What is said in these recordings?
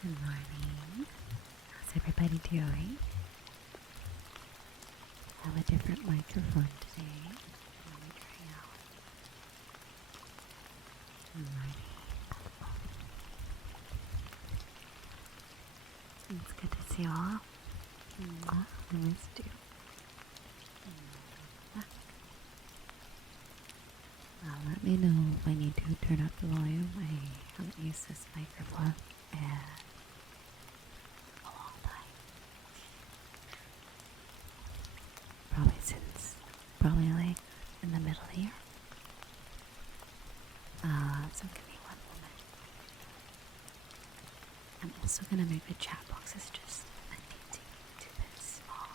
Good morning. How's everybody doing? I have a different microphone today. Let me try out. Good morning. It's good to see you all. I missed you. Let me know if I need to turn up the volume. I haven't used this microphone in a long time. Probably like in the middle of the year. So give me one moment. I'm also gonna make the chat boxes just a teensy bit smaller.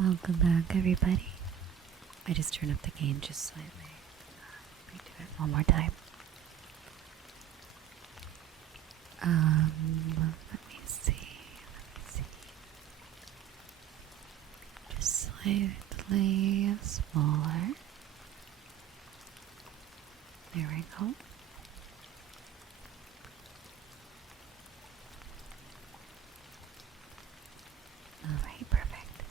Welcome back, everybody. I just turned up the gain just slightly. Let me do it one more time. Let me see. Just slightly smaller. There we go. Alright, perfect.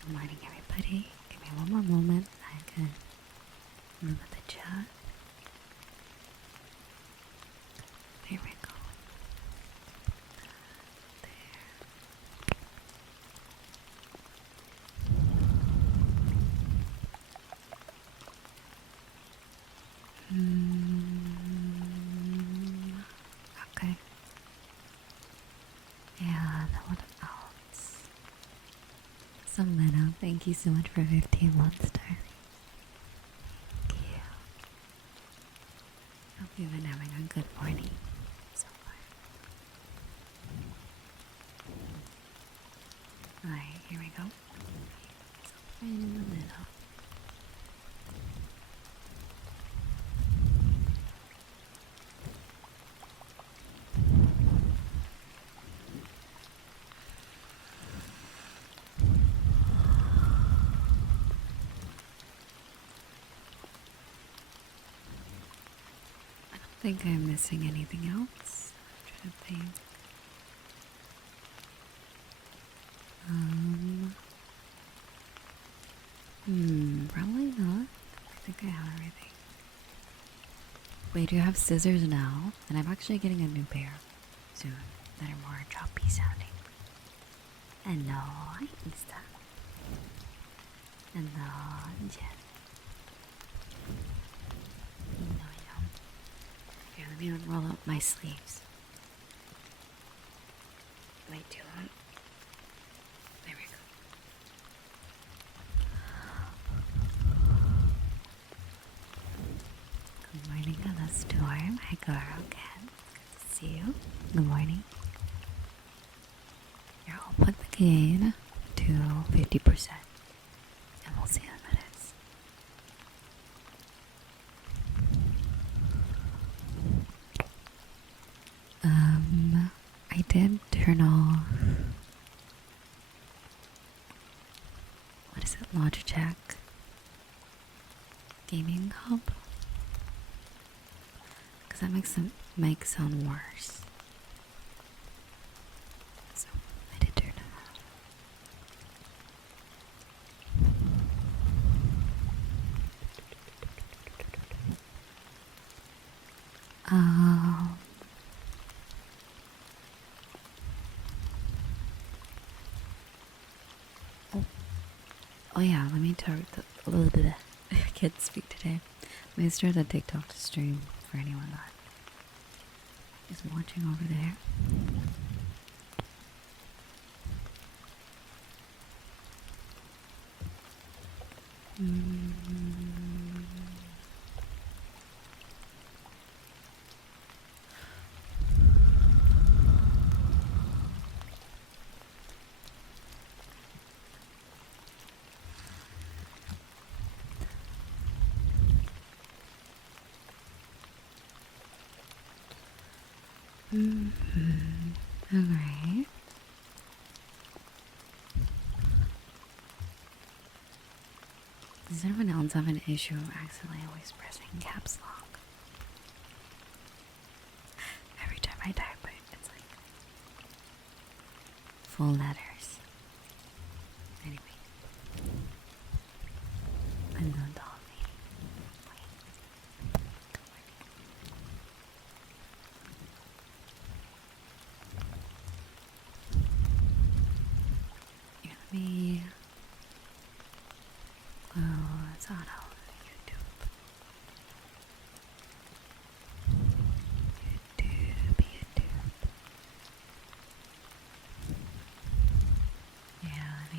Good morning, everybody. Give me one more moment. I can look at the chat. There we go. Okay. And what else? Some Leno, thank you so much for 15 months, darling. Thank you. Hope you've been having a good morning so far. Alright, here we go. Right in the middle. I don't think I'm missing anything else. I'm trying to think. Probably not. I think I have everything. Wait, do you have scissors now? And I'm actually getting a new pair soon that are more choppy sounding. And no, Insta. And no, Jen. No. Here, let me unroll up my sleeves. Wait, too long. There we go. Good morning, Ella Storm. Hi, girl. Ken. Good to see you. Good morning. Here, I'll put the gain to 50%. And we'll see in minutes. I did turn off. What is it? Logitech Gaming Hub? Because that makes the mic sound worse. So I did turn it off. Oh yeah, let me start I can't speak today. Let me start a TikTok to stream for anyone that is watching over there. Alright. Does anyone else have an issue of accidentally always pressing caps lock? Every time I type it, it's like full letters. Anyway. And the dolly. Here, let me. Oh, it's on YouTube. YouTube. Yeah, let me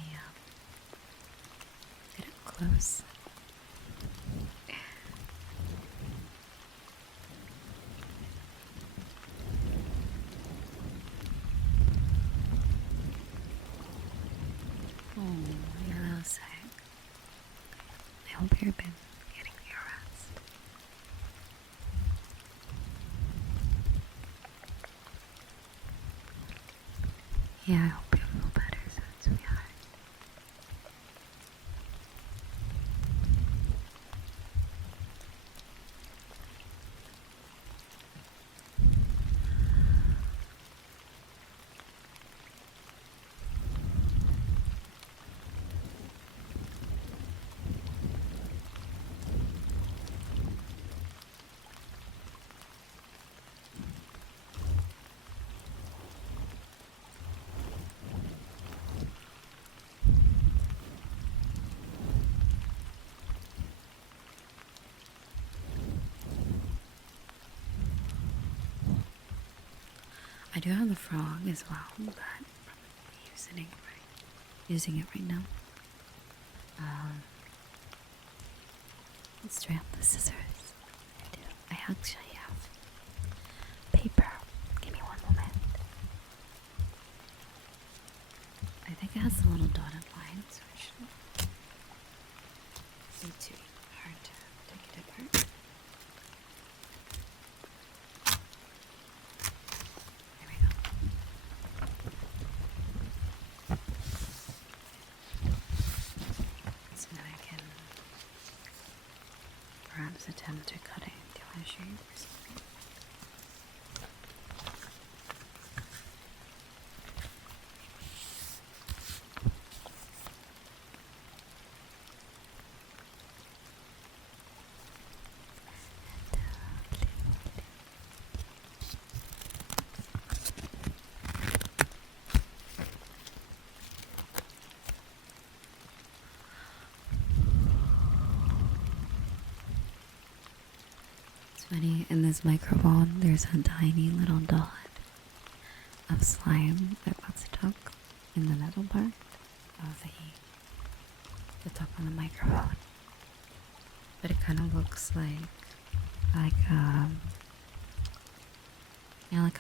get up close. Oh, you're a little sick. I hope you've been getting your rest. Yeah, I hope you feel better soon, sweetheart. I do have the frog as well, but I'm probably using it right now. Let's try out the scissors. I actually have paper. Give me one moment. I think it has a little dotted line, so it shouldn't be too hard to take it apart. There we go. So now I can perhaps attempt to cut it into a shape or something. Funny, in this microphone there's a tiny little dot of slime that got stuck in the metal part of the top of the microphone, but it kind of looks like like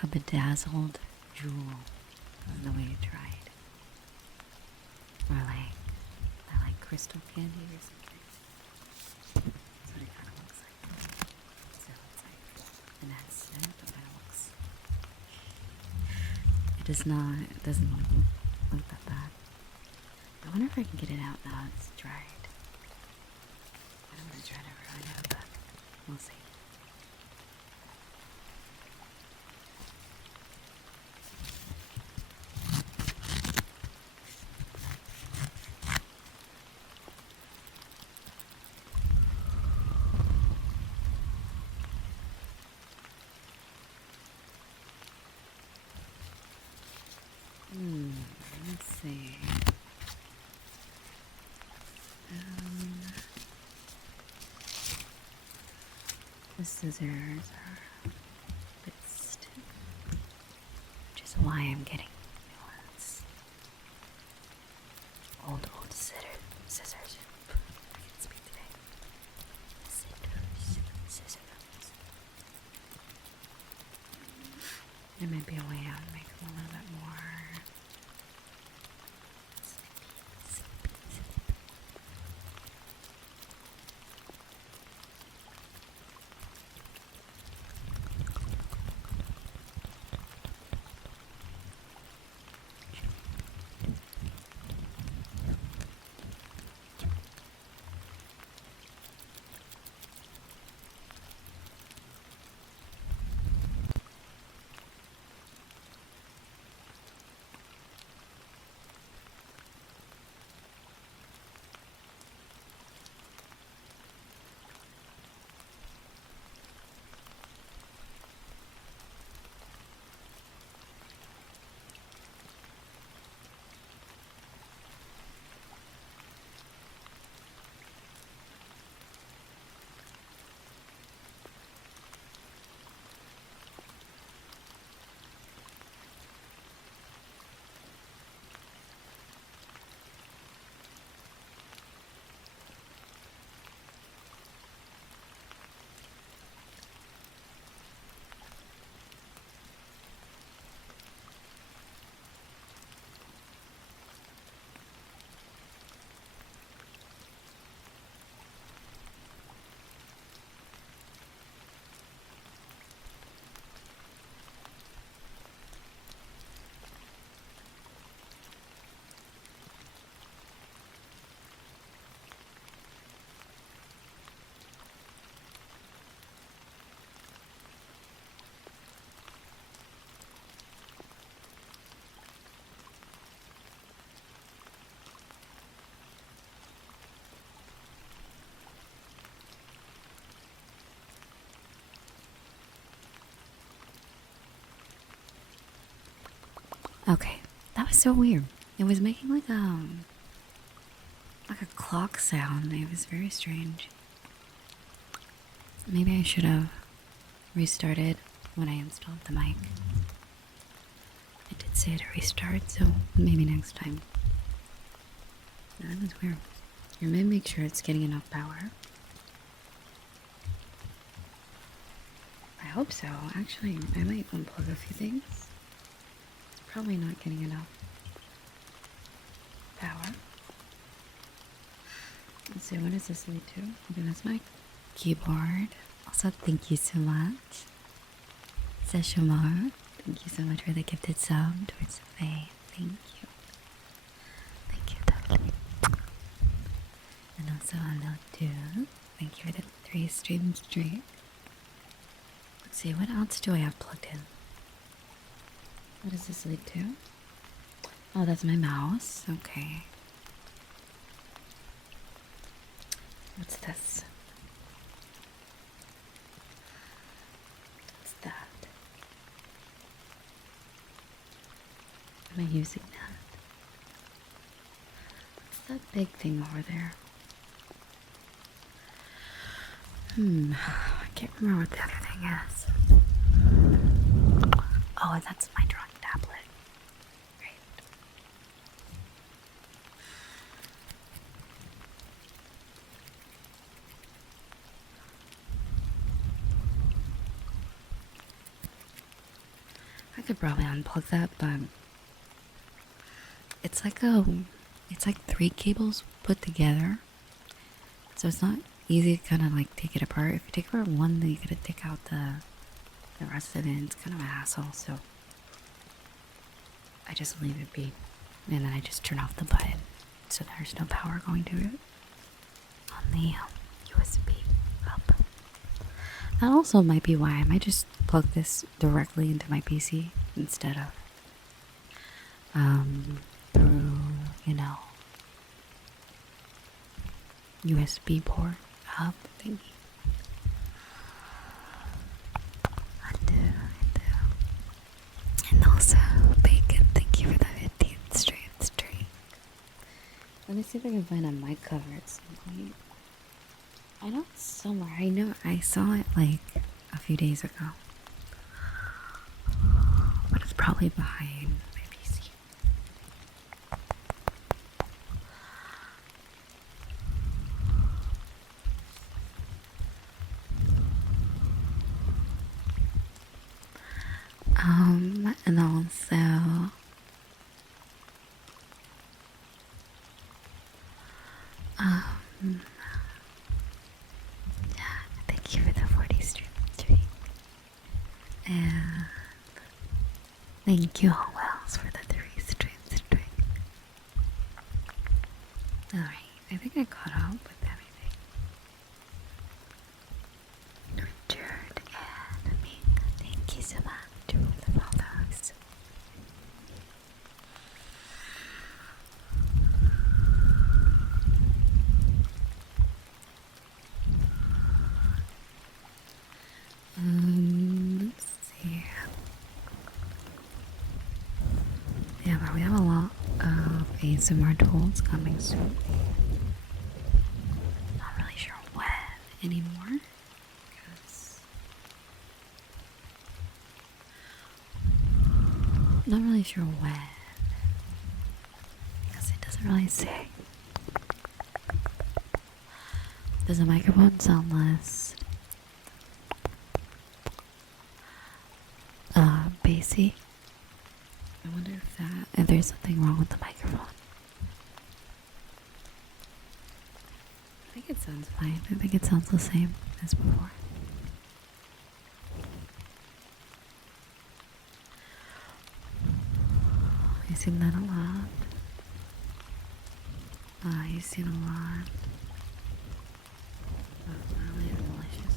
a bedazzled jewel is the way to try it, or like crystal candy or something. That's what it kind of looks like. So it's like an accent, but it doesn't look that bad. I wonder if I can get it out now it's dried. I don't want to try to ruin it, but we'll see. Let's see. The scissors are a bit stiff, which is why I'm getting new ones. Old scissors. I can speak today. Scissors. There might be a way out to make them a little bit more Okay, that was so weird. It was making like a clock sound. It was very strange. Maybe I should have restarted when I installed the mic. It did say to restart, so maybe next time. No, that was weird. You're gonna make sure it's getting enough power. I hope so. Actually, I might unplug a few things. It's probably not getting enough power. Let's see, what does this lead to? Okay, that's my keyboard. Also, thank you so much. Seshamar, thank you so much for the gifted sub towards the Fae. Thank you. Thank you, Ducky. And also, hello too. Thank you for the 3 streams straight. Let's see, what else do I have plugged in? What does this lead to? Oh, that's my mouse. Okay. What's this? What's that? Am I using that? What's that big thing over there? I can't remember what the other thing is. Oh, and that's my drawing tablet. Right. I could probably unplug that, but it's like 3 cables put together. So it's not easy to kind of like take it apart. If you take apart one, then you gotta take out the rest of it. It's kind of a hassle, so I just leave it be. And then I just turn off the button so there's no power going to it on the USB up. That also might be why I might just plug this directly into my PC instead of through, USB port up thingy. I do. And also, Bacon, thank you for the 15th stream. Let me see if I can find a mic cover at some point. I know it's somewhere. I know I saw it like a few days ago. But it's probably behind my PC. And also thank you for the 40 stream. And thank you all Wells for the 3 streams. Alright, I think I caught up with everything. Richard and Ming, thank you so much for the follows. Let's see. Yeah, but we have a lot of ASMR tools coming soon. Not really sure when anymore. Not really sure when. Because it doesn't really say. Does the microphone sound less bassy? I wonder if there's something wrong with the microphone. I think it sounds fine. I think it sounds the same as before. You've seen that a lot. You've seen a lot. Really malicious.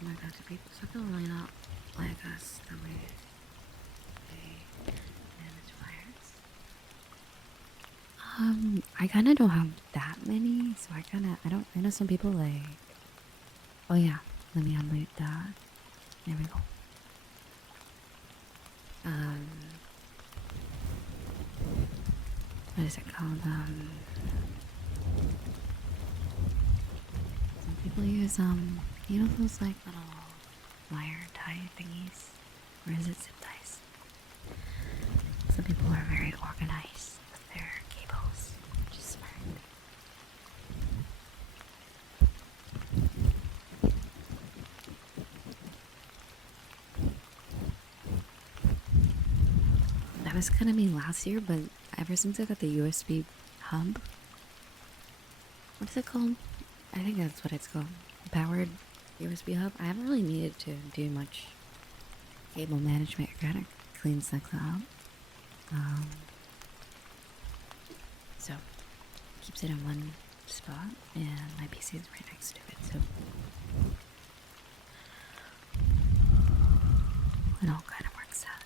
Oh my god, do people still really not like us the way they manage fires? I kinda don't have that many, so I know some people like Oh yeah, let me unmute that. There we go. What is it called? Some people use you know those like little wire tie thingies, or is it zip ties? Some people are very organized with their cables, which is smart. That was gonna be last year, but ever since I got the USB hub, what's it called? I think that's what it's called. Powered USB hub. I haven't really needed to do much cable management. It kind of cleans things up. So keeps it in one spot, and my PC is right next to it. So it all kind of works out.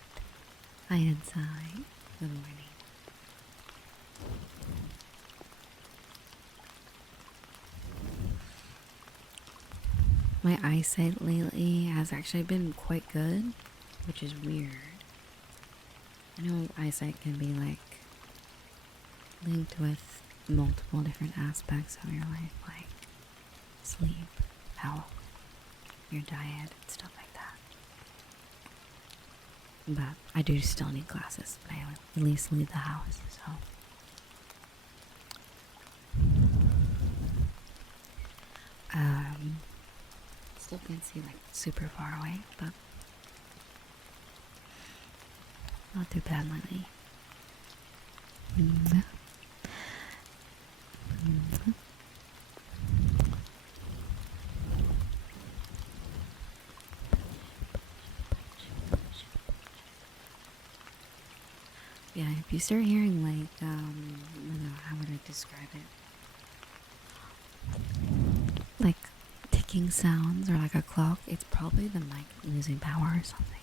Hi inside. Good morning. My eyesight lately has actually been quite good, which is weird. I know eyesight can be like linked with multiple different aspects of your life, like sleep, health, your diet, and stuff like that. But I do still need glasses, but I at least leave the house, so. Still can't see like super far away, but not too bad lately. Yeah, if you start hearing like, I don't know, how would I describe it? Like ticking sounds or like a clock, it's probably the mic losing power or something.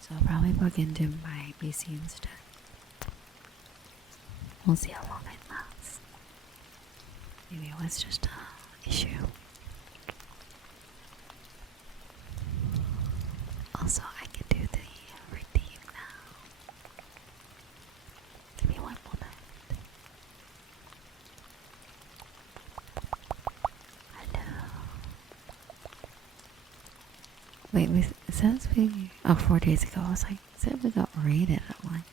So I'll probably plug into my PC instead. We'll see how long it lasts. Maybe it was just an issue. Also, I can do the redeem now. Give me 1 moment. I know. Wait, it says we... Oh, 4 days ago. I was like, it said we got raided at one.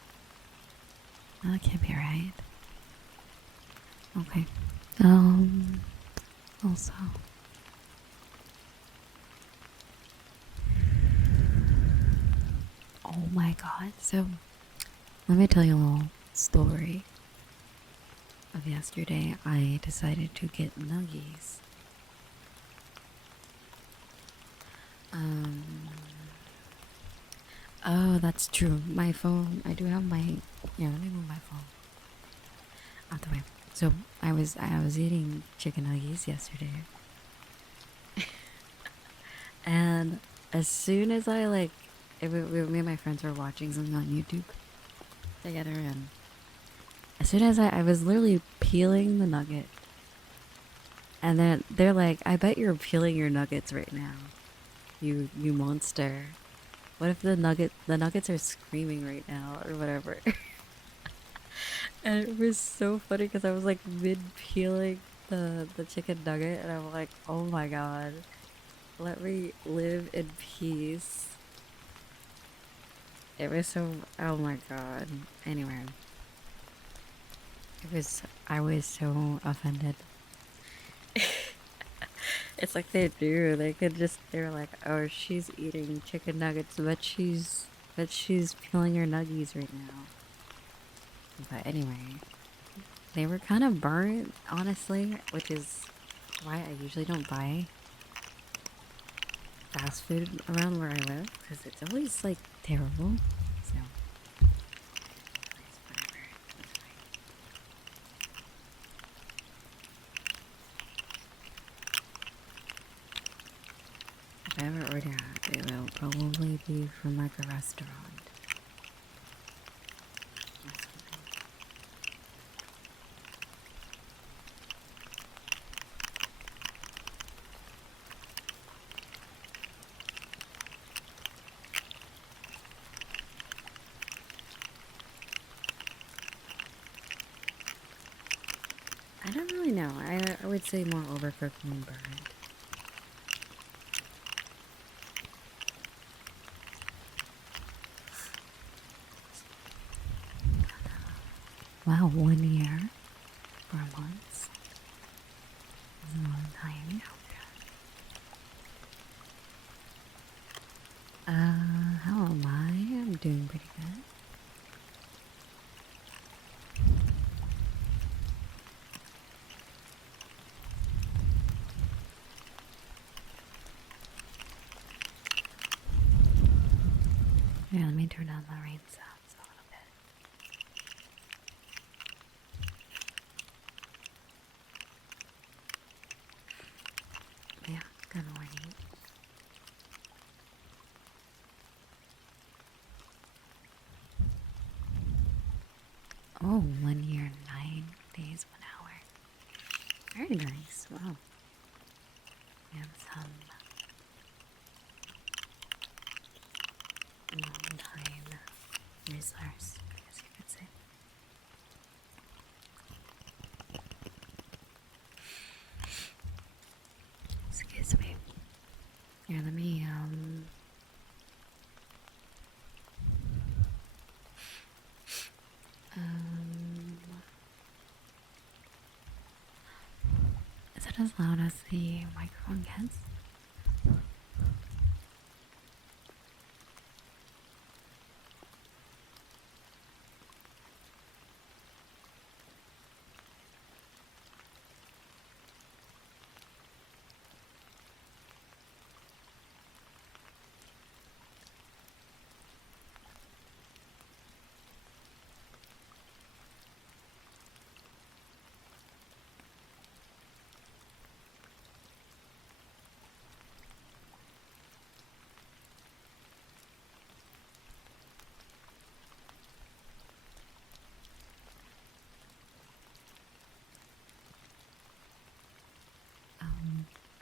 No, that can't be right. Okay. Also... Oh my god. So, let me tell you a little story of yesterday. I decided to get nuggies. Oh, that's true. My phone, I do have my, yeah, let me move my phone out the way. So, I was eating chicken nuggies yesterday. And as soon as I like, me and my friends were watching something on YouTube together, and as soon as I was literally peeling the nugget, and then they're like, I bet you're peeling your nuggets right now, you monster. What if the nuggets are screaming right now or whatever? And it was so funny because I was like mid peeling the chicken nugget, and I'm like, oh my god, let me live in peace. It was so, oh my god. Anyway, I was so offended. It's like they do. They're like, oh, she's eating chicken nuggets, but she's peeling her nuggies right now. But anyway, they were kind of burnt, honestly, which is why I usually don't buy fast food around where I live, because it's always like terrible. So, whatever. That's fine. If I ever order out, it will probably be from like a restaurant. don't really know. I would say more overcooked than burned. Wow, 1 year. 4 months. That's a long time. How am I? I'm doing pretty good. Yeah, let me turn down the rain sounds a little bit. Yeah, good morning. Oh, 1 year, 9 days, 1 hour. Very nice. Wow. We have some long time resource, I guess you could say. Excuse me. Here, let me is it as loud as the microphone gets?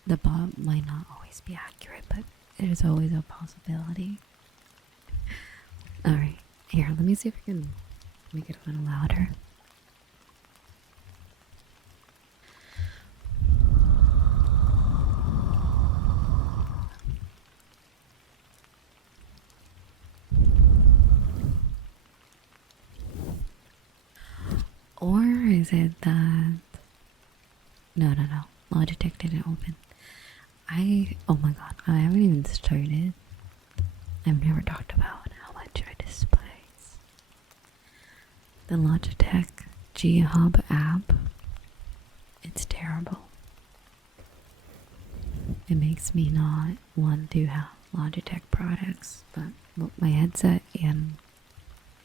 The bot might not always be accurate, but it is always a possibility. Alright, here, let me see if I can make it a little louder. Or is it that... No. Logitech didn't open. Oh my god, I haven't even started. I've never talked about how much I despise the Logitech G Hub app. It's terrible. It makes me not want to have Logitech products, but my headset and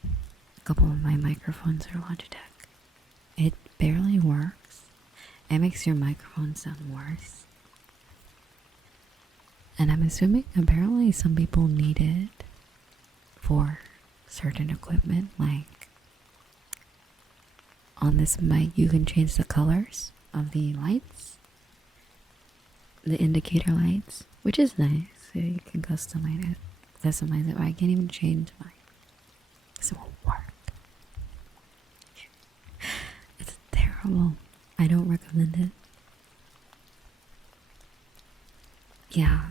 a couple of my microphones are Logitech. It barely works. It makes your microphone sound worse. And I'm assuming apparently some people need it for certain equipment, like on this mic you can change the colors of the lights, the indicator lights, which is nice. So you can customize it, but I can't even change mine because it won't work. It's terrible. I don't recommend it. Yeah,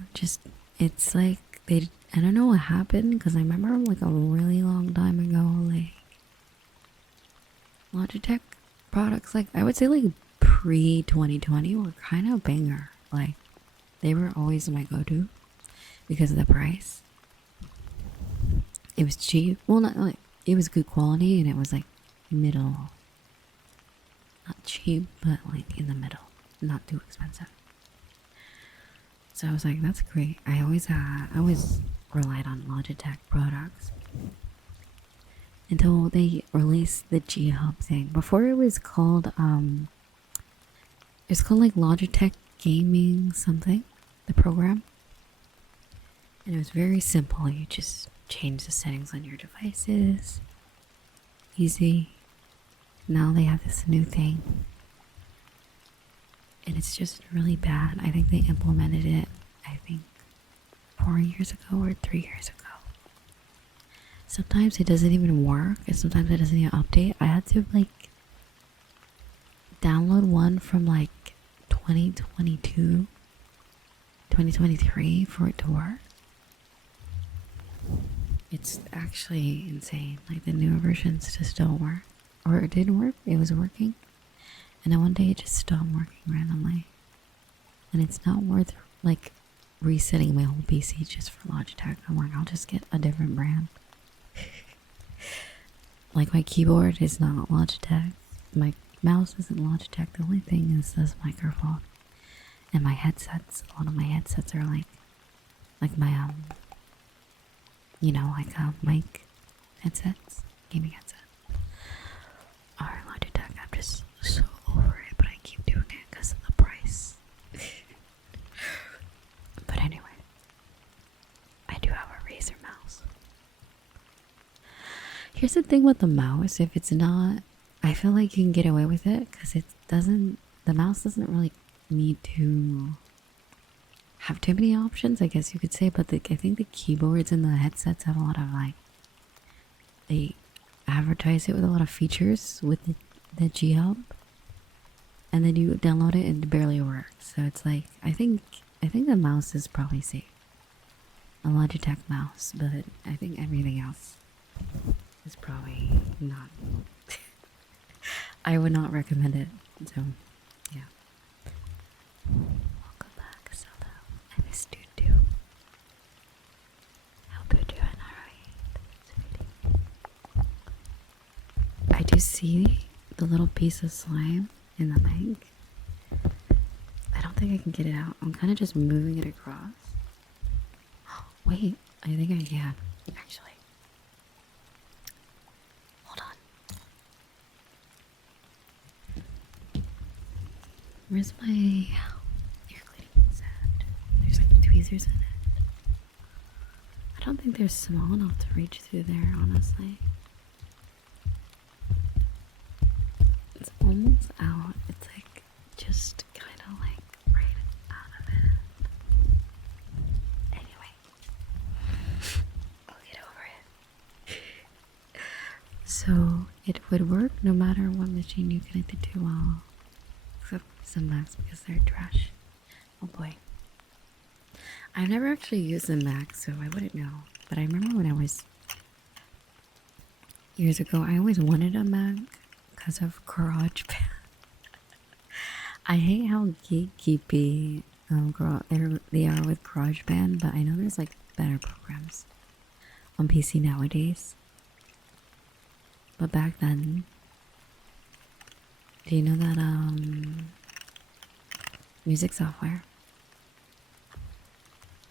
it's like I don't know what happened, because I remember like a really long time ago, like Logitech products, like I would say like pre-2020 were kind of banger. Like they were always my go-to because of the price. It was cheap. Well, not like it was good quality, and it was like middle. Not cheap, but like in the middle. Not too expensive. So I was like, that's great. I always relied on Logitech products until they released the G Hub thing. Before it was called it's called like Logitech Gaming something, the program. And it was very simple. You just change the settings on your devices. Easy. Now they have this new thing. And it's just really bad. I think they implemented it, 4 years ago or 3 years ago. Sometimes it doesn't even work, and sometimes it doesn't even update. I had to like download one from like 2022, 2023 for it to work. It's actually insane. Like the newer versions just don't work. Or it didn't work, it was working. And then one day it just stopped working randomly. And it's not worth like resetting my whole PC just for Logitech. I'm like, I'll just get a different brand. Like my keyboard is not Logitech. My mouse isn't Logitech. The only thing is this microphone. And my headsets, a lot of my headsets are like my you know, like mic headsets, gaming headsets. Are Logitech. I'm just so over it, but I keep doing it because of the price. But anyway, I do have a Razer mouse. Here's the thing with the mouse, if it's not, I feel like you can get away with it because the mouse doesn't really need to have too many options, I guess you could say, but I think the keyboards and the headsets have a lot of like, they advertise it with a lot of features with the G-Hub, and then you download it and it barely works. So it's like, I think the mouse is probably safe. A Logitech mouse, but I think everything else is probably not. I would not recommend it. So, yeah. Welcome back, Zelda. I missed you too. How good you and I do see the little piece of slime in the mic. I don't think I can get it out. I'm kind of just moving it across. Wait, I think I can, actually. Hold on. Where's my ear cleaning set? There's like tweezers in it. I don't think they're small enough to reach through there, honestly. It's almost out. It's like just kind of like right out of it. Anyway, I'll get over it. So it would work no matter what machine you connect it to, well, except some Macs because they're trash. Oh boy. I've never actually used a Mac, so I wouldn't know. But I remember when I was years ago, I always wanted a Mac because of GarageBand. I hate how geeky they are with GarageBand, but I know there's like better programs on PC nowadays. But back then, do you know that music software?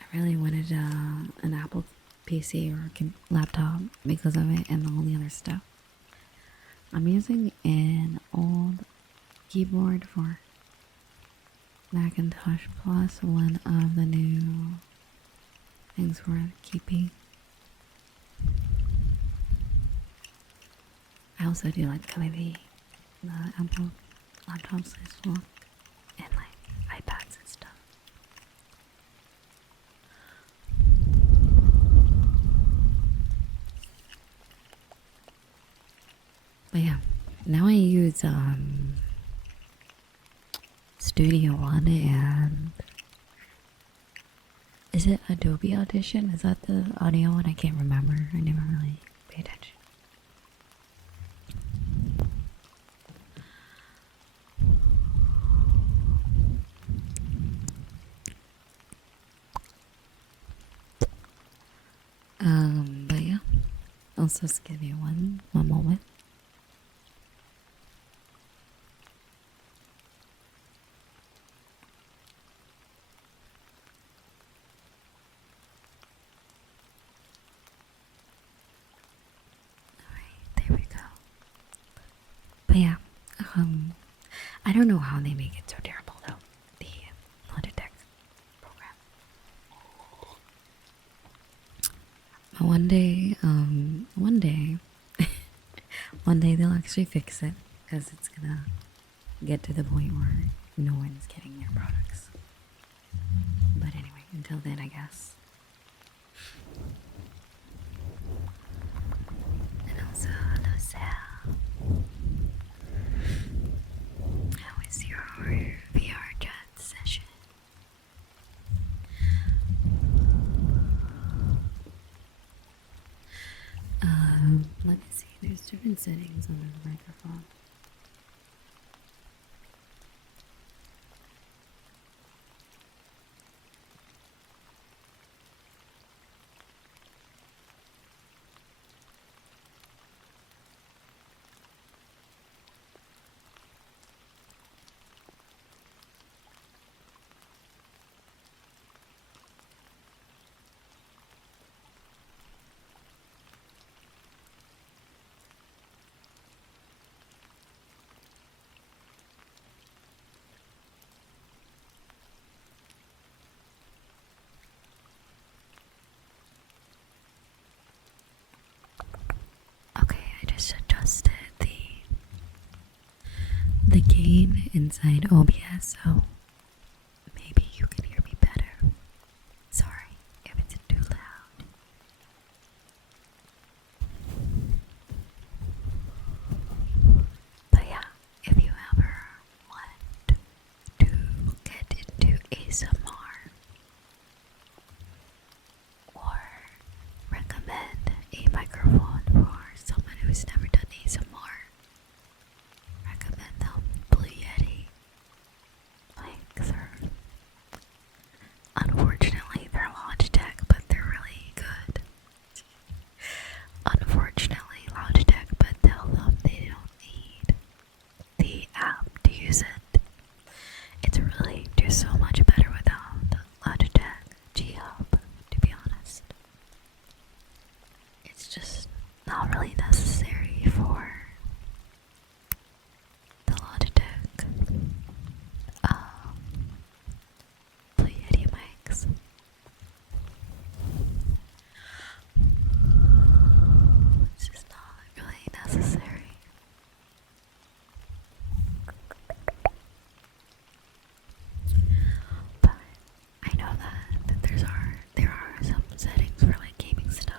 I really wanted an Apple PC or laptop because of it and all the other stuff. I'm using an old keyboard for Macintosh Plus, one of the new things worth keeping. I also do like the way the Apple laptops look and like iPads and stuff. But yeah, now I use Studio One and is it Adobe Audition? Is that the audio one? I can't remember. I never really paid attention. But yeah, I'll just give you one moment. Alright, there we go. But yeah, I don't know how they make it so terrible though, the Logitech program. But one day they'll actually fix it because it's gonna get to the point where no one's getting their products. But anyway, until then, I guess. And also, hello, Sal. Let me see. There's different settings on the microphone. Okay, I just adjusted the gain inside OBS, so maybe you can hear me better. Sorry if it's too loud. But yeah, if you ever want to get into ASMR or recommend a microphone for someone who's never done ASMR, recommend them Blue Yeti mics. Unfortunately, they're Logitech, but they're really good. Unfortunately, Logitech, but tell them they don't need the app to use it. It's really just so much better without Logitech G-Hub, to be honest. It's just not really necessary for the Logitech Blue Yeti mics. It's just not really necessary. But I know that there are some settings for like gaming stuff.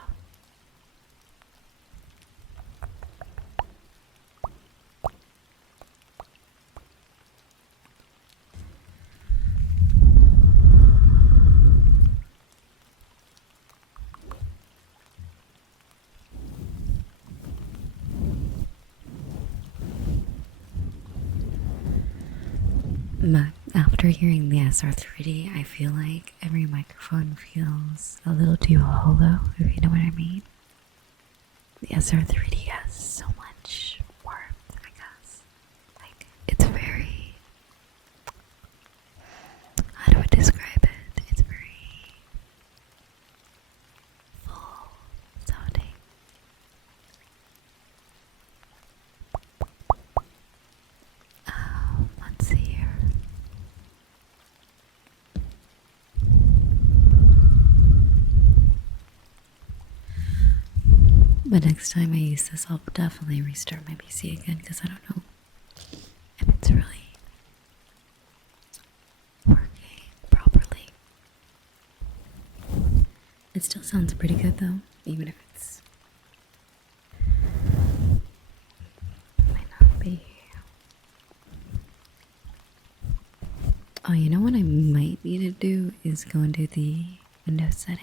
But after hearing the SR3D, I feel like every microphone feels a little too hollow, if you know what I mean. The SR3D has so much warmth, I guess. Like, it's very... how do I describe it? It's very full sounding. Let's see here. But next time I use this, I'll definitely restart my PC again because I don't know if it's really working properly. It still sounds pretty good though, even if it's might not be. Oh, you know what I might need to do is go into the Windows settings.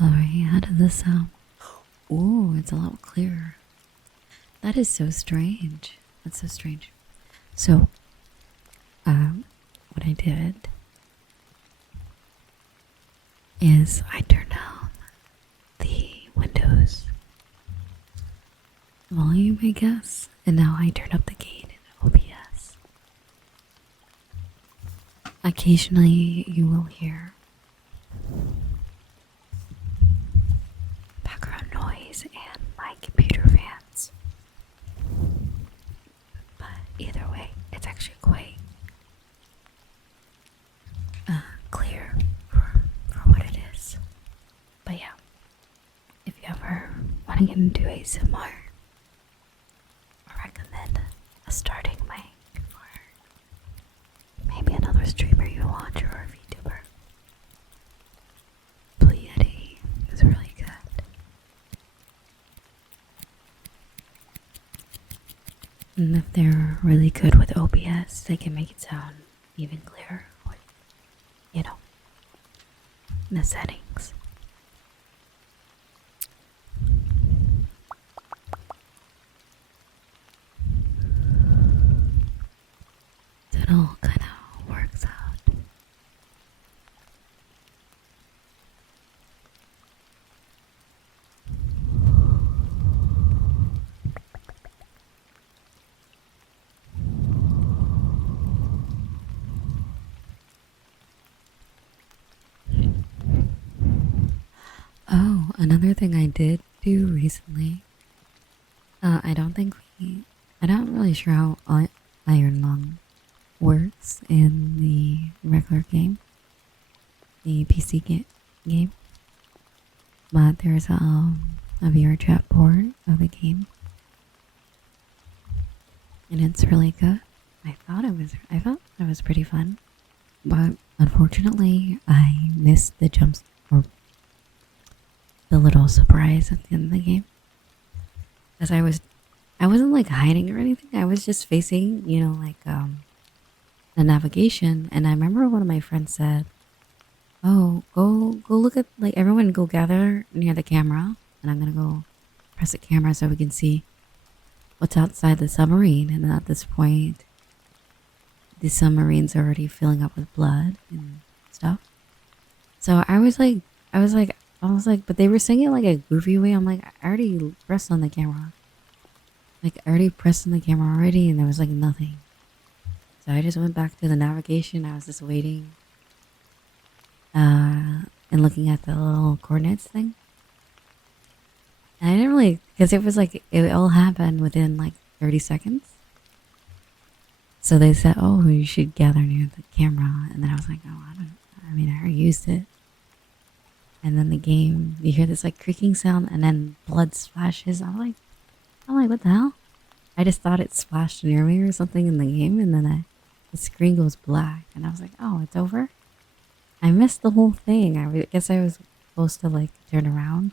Alright, how does this sound? Ooh, it's a lot clearer. That is so strange. That's so strange. So, what I did is I turn down the Windows volume, I guess, and now I turn up the gain in OBS. Occasionally, you will hear background noise and my computer fans. But either way, it's actually quite clear for what it is. But yeah, if you ever want to get into ASMR, I recommend a starting mic for maybe another streamer you watch or a VTuber. Blue Yeti is really good. And if they're really good with OBS, they can make it sound even clearer with, you know, the settings. So it all kind of works out. Oh, another thing I did do recently. I'm not really sure how Iron Lung works in the regular game, the PC game. But there's a VR chat port of the game, and it's really good. I thought it was pretty fun, but unfortunately, I missed the jumps or the little surprise at the end of the game. As I wasn't like hiding or anything. I was just facing, the navigation. And I remember one of my friends said, "Oh, go look at, like, everyone go gather near the camera, and I'm gonna go press the camera so we can see what's outside the submarine." And then at this point, the submarine's already filling up with blood and stuff. So I was like, but they were saying it like a goofy way. I'm like, I already pressed on the camera. Like, I already pressed on the camera already, and there was like nothing. So I just went back to the navigation. I was just waiting, and looking at the little coordinates thing. And I didn't really, because it was like, it all happened within like 30 seconds. So they said, "Oh, you should gather near the camera." And then I was like, "Oh, I already used it." And then the game, you hear this like creaking sound, and then blood splashes. I'm like, what the hell? I just thought it splashed near me or something in the game, and then the screen goes black, and I was like, "Oh, it's over." I missed the whole thing. I guess I was supposed to like turn around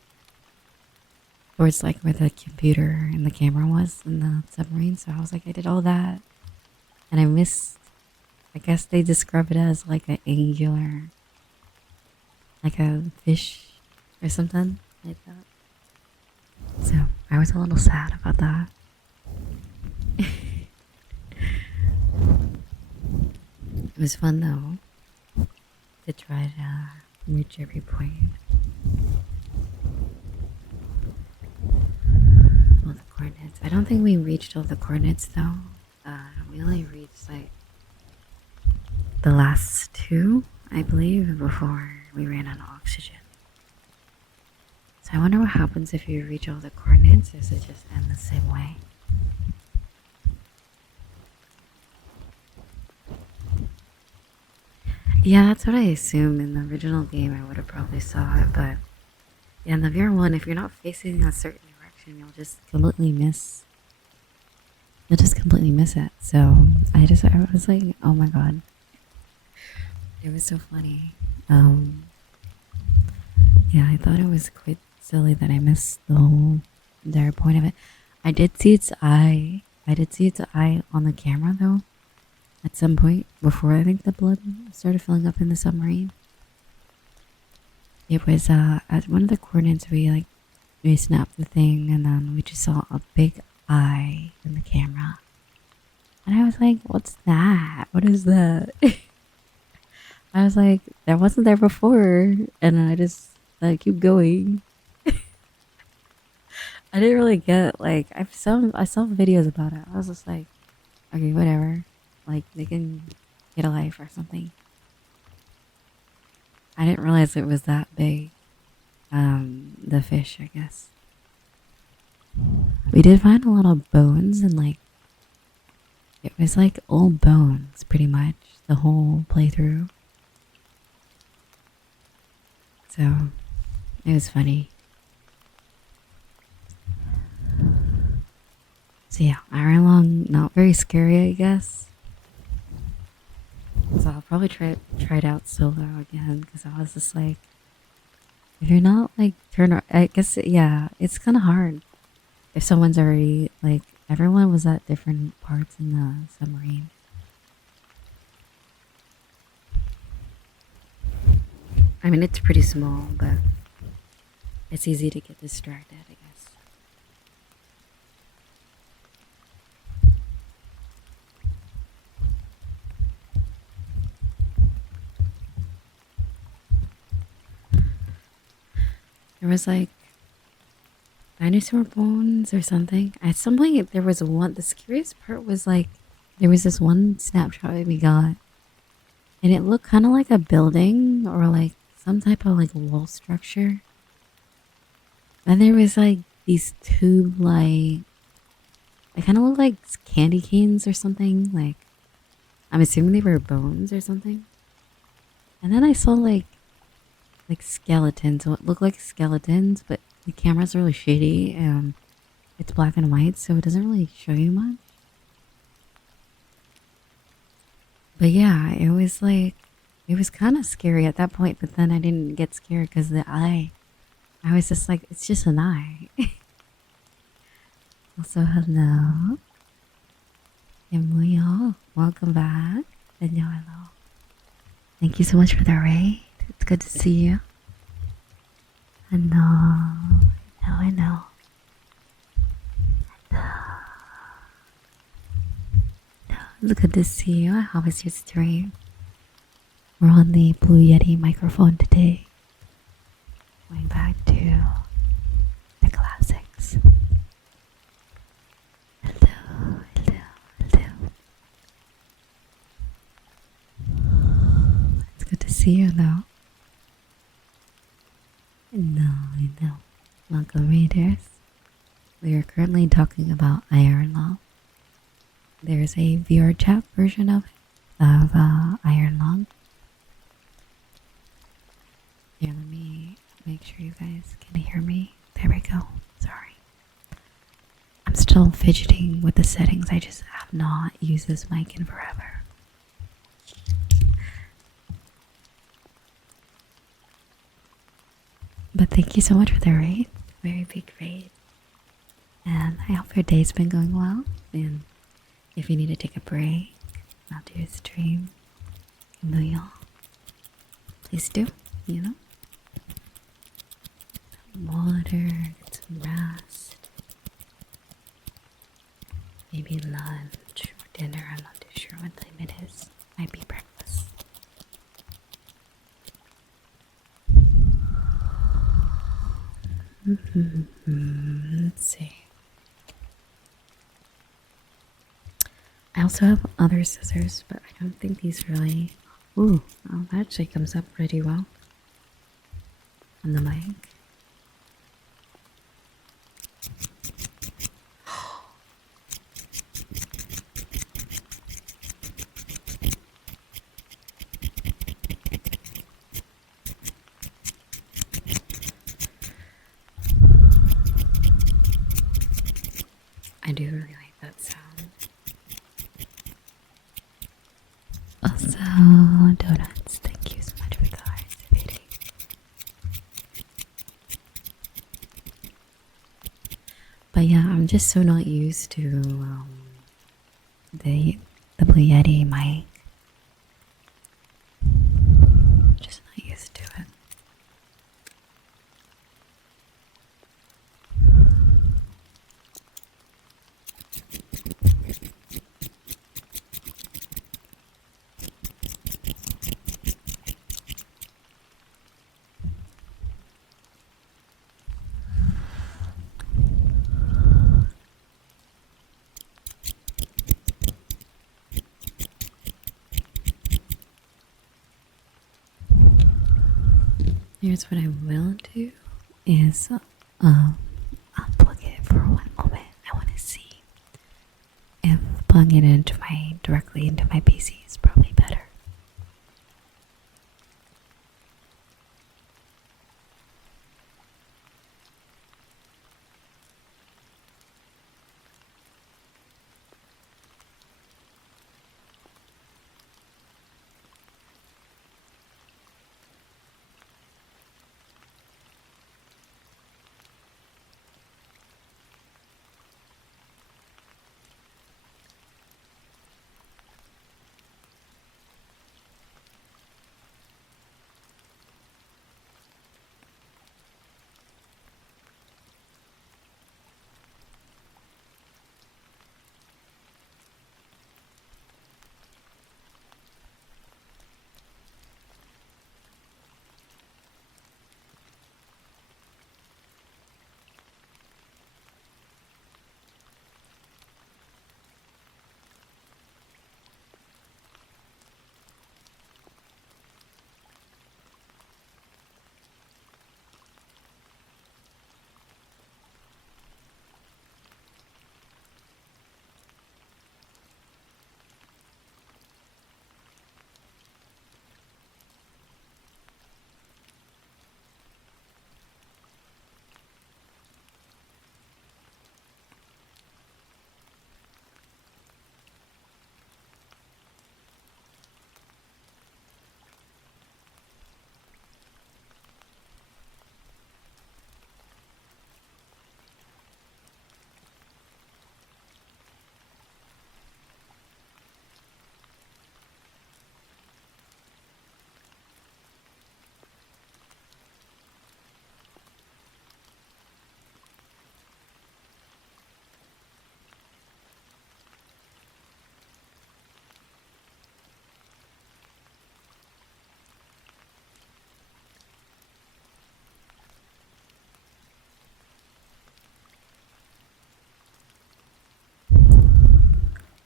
towards like where the computer and the camera was in the submarine. So I was like, I did all that, and I missed. I guess they describe it as like an angular, like a fish or something like that. So I was a little sad about that. It was fun though to try to reach every point. All the coordinates. I don't think we reached all the coordinates though. We only reached like the last two, I believe, before we ran out of oxygen. So I wonder what happens if you reach all the coordinates. Does it just end the same way? Yeah, that's what I assumed. In the original game, I would have probably saw it, but yeah, in the VR one, if you're not facing a certain direction, you'll just completely miss. You'll just completely miss it. So I was like, oh my god, it was so funny. Yeah, I thought it was quite silly that I missed the whole entire point of it. I did see its eye. On the camera though. At some point before I think the blood started filling up in the submarine. It was at one of the coordinates we snapped the thing, and then we just saw a big eye in the camera. And I was like, "What's that? What is that?" I was like, that wasn't there before, and I just keep going. I didn't really get like I saw videos about it. I was just like, okay, whatever. Like they can get a life or something. I didn't realize it was that big. The fish, I guess. We did find a lot of bones and like it was like old bones pretty much the whole playthrough. So it was funny. So yeah, Iron Lung, not very scary, I guess. So I'll probably try it out solo again because I was just like, if you're not like I guess yeah, it's kind of hard if someone's already like everyone was at different parts in the submarine. I mean, it's pretty small, but it's easy to get distracted, I guess. There was like dinosaur bones or something. At some point, there was one. The scariest part was like there was this one snapshot that we got, and it looked kind of like a building or like some type of like wall structure. And there was like these tube like, they kind of look like candy canes or something. Like I'm assuming they were bones or something. And then I saw like skeletons, what look like skeletons, but the camera's really shady and it's black and white, so it doesn't really show you much. But yeah, it was like, it was kind of scary at that point, but then I didn't get scared because the eye, I was just like, it's just an eye. Also, hello. Emuyo, welcome back. Hello. Thank you so much for the raid. It's good to see you. I know. It's good to see you. How was your stream? We're on the Blue Yeti microphone today. Going back to the classics. Hello. It's good to see you though. I know. Welcome, readers. We are currently talking about Iron Law. There's a VR chat version of Iron Lung. Here, let me make sure you guys can hear me. There we go. Sorry. I'm still fidgeting with the settings. I just have not used this mic in forever. But thank you so much for the raid. Very big raid. And I hope your day's been going well. And if you need to take a break, not do your stream, please do, you know? Some water, get some rest. Maybe lunch or dinner. I'm not too sure what time it is. Might be breakfast. Let's see. I also have other scissors, but I don't think these really... Ooh, well, that actually comes up pretty well on the mic. I do really like that sound. Also, donuts. Thank you so much for participating. But yeah, I'm just so not used to the Blue Yeti mic. Just not used to it. Here's what I will do is unplug it for one moment. I want to see if plugging it directly into my PC is probably better.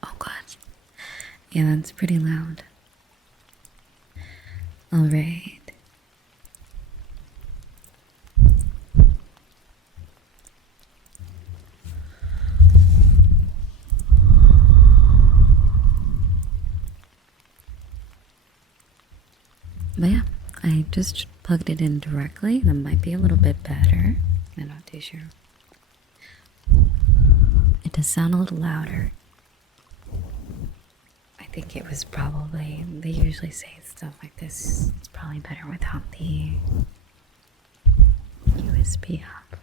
Oh god. Yeah, that's pretty loud. Alright. But yeah, I just plugged it in directly. That might be a little bit better. I'm not too sure. It does sound a little louder. I think it was probably, they usually say stuff like this. It's probably better without the USB hub.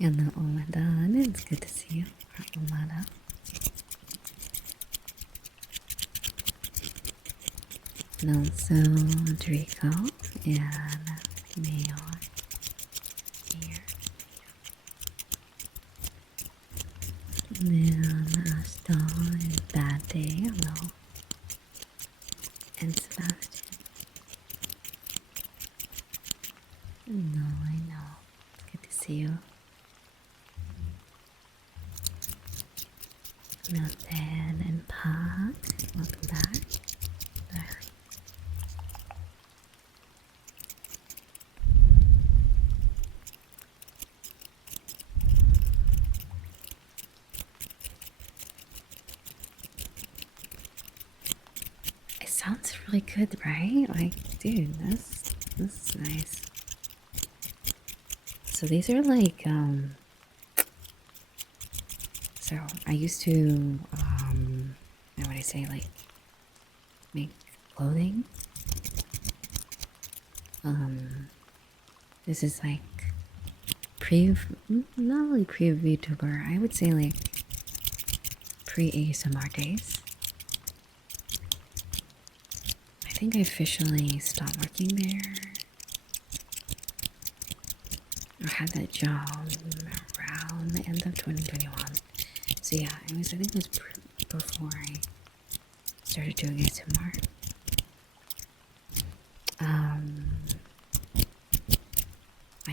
Hello, Omadan. It's good to see you, Omada. And also Draco and Mayon here. And then Aston and Bad Day. Hello. And Sebastian. No, I know. It's good to see you. Nathan and Pat, welcome back. It sounds really good, right? Like, dude, this is nice. So these are like, so I used to, how would I say, like, make clothing. This is like not really pre-VTuber, I would say like pre-ASMR days. I think I officially stopped working there. I had that job around the end of 2021. So yeah, I think it was before I started doing ASMR.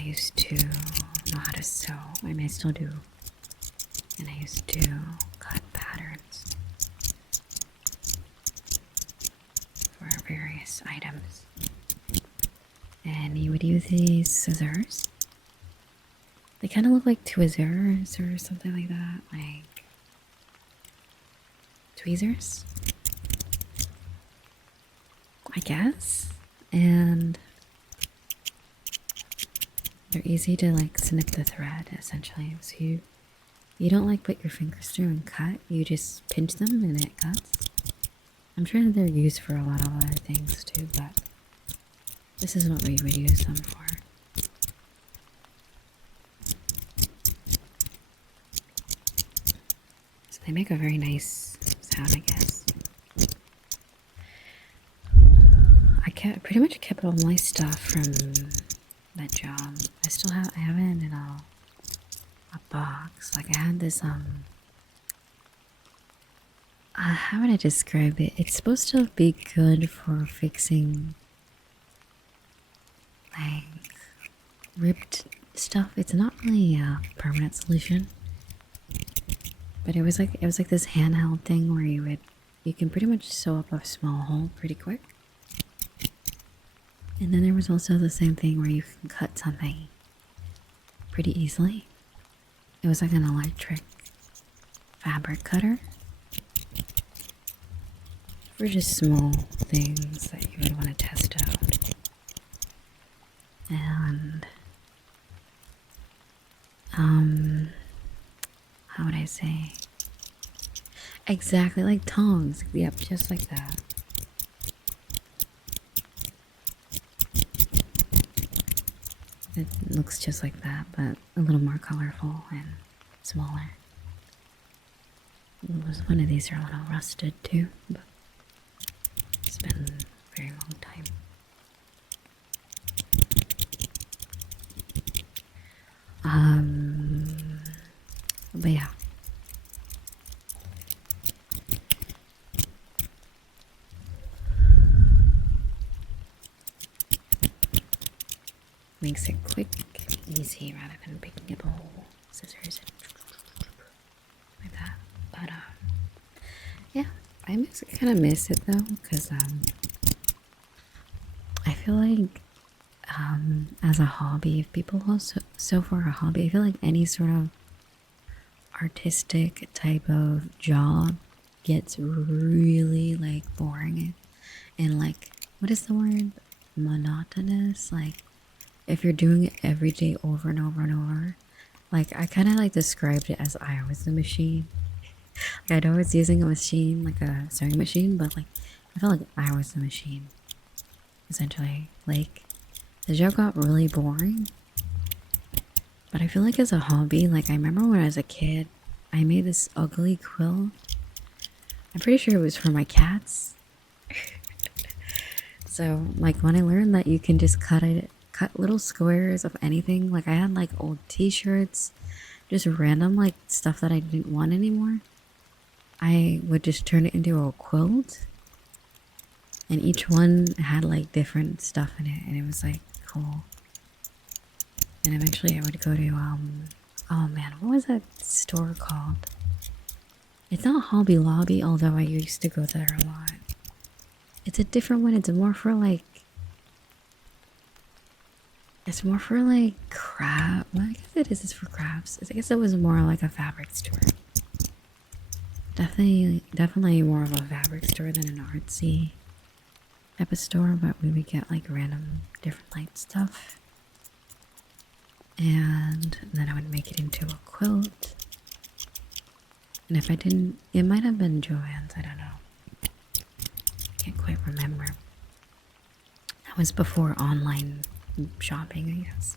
used to know how to sew. I mean, I still do. And I used to cut patterns for various items. And you would use these scissors. They kind of look like Twizzlers or something like that. Like tweezers, I guess. And they're easy to like snip the thread essentially. So you don't like put your fingers through and cut. You just pinch them and it cuts. I'm sure that they're used for a lot of other things too, but this is what we would use them for. So they make a very nice sound, I guess. I pretty much kept all my stuff from that job. I have it in a box. Like I had this how would I describe it? It's supposed to be good for fixing like ripped stuff. It's not really a permanent solution, but it was like this handheld thing where you can pretty much sew up a small hole pretty quick. And then there was also the same thing where you can cut something pretty easily. It was like an electric fabric cutter for just small things that you would want to test out. And how would I say? Exactly like tongs. Yep, just like that. It looks just like that, but a little more colorful and smaller. One of these are a little rusted too, but it's been a very long time. But yeah. Makes it quick, easy, rather than picking up a whole scissors like that. But yeah, I kind of miss it though, because I feel like as a hobby, if people also sew for a hobby, I feel like any sort of artistic type of job gets really like boring and like, what is the word? Monotonous. Like if you're doing it every day over and over and over. Like I kind of like described it as I was the machine. Like I know it's using a machine, like a sewing machine, but like I felt like I was the machine. Essentially, like the job got really boring. But I feel like as a hobby, like I remember when I was a kid, I made this ugly quilt. I'm pretty sure it was for my cats. So like when I learned that you can just cut little squares of anything, like I had like old t-shirts, just random like stuff that I didn't want anymore. I would just turn it into a quilt. And each one had like different stuff in it, and it was like cool. And eventually I would go to oh man, what was that store called? It's not Hobby Lobby, although I used to go there a lot. It's a different one. It's more for like craft. Well, I guess it is for crafts. I guess it was more like a fabric store. Definitely more of a fabric store than an artsy type of store, but we would get like random different light stuff. And then I would make it into a quilt. And if I didn't, it might have been Joann's, I don't know. Can't quite remember. That was before online shopping, I guess.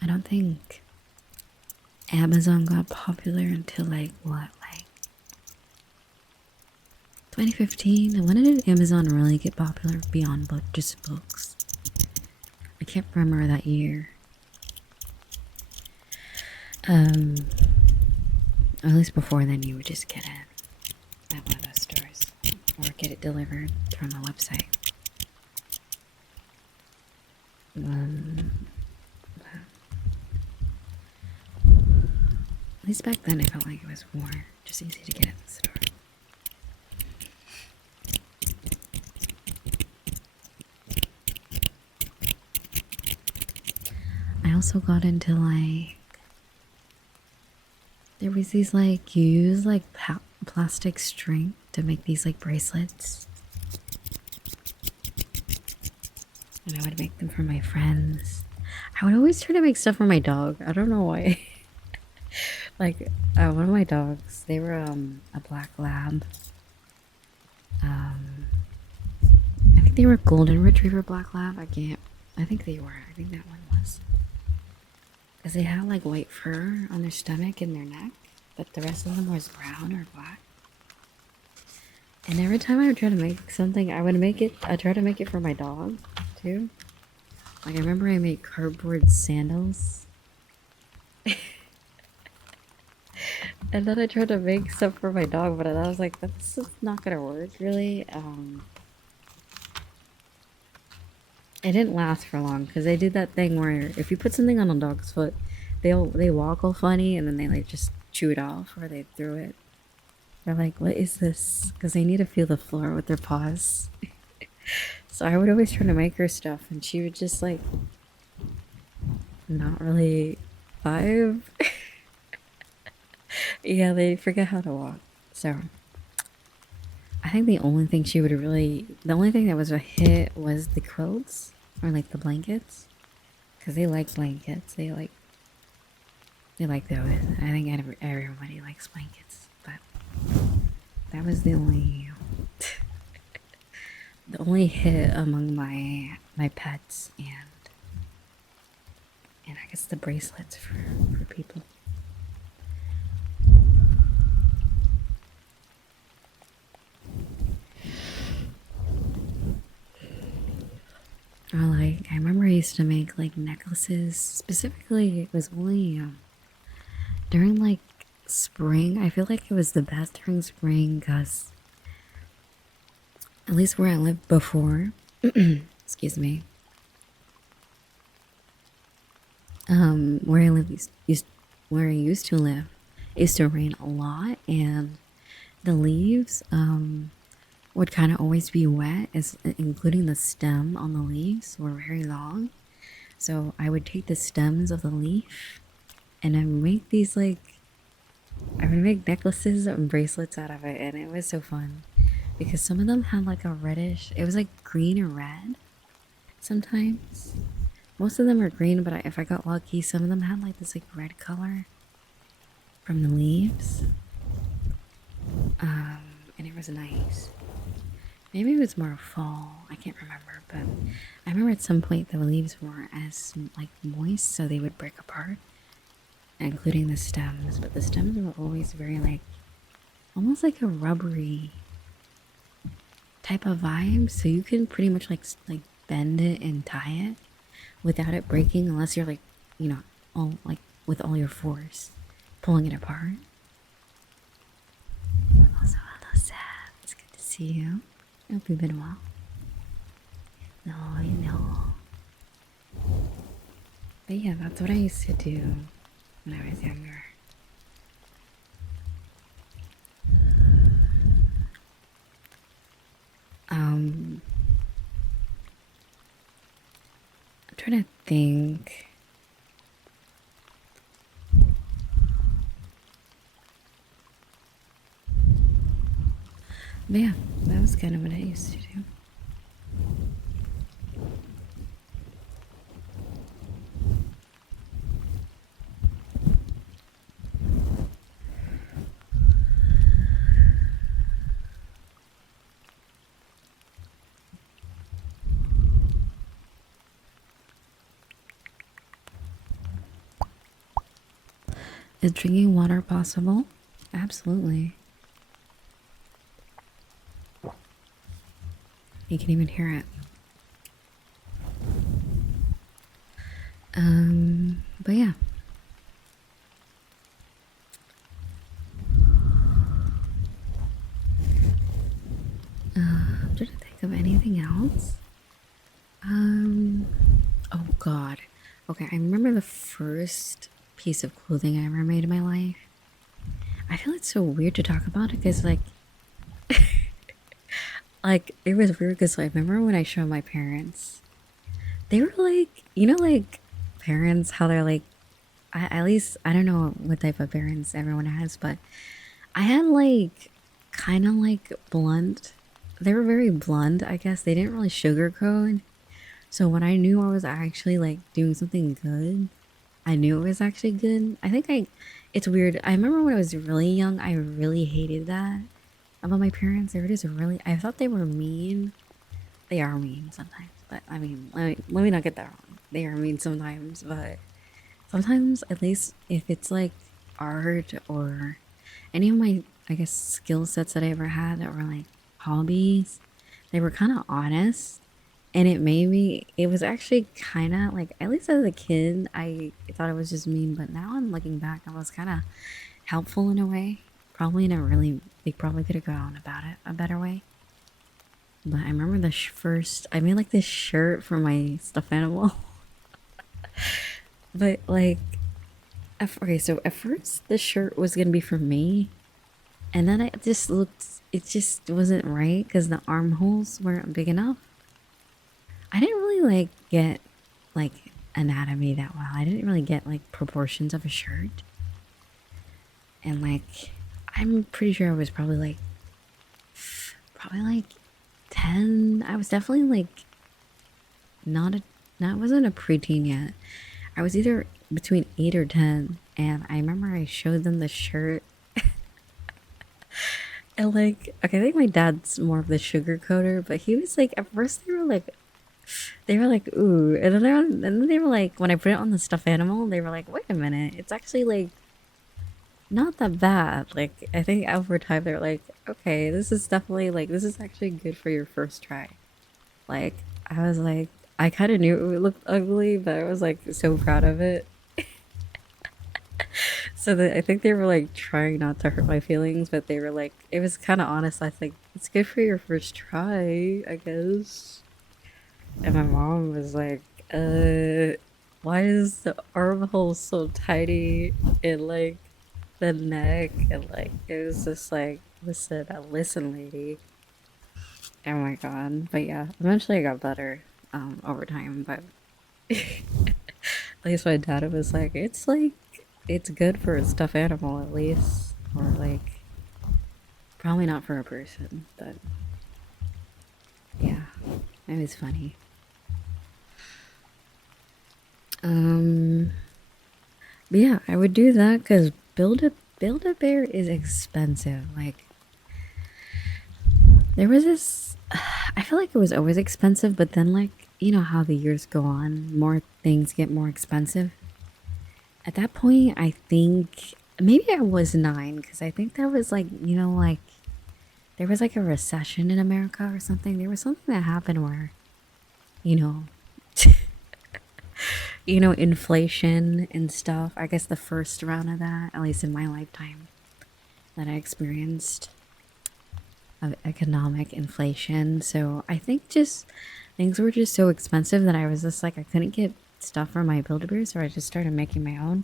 I don't think Amazon got popular until like 2015. And when did Amazon really get popular beyond just books? I can't remember that year. At least before then, you would just get it at one of those stores or get it delivered from a website. At least back then I felt like it was more just easy to get at the store. I also got into like, there was these like, you use like plastic string to make these like bracelets. And I would make them for my friends. I would always try to make stuff for my dog. I don't know why. Like, one of my dogs, they were a black lab. I think they were golden retriever black lab. I think they were. I think that one was. Because they had like white fur on their stomach and their neck, but the rest of them was brown or black. And every time I would try to make something, I try to make it for my dog too. Like I remember I made cardboard sandals. And then I tried to make stuff for my dog, but I was like, that's just not gonna work really. It didn't last for long because they did that thing where if you put something on a dog's foot, they walk all funny and then they like just chew it off or they throw it. They're like, what is this? Because they need to feel the floor with their paws. So I would always try to make her stuff and she would just like not really vibe. Yeah, they forget how to walk. So I think the only thing that was a hit was the quilts or like the blankets. Because they like blankets. They like those. I think everybody likes blankets. But that was the only hit among my pets and I guess the bracelets for people. Or like, I remember I used to make like necklaces. Specifically, it was only during like spring. I feel like it was the best during spring because at least where I lived before, excuse me, where I used to live, it used to rain a lot, and the leaves would kind of always be wet, including the stem on the leaves were very long. So I would take the stems of the leaf and I would make these like, I would make necklaces and bracelets out of it, and it was so fun because some of them had like a reddish, it was like green or red sometimes. Most of them are green, but if I got lucky, some of them had like this like red color from the leaves. And it was nice. Maybe it was more fall, I can't remember, but I remember at some point the leaves weren't as like moist, so they would break apart, including the stems, but the stems were always very like, almost like a rubbery type of vibe, so you can pretty much like bend it and tie it without it breaking, unless you're like, you know, all like with all your force pulling it apart. Also, hello Seth, it's good to see you. I hope you've been well. No, I know. But yeah, that's what I used to do when I was younger. I'm trying to think. But yeah, that was kind of what I used to do. Is drinking water possible? Absolutely. You can even hear it. But yeah. I'm trying to think of anything else. Oh God. Okay, I remember the first piece of clothing I ever made in my life. I feel it's so weird to talk about it because like it was weird because I remember when I showed my parents, they were like, like parents, how they're like, at least I don't know what type of parents everyone has, but I had like kind of like blunt. They were very blunt, I guess. They didn't really sugarcoat. So when I knew I was actually like doing something good, I knew it was actually good. It's weird. I remember when I was really young, I really hated that about my parents. They were just really, I thought they were mean. They are mean sometimes, but I mean, let me not get that wrong. They are mean sometimes, but sometimes, at least if it's like art or any of my, I guess, skill sets that I ever had that were like hobbies, they were kind of honest. And it made me, it was actually kind of like, at least as a kid, I thought it was just mean, but now I'm looking back, I was kind of helpful in a way. Probably in a really, they probably could have gone about it a better way. But I remember the first, I made like this shirt for my stuffed animal. But like, okay, so at first the shirt was gonna be for me, and then it just looked, it just wasn't right because the armholes weren't big enough. I didn't really like get like anatomy that well. I didn't really get like proportions of a shirt. And like I'm pretty sure I was probably like 10. I was definitely like not a not wasn't a preteen yet. I was either between 8 or 10, and I remember I showed them the shirt. And like, okay, I think my dad's more of the sugar coater, but he was like, at first they were like, ooh, and then they were like, when I put it on the stuffed animal, they were like, wait a minute, it's actually like not that bad. Like, I think over time they're like, okay, this is definitely like, this is actually good for your first try. Like, I was like, I kind of knew it would look ugly, but I was like so proud of it. So I think they were like trying not to hurt my feelings, but they were like, it was kind of honest. I think it's good for your first try, I guess. And my mom was like, why is the armhole so tiny in like the neck? And like, it was just like, listen, lady. Oh my god. But yeah, eventually I got better over time. But at least my dad was like, it's good for a stuffed animal at least. Or like, probably not for a person. But yeah, it was funny. Um, but yeah, I would do that because build a bear is expensive. Like there was this, I feel like it was always expensive, but then like you know how the years go on, more things get more expensive. At that point, I think maybe I was 9 because I think that was like like there was like a recession in America or something. There was something that happened where you know inflation and stuff. I guess the first round of that, at least in my lifetime, that I experienced of economic inflation. So I think just things were just so expensive that I was just like I couldn't get stuff for my Build-A-Bear, so I just started making my own.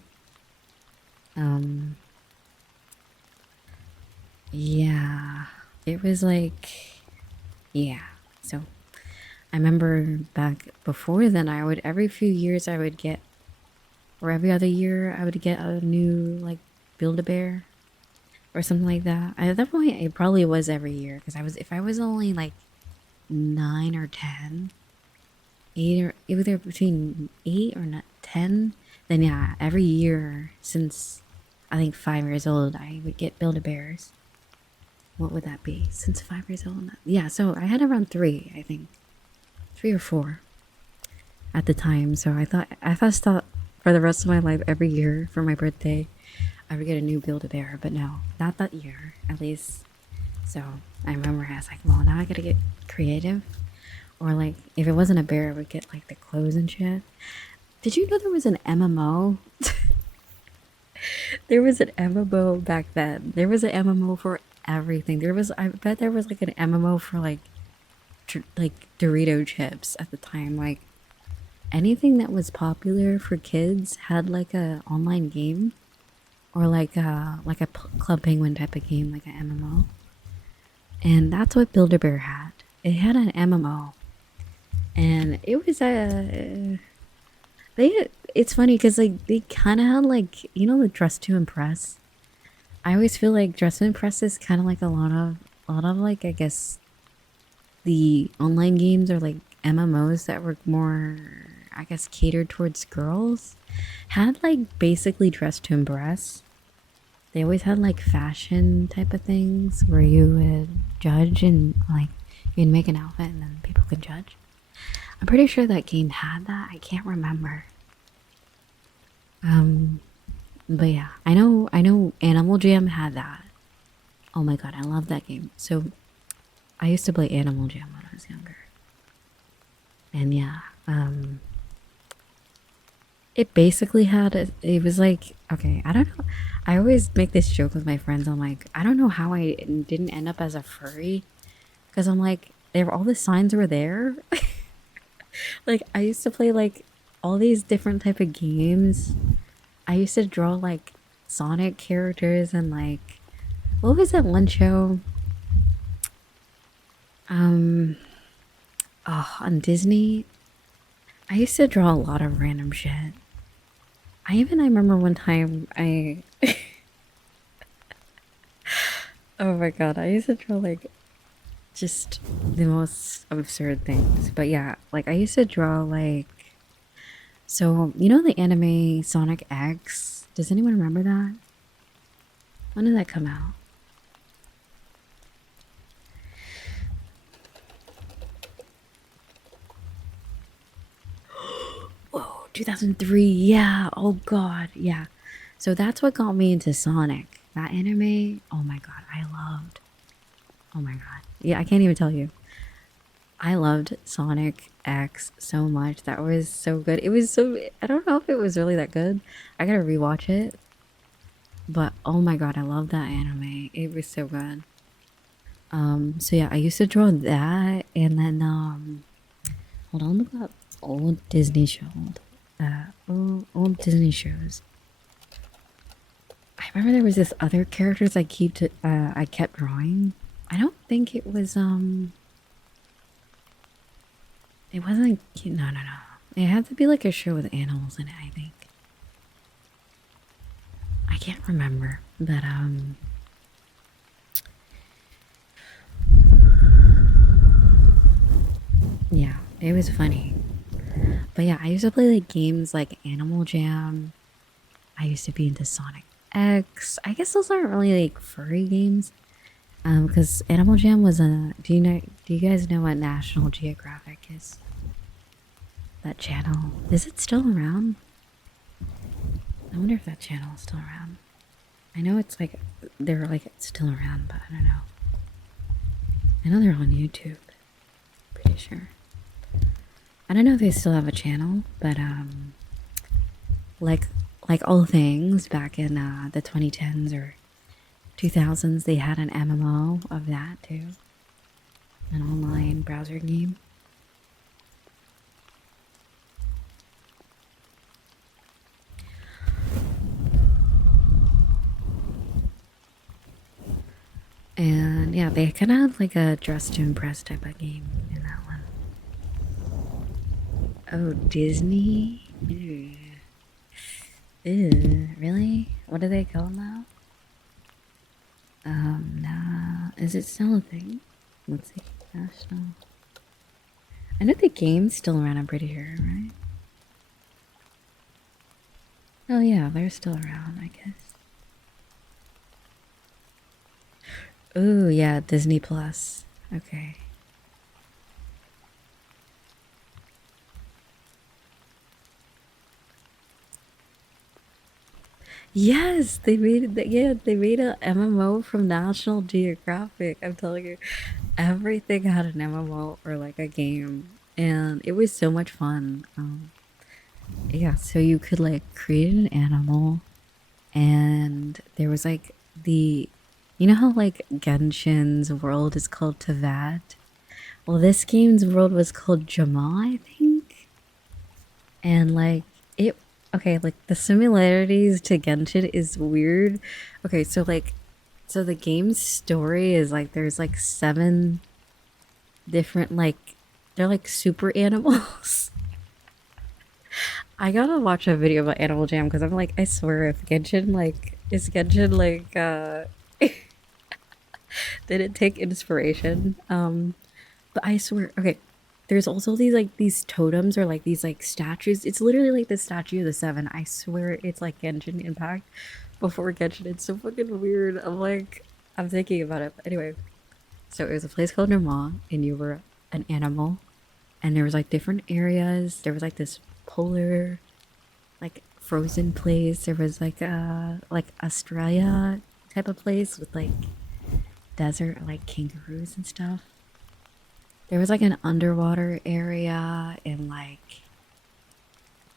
Um, yeah, it was like yeah. So I remember back before then, I would every few years I would get, or every other year I would get a new like Build-A-Bear or something like that. At that point, it probably was every year because I was if I was only like 9 or 10, either between 8 or not 10, then yeah, every year since I think 5 years old, I would get Build-A-Bears. What would that be? Since 5 years old? Yeah, so I had around 3, I think, 3 or 4 at the time. So I thought for the rest of my life, every year for my birthday, I would get a new Build-A-Bear, but no, not that year, at least. So I remember I was like, well, now I gotta get creative. Or like, if it wasn't a bear, I would get like the clothes and shit. Did you know there was an MMO? There was an MMO back then. There was an MMO for everything. I bet there was like an MMO for like Dorito chips at the time. Like anything that was popular for kids had like a online game or like a Club Penguin type of game, like an MMO. And that's what Build-A-Bear had. It had an MMO, and it was a they. It's funny because like they kind of had like the Dress to Impress. I always feel like Dress to Impress is kind of like a lot of like I guess the online games or like MMOs that were more I guess catered towards girls had like basically Dress to Impress. They always had like fashion type of things where you would judge and like you'd make an outfit and then people could judge. I'm pretty sure that game had that. I can't remember. Um, but yeah, I know Animal Jam had that. Oh my god, I love that game. So I used to play Animal Jam when I was younger. And yeah, it basically had it was like okay, I don't know. I always make this joke with my friends. I'm like, I don't know how I didn't end up as a furry because I'm like, there all the signs were there. Like I used to play like all these different type of games. I used to draw like Sonic characters and like what was that one show? Um oh, on Disney. I used to draw a lot of random shit. I remember one time I oh my god, I used to draw like just the most absurd things. But yeah, like I used to draw like so the anime Sonic X? Does anyone remember that? When did that come out? Whoa, 2003. Yeah. Oh god. Yeah. So that's what got me into Sonic. That anime. Oh my god, I loved. Oh my god. Yeah, I can't even tell you. I loved Sonic X so much. That was so good. It was so I don't know if it was really that good. I gotta rewatch it. But oh my god, I love that anime. It was so good. So yeah, I used to draw that and then hold on, look up old Disney shows. Old Disney shows. I remember there was this other characters I kept drawing. I don't think it was it wasn't no. It had to be like a show with animals in it, I think. I can't remember. But yeah, it was funny. But yeah, I used to play like games like Animal Jam. I used to be into Sonic X. I guess those aren't really like furry games. Because Animal Jam was a. Do you guys know what National Geographic is? That channel is it still around? I wonder if that channel is still around. I know it's like they're like it's still around, but I don't know. I know they're on YouTube. Pretty sure. I don't know if they still have a channel, but like all things back in the 2010s or 2000s, they had an MMO of that too, an online browser game. And yeah, they kind of have like a Dress to Impress type of game in that one. Oh, Disney? Ew. Ew, really? What do they call now? Nah. Is it still a thing? Let's see. National. I know the game's still around, I'm pretty sure, right? Oh yeah, they're still around, I guess. Oh yeah, Disney Plus. Okay. Yes, they made it. Yeah, they made a MMO from National Geographic. I'm telling you, everything had an MMO or like a game, and it was so much fun. Yeah, so you could like create an animal, and there was like you know how like Genshin's world is called Tavad? Well, this game's world was called Jamal, I think. And like it okay, like the similarities to Genshin is weird. Okay, so like so the game's story is like there's like seven different like they're like super animals. I gotta watch a video about Animal Jam because I'm like, I swear if Genshin like is Genshin like did it take inspiration? But I swear, okay, there's also these like these totems or like these like statues. It's literally like the statue of the seven. I swear it's like Genshin Impact before Genshin. It's so fucking weird. I'm like, I'm thinking about it. But anyway, so it was a place called Nermal, and you were an animal, and there was like different areas. There was like this polar, like frozen place. There was like Australia type of place with like desert like kangaroos and stuff. There was like an underwater area and like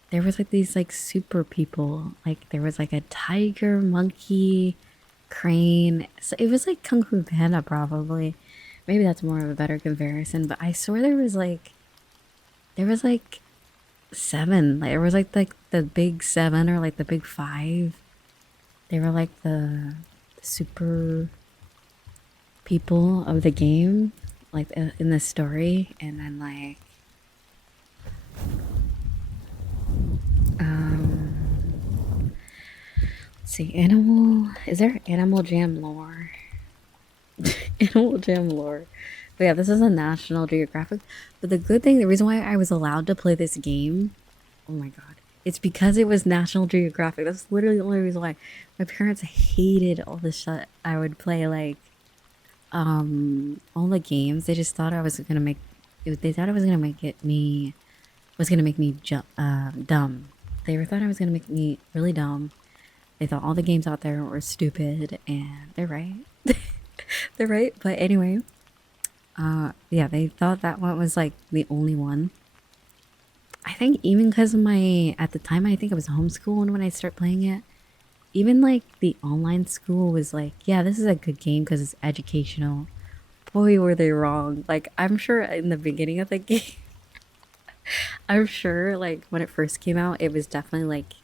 there was like these like super people. Like there was like a tiger, monkey, crane. So it was like Kung Fu Panda probably. Maybe that's more of a better comparison, but I swear there was like seven. Like, there was like the big seven or like the big five. They were like the super people of the game, like in the story, and then like let's see, animal. Is there Animal Jam lore? Animal Jam lore. But yeah, this is a National Geographic. But the good thing, the reason why I was allowed to play this game, oh my god, it's because it was National Geographic. That's literally the only reason why. My parents hated all the shit I would play, like all the games. They just thought I was gonna make. They thought I was gonna make it me. Was gonna make me dumb. They thought I was gonna make me really dumb. They thought all the games out there were stupid, and they're right. They're right. But anyway, yeah, they thought that one was like the only one. I think even because of my at the time, I think I was homeschooled when I started playing it. Even like the online school was like, yeah, this is a good game because it's educational. Boy, were they wrong. Like, I'm sure in the beginning of the game, I'm sure like when it first came out, it was definitely like,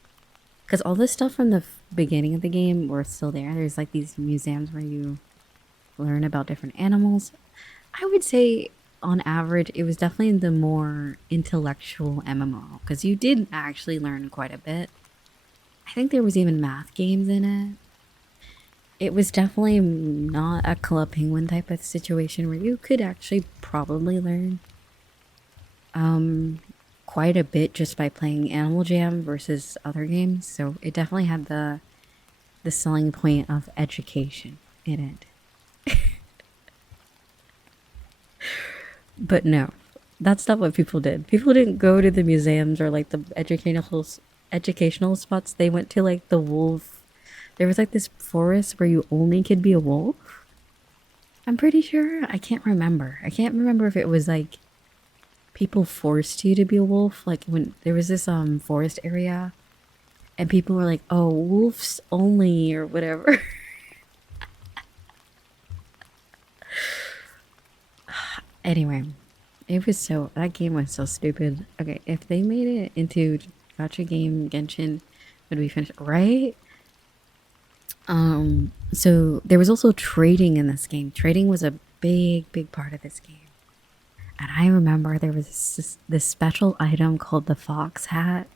because all the stuff from the beginning of the game were still there. There's like these museums where you learn about different animals. I would say on average, it was definitely the more intellectual MMO because you did actually learn quite a bit. I think there was even math games in it. It was definitely not a Club Penguin type of situation where you could actually probably learn quite a bit just by playing Animal Jam versus other games. So it definitely had the selling point of education in it. But no, that's not what people did. People didn't go to the museums or like the educational spots. They went to like the wolf. There was like this forest where you only could be a wolf. I'm pretty sure. I can't remember. I can't remember if it was like people forced you to be a wolf. Like when there was this forest area and people were like, "Oh, wolves only" or whatever. Anyway, it was so that game was so stupid. Okay, if they made it into gacha game Genshin would be finished, right? So there was also trading in this game. Trading was a big part of this game. And I remember there was this special item called the fox hat.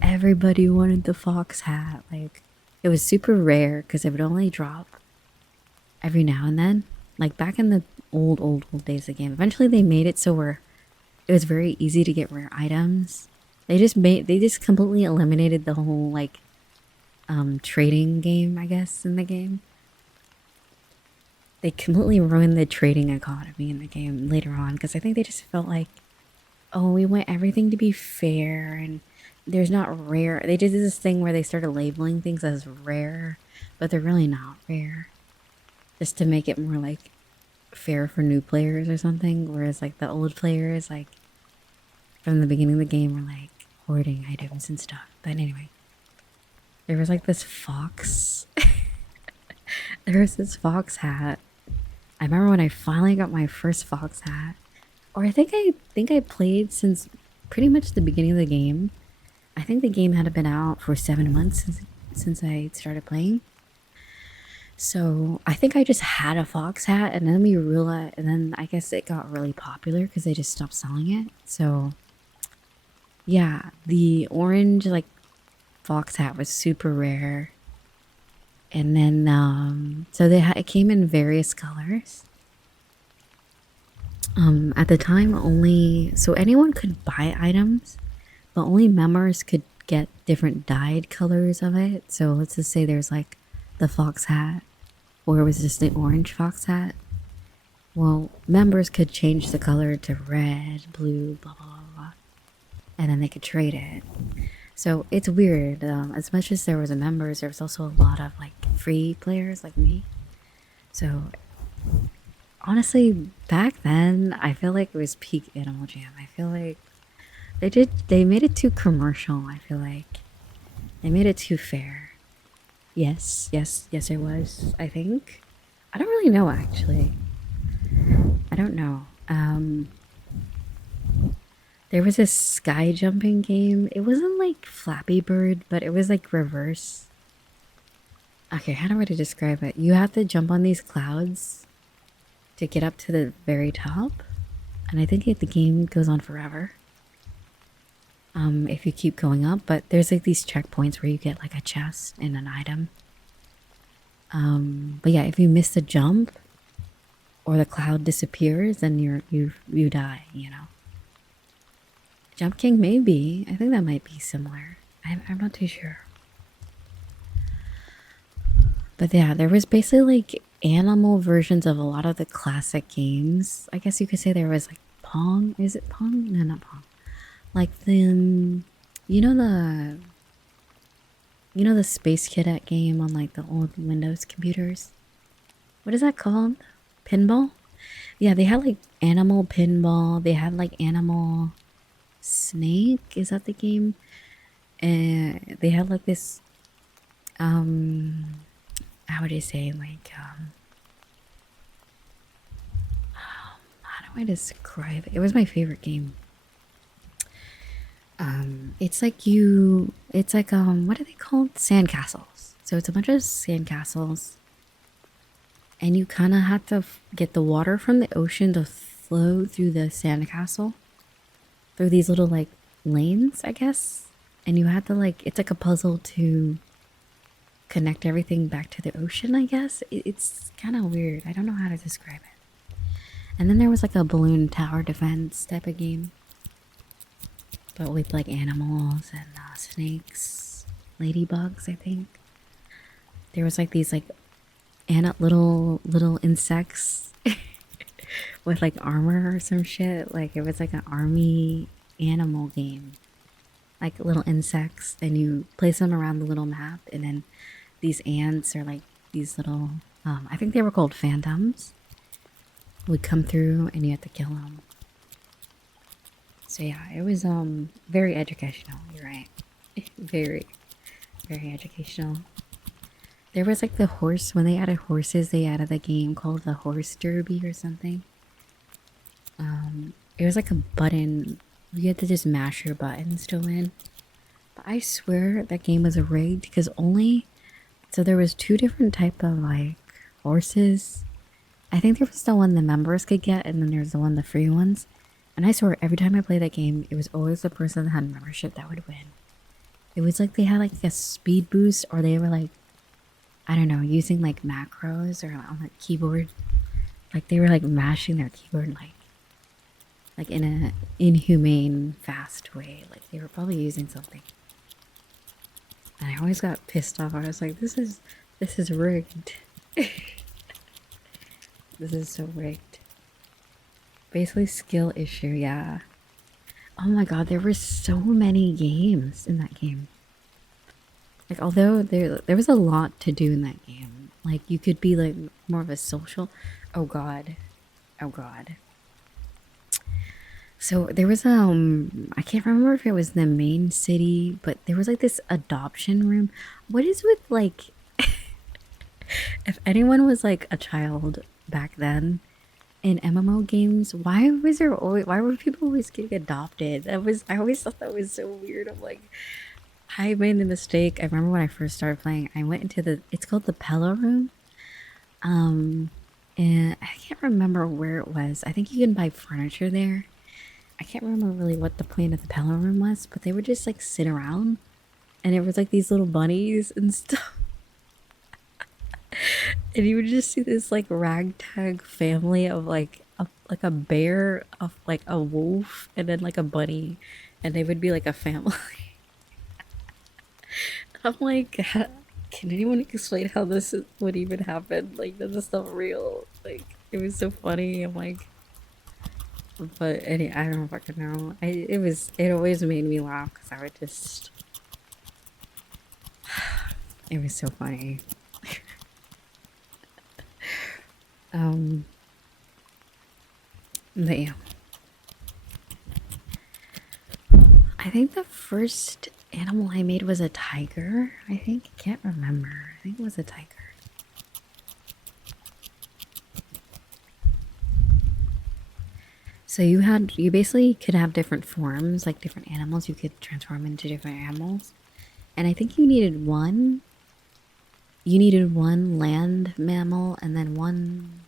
Everybody wanted the fox hat. Like, it was super rare because it would only drop every now and then. Like back in the old days of the game. Eventually they made it so where it was very easy to get rare items. They just completely eliminated the whole like trading game, I guess, in the game. They completely ruined the trading economy in the game later on because I think they just felt like, oh, we want everything to be fair and there's not rare. They did this thing where they started labeling things as rare, but they're really not rare. Just to make it more like fair for new players or something. Whereas like the old players, like from the beginning of the game, were like hoarding items and stuff. But anyway, there was like this fox. There was this fox hat. I remember when I finally got my first fox hat, or I think I played since pretty much the beginning of the game. I think the game had been out for 7 months since I started playing. So I think I just had a fox hat, and then we realized, and then I guess it got really popular because they just stopped selling it. So yeah, the orange like fox hat was super rare, and then so it came in various colors. At the time, only so anyone could buy items, but only members could get different dyed colors of it. So let's just say there's like the fox hat, or it was just the orange fox hat. Well, members could change the color to red, blue, blah blah blah, blah, and then they could trade it. So it's weird. As much as there was a members, there was also a lot of like free players like me. So honestly, back then, I feel like it was peak Animal Jam. I feel like they made it too commercial. I feel like they made it too fair. Yes, it was, I think. I don't really know, actually. I don't know. There was this sky jumping game. It wasn't like Flappy Bird, but it was like reverse. Okay, how do I describe it? You have to jump on these clouds to get up to the very top. And I think the game goes on forever. If you keep going up, but there's like these checkpoints where you get like a chest and an item. But yeah, if you miss the jump or the cloud disappears, then you die, you know. Jump King maybe. I think that might be similar. I'm not too sure. But yeah, there was basically like animal versions of a lot of the classic games. I guess you could say there was like Pong. Is it Pong? No, not Pong. Like the, you know the Space Cadet game on like the old Windows computers? What is that called? Pinball? Yeah, they had like Animal Pinball. They had like Animal Snake. Is that the game? And they had like this, how would I say, like, how do I describe it? It was my favorite game. It's like what are they called? Sandcastles. So it's a bunch of sandcastles, and you kind of have to get the water from the ocean to flow through the sandcastle through these little like lanes, I guess. And you have to like, it's like a puzzle to connect everything back to the ocean, I guess. It's kind of weird. I don't know how to describe it. And then there was like a balloon tower defense type of game, but with like animals and snakes, ladybugs, I think. There was like these like little insects with like armor or some shit. Like it was like an army animal game. Like little insects, and you place them around the little map, and then these ants are like these little, I think they were called phantoms, would come through and you had to kill them. So yeah, it was very educational. You're right. Very, very educational. There was like the horse, when they added horses, they added a game called the Horse Derby or something. It was like a button. You had to just mash your buttons to win. But I swear that game was rigged because so there was two different type of like horses. I think there was the one the members could get, and then there's the one the free ones. And I swear every time I played that game, it was always the person that had membership that would win. It was like they had like a speed boost, or they were like, I don't know, using like macros or on the keyboard. Like they were like mashing their keyboard like in a inhumane fast way. Like they were probably using something. And I always got pissed off. I was like, this is rigged. This is so rigged. Basically skill issue, yeah. Oh my god, there were so many games in that game. Like although there was a lot to do in that game. Like you could be like more of a social. Oh god. So there was I can't remember if it was the main city, but there was like this adoption room. What is with like if anyone was like a child back then in MMO games, why were people always getting adopted? I always thought that was so weird. I'm like, I made the mistake. I remember when I first started playing, I went into it's called the Pella room. And I can't remember where it was. I think you can buy furniture there. I can't remember really what the point of the Pella room was, but they would just like sit around and it was like these little bunnies and stuff. And you would just see this like ragtag family of like a bear, of like a wolf, and then like a bunny, and they would be like a family. I'm like, can anyone explain how would even happen? Like, this is not real. Like, it was so funny. I'm like, but I don't fucking know. It always made me laugh because I would just, it was so funny. But yeah. I think the first animal I made was a tiger. I can't remember. I think it was a tiger. So you basically could have different forms, like different animals. You could transform into different animals. And I think you needed one land mammal and then one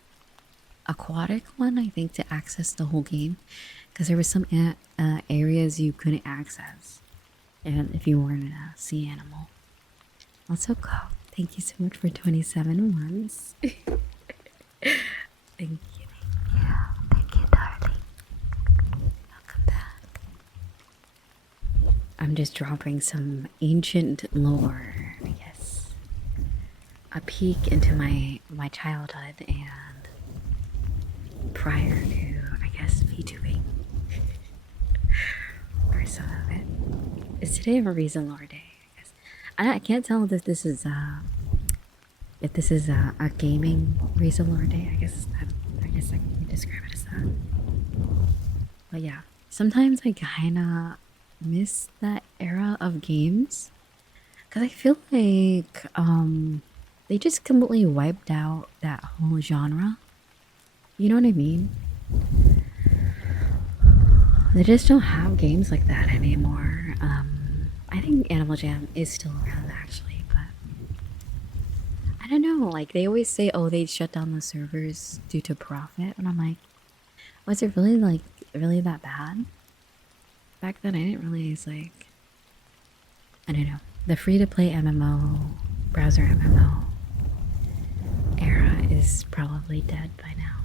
aquatic one, I think, to access the whole game. Because there were some areas you couldn't access. And if you weren't a sea animal. Also, cool. Thank you so much for 27 months. Thank you. Thank you, darling. Welcome back. I'm just dropping some ancient lore, I guess. A peek into my childhood and prior to, I guess, VTubing. Or some of it. Is today a Reason Lore Day? I guess. I can't tell if this is a gaming Reason Lore Day. I guess I can describe it as that. But yeah, sometimes I kinda miss that era of games because I feel like they just completely wiped out that whole genre. You know what I mean? They just don't have games like that anymore. I think Animal Jam is still around actually, but I don't know. Like they always say, oh, they shut down the servers due to profit, and I'm like, was it really that bad? Back then, I didn't realize like, I don't know, the free-to-play MMO, browser MMO era is probably dead by now.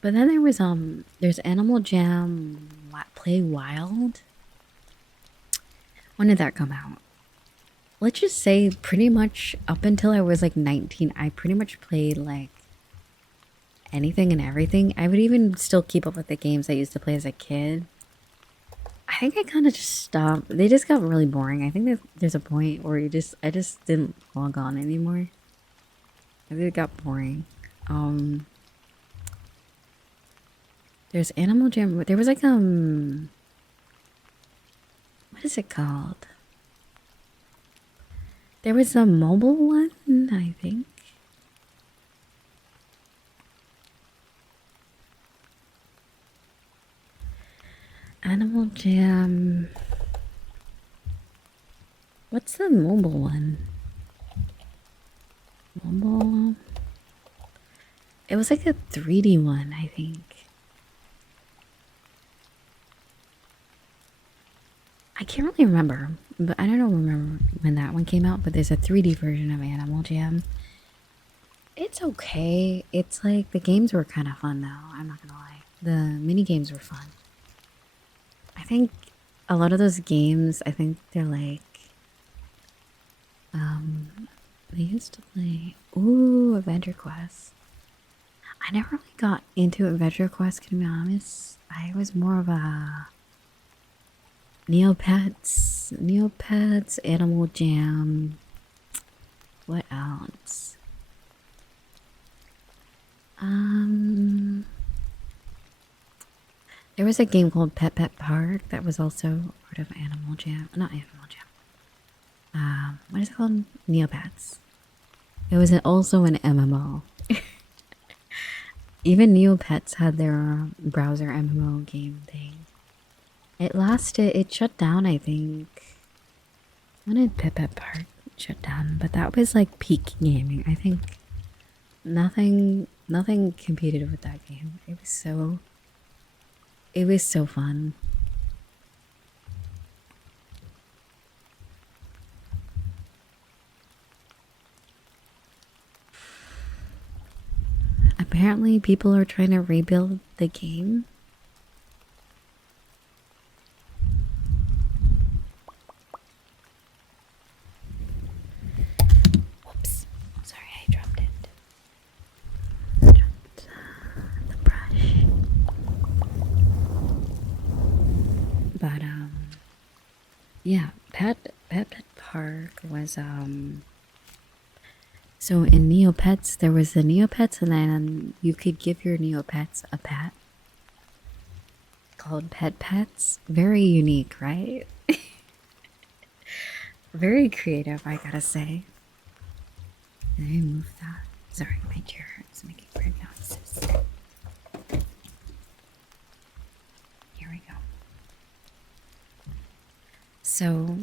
But then there's Animal Jam Play Wild. When did that come out? Let's just say pretty much up until I was like 19, I pretty much played like anything and everything. I would even still keep up with the games I used to play as a kid. I think I kind of just stopped. They just got really boring. I think there's a point where I just didn't log on anymore. I think it got boring. There's Animal Jam. There was like what is it called? There was a mobile one, I think. Animal Jam. What's the mobile one? Mobile. It was like a 3D one, I think. I can't really remember, but I don't remember when that one came out, but there's a 3D version of Animal Jam. It's okay. It's like the games were kind of fun though, I'm not gonna lie. The mini games were fun. I think a lot of those games, I think they're like they used to play Adventure Quest. I never really got into Adventure Quest, to be honest. I was more of a Neopets, Animal Jam. What else? There was a game called Pet Park that was also part of Animal Jam. Not Animal Jam. What is it called? Neopets. It was also an MMO. Even Neopets had their browser MMO game thing. It lasted, it shut down, I think. When did Pipet Park shut down? But that was like peak gaming. I think nothing competed with that game. It was so fun. Apparently people are trying to rebuild the game. Whoops. Sorry, I dropped it. Dropped the brush. But yeah, Pet Park was so in Neopets there was the Neopets, and then you could give your Neopets a pet called Pet Pets. Very unique, right? Very creative, I gotta say. Let me move that. Sorry, my chair hurts making weird noises. Here we go. So,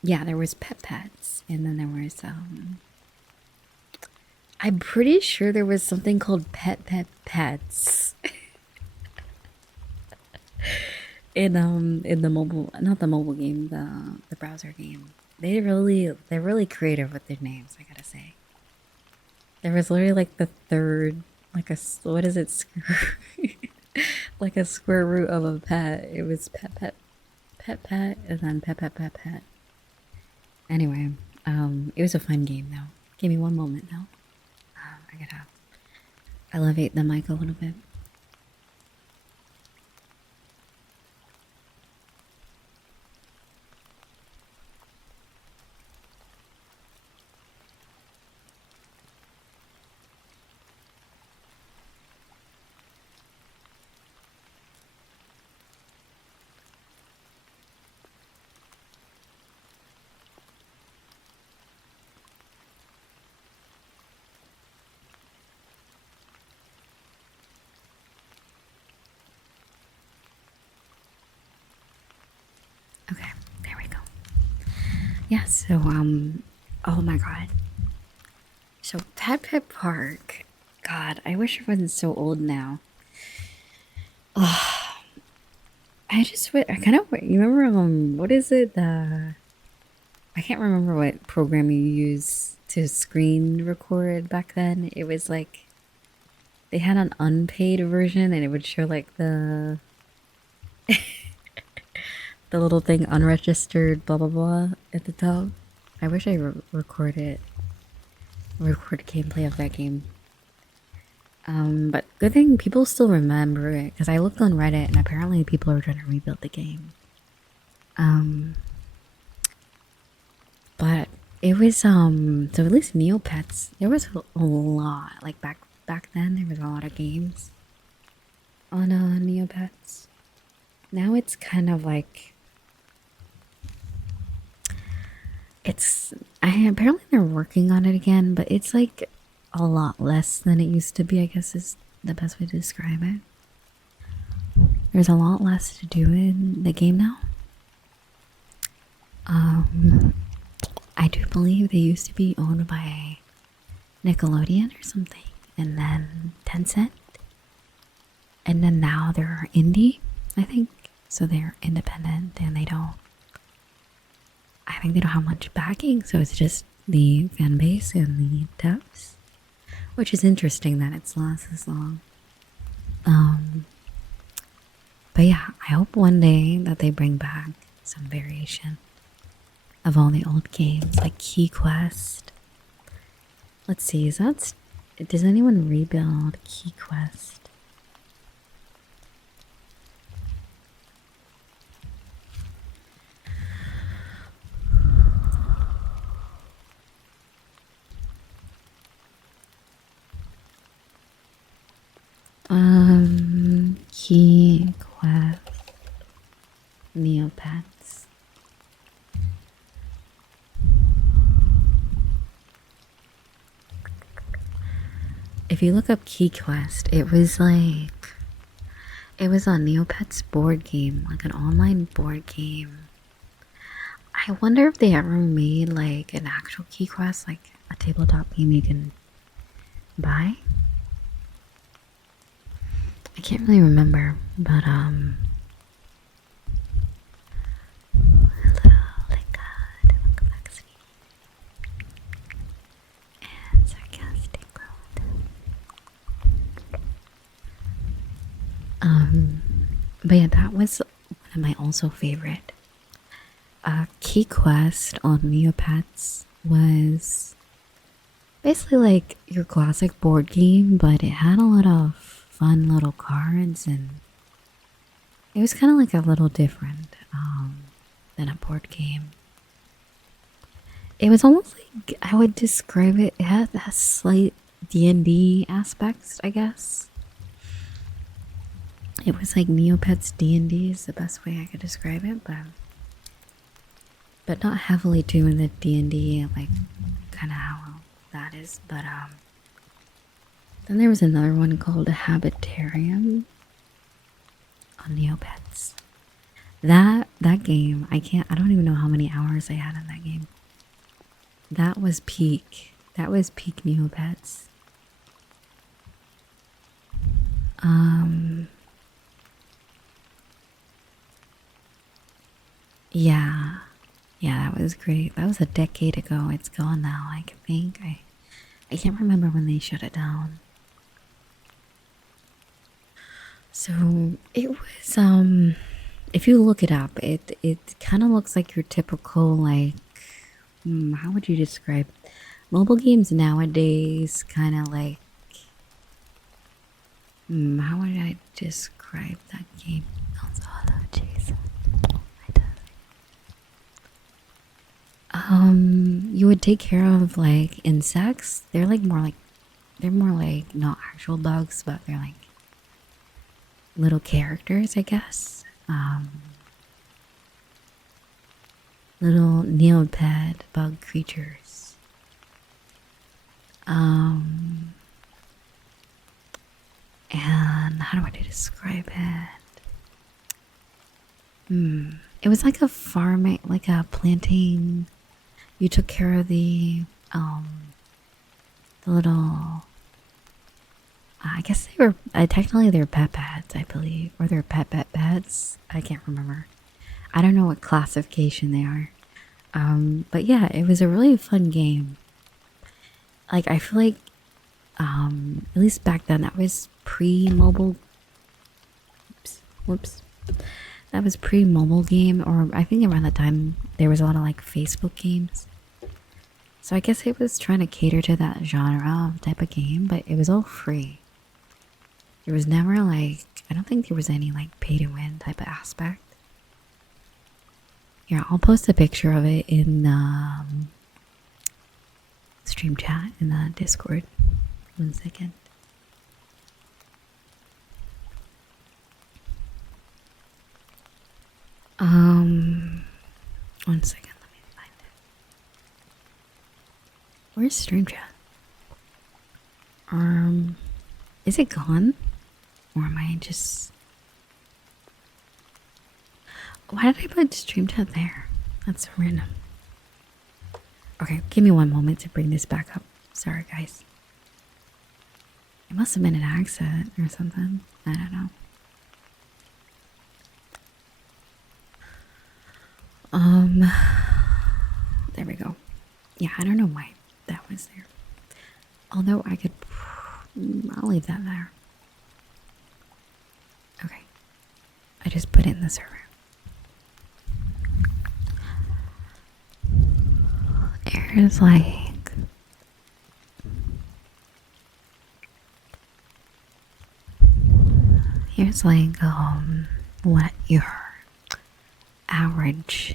yeah, there was Pet Pets, and then there was, I'm pretty sure there was something called Pets. in the mobile, not the mobile game, the browser game. They're really creative with their names, I gotta say. There was literally like the third, like what is it, like a square root of a pet. It was pet, and then pet. Anyway, it was a fun game though. Give me one moment now. I gotta elevate the mic a little bit. Okay, there we go. Yeah, so oh my god. So Pet Park. God, I wish I wasn't so old now. Oh, I kind of you remember what is it? I can't remember what program you use to screen record back then. It was like they had an unpaid version, and it would show like the the little thing unregistered blah blah blah at the top. I wish I record gameplay of that game. But good thing people still remember it, because I looked on Reddit and apparently people are trying to rebuild the game. But it was so at least Neopets, there was a lot, like back then there was a lot of games on Neopets. Now it's kind of like apparently they're working on it again, but it's like a lot less than it used to be, I guess is the best way to describe it. There's a lot less to do in the game now. I do believe they used to be owned by Nickelodeon or something, and then Tencent, and then now they're indie, I think. So they're independent, and I think they don't have much backing, so it's just the fan base and the devs, which is interesting that it's lasted this long. But yeah, I hope one day that they bring back some variation of all the old games, like Key Quest. Let's see, does anyone rebuild Key Quest? Key Quest Neopets. if you look up Key Quest, it was a Neopets board game, like an online board game. I wonder if they ever made like an actual Key Quest, like a tabletop game you can buy. I can't really remember, but hello, thank God, complexity and sarcastic growth. But yeah, that was one of my also favorite. Key Quest on Neopets was basically like your classic board game, but it had a lot of fun little cards, and it was kind of like a little different than a board game. It was almost like, I would describe it, it had a slight D&D aspects, I guess. It was like Neopets D&D is the best way I could describe it, but not heavily doing the D&D, like kind of how that is. But then there was another one called Habitarium on Neopets. That game, I don't even know how many hours I had in that game. That was peak. That was peak Neopets. Yeah. Yeah, that was great. That was a decade ago. It's gone now, I think. I can't remember when they shut it down. So it was if you look it up, it kind of looks like your typical, like, how would you describe mobile games nowadays? Kind of like, how would I describe that game? Oh, jeez. You would take care of like insects. They're more like not actual bugs, but they're like little characters, I guess. Little Neopet bug creatures. And how do I describe it? It was like a farming, like a planting. You took care of the little. I guess they were technically they're pet pets, I believe, or they're pet pets. I can't remember. I don't know what classification they are. But yeah, it was a really fun game. Like, I feel like, at least back then, that was pre-mobile. Whoops. That was pre-mobile game, or I think around that time there was a lot of like Facebook games. So I guess it was trying to cater to that genre of type of game, but it was all free. There was never like, I don't think there was any like pay to win type of aspect. Yeah, I'll post a picture of it in stream chat in the Discord. 1 second. One second, let me find it. Where's stream chat? Is it gone? Or am I just... Why did I put stream chat there? That's so random. Okay, give me 1 moment to bring this back up. Sorry, guys. It must have been an accident or something. I don't know. There we go. Yeah, I don't know why that was there. Although I could... I'll leave that there. Okay. I just put it in the server. There's like... Here's like, what your average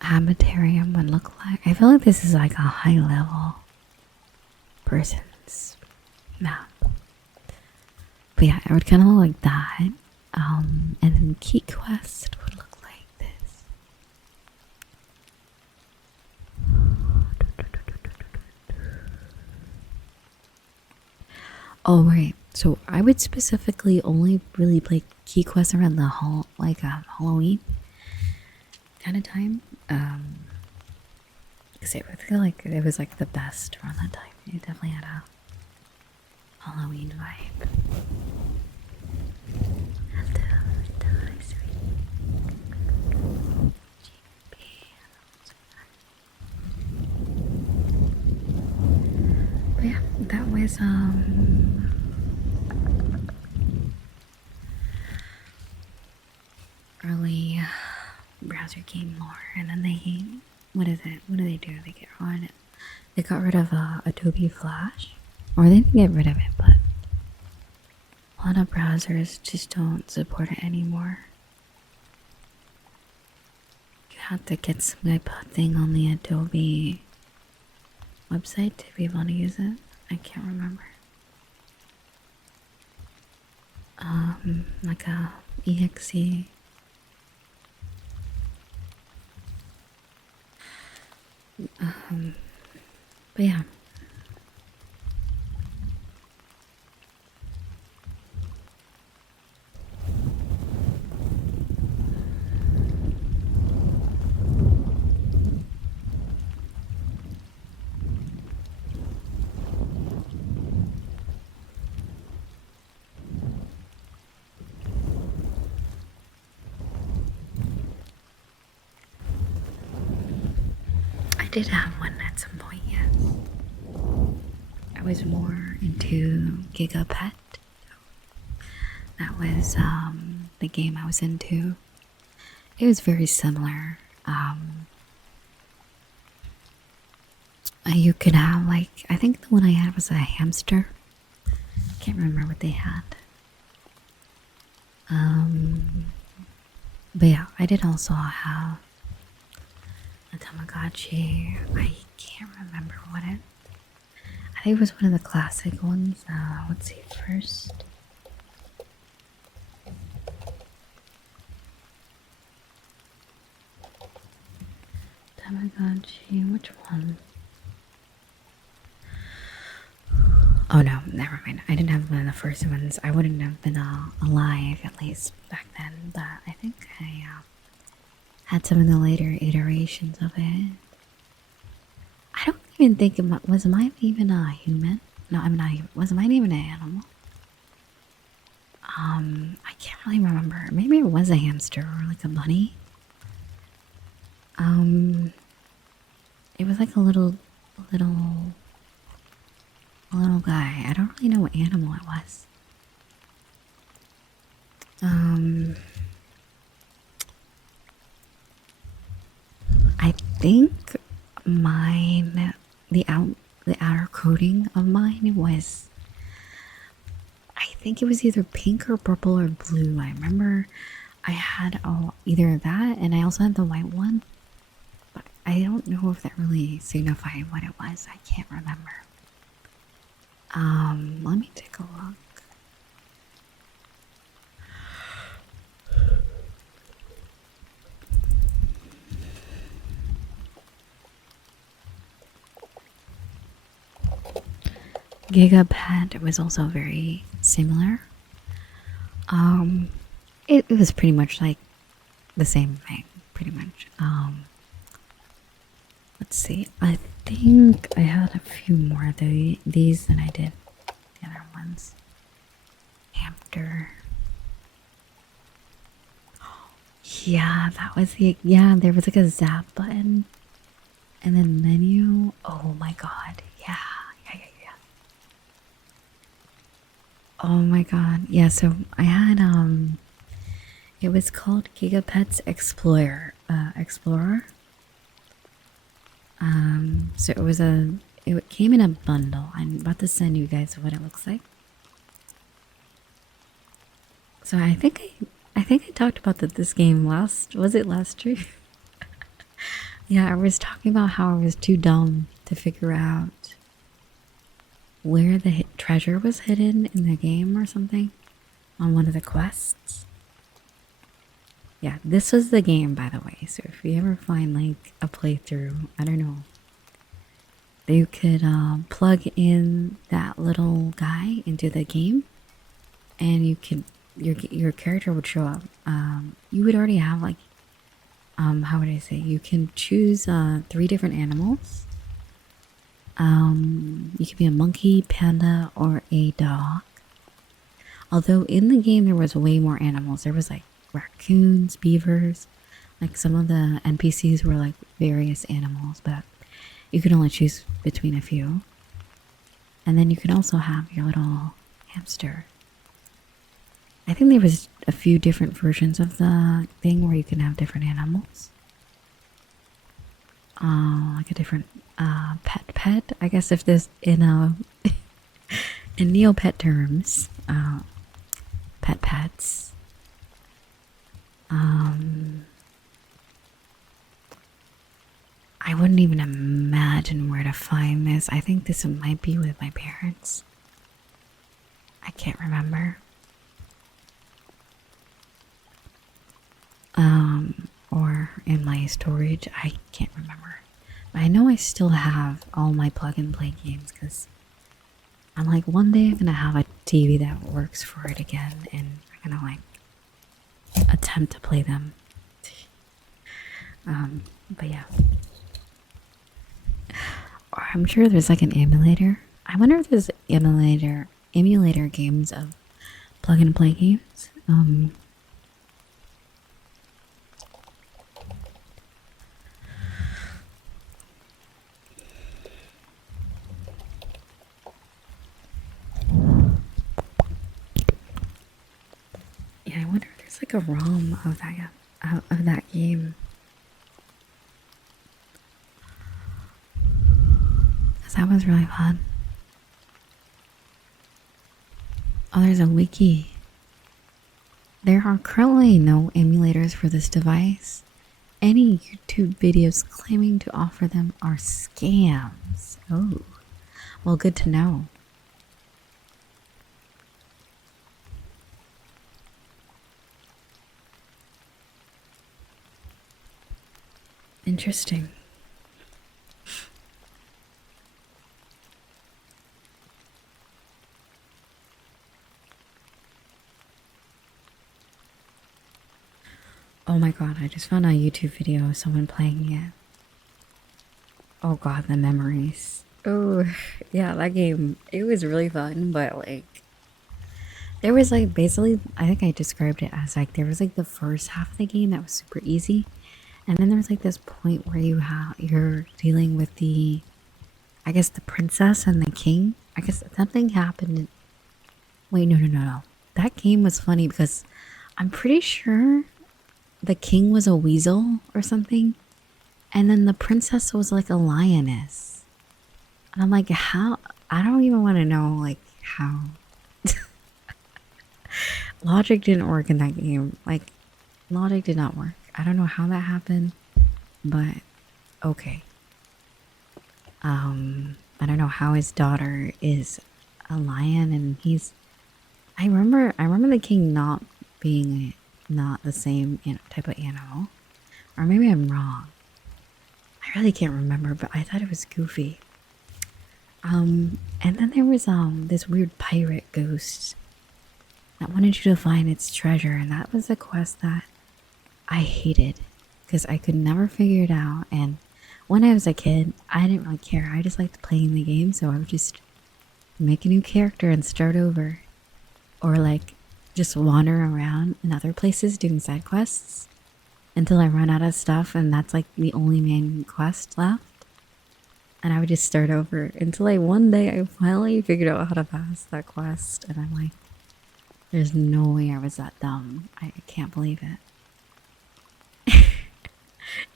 habitarium would look like. I feel like this is like a high level person's map. But yeah, it would kind of look like that. And then Key Quest would look like this. Oh right. So I would specifically only really play key quests around the Halloween kind of time. Because I feel like it was like the best around that time. It definitely had a Halloween vibe. Hello, sweetie. But yeah, that was early browser game lore, and then they what is it? What do they do? They get on it. They got rid of Adobe Flash, or they didn't get rid of it, but a lot of browsers just don't support it anymore. You have to get some type of thing on the Adobe website to be able to use it. I can't remember. Like a exe. But yeah. I did have one at some point, yes. I was more into Giga Pet. That was the game I was into. It was very similar. You could have like, I think the one I had was a hamster. Can't remember what they had. But yeah, I did also have a Tamagotchi. I can't remember what it. I think it was one of the classic ones. Let's see first. Tamagotchi, which one? Oh no, never mind. I didn't have one of the first ones. I wouldn't have been alive, at least back then. But I think I had some of the later iterations of it. I don't even think was mine even a human? No, I'm not even. Was mine even an animal? I can't really remember. Maybe it was a hamster or like a bunny. It was like a little guy. I don't really know what animal it was. I think mine, the outer coating of mine was, I think it was either pink or purple or blue. I remember I had either that, and I also had the white one, but I don't know if that really signified what it was. I can't remember. Let me take a look. Giga Pet was also very similar. It was pretty much like the same thing, pretty much. Let's see. I think I had a few more of these than I did the other ones. Hamster. Yeah, that was yeah, there was like a zap button. And then menu. Oh my god. Yeah. Oh my god. Yeah, so I had it was called Giga Pets Explorer. So it came in a bundle. I'm about to send you guys what it looks like. So I think I talked about this game last stream? Yeah, I was talking about how I was too dumb to figure out where the treasure was hidden in the game or something on one of the quests. Yeah, this was the game, by the way. So if you ever find like a playthrough, I don't know, you could plug in that little guy into the game, and you could your character would show up. You would already have like how would I say? You can choose 3 different animals. You could be a monkey, panda, or a dog. Although in the game there was way more animals. There was like raccoons, beavers. Like some of the NPCs were like various animals, but you could only choose between a few. And then you could also have your little hamster. I think there was a few different versions of the thing where you can have different animals. Like a different pet. I guess if this in in Neopet terms, pets. I wouldn't even imagine where to find this. I think this might be with my parents. I can't remember. Or in my storage. I can't remember. But I know I still have all my plug and play games because I'm like, one day I'm gonna have a TV that works for it again, and I'm gonna like attempt to play them. But yeah. Or I'm sure there's like an emulator. I wonder if there's emulator games of plug and play games. Yeah, I wonder if there's like a ROM of that game. Cause that was really fun. Oh, there's a wiki. There are currently no emulators for this device. Any YouTube videos claiming to offer them are scams. Oh, well, good to know. Interesting. Oh my god, I just found a YouTube video of someone playing it. Oh god, the memories. Oh, yeah, that game, it was really fun, but like, there was like basically, I think I described it as like, there was like the first half of the game that was super easy. And then there was like this point where you're dealing with I guess the princess and the king. I guess something happened. Wait, no. That game was funny because I'm pretty sure the king was a weasel or something, and then the princess was like a lioness. And I'm like, how? I don't even want to know like how. Logic didn't work in that game. Like, logic did not work. I don't know how that happened, but okay. I don't know how his daughter is a lion and I remember the king not being not the same type of animal. Or maybe I'm wrong. I really can't remember, but I thought it was goofy. And then there was this weird pirate ghost that wanted you to find its treasure, and that was a quest that I hated because I could never figure it out. And when I was a kid, I didn't really care. I just liked playing the game, so I would just make a new character and start over, or like just wander around in other places doing side quests until I run out of stuff, and that's like the only main quest left. And I would just start over until one day I finally figured out how to pass that quest, and I'm like, there's no way I was that dumb. I can't believe it.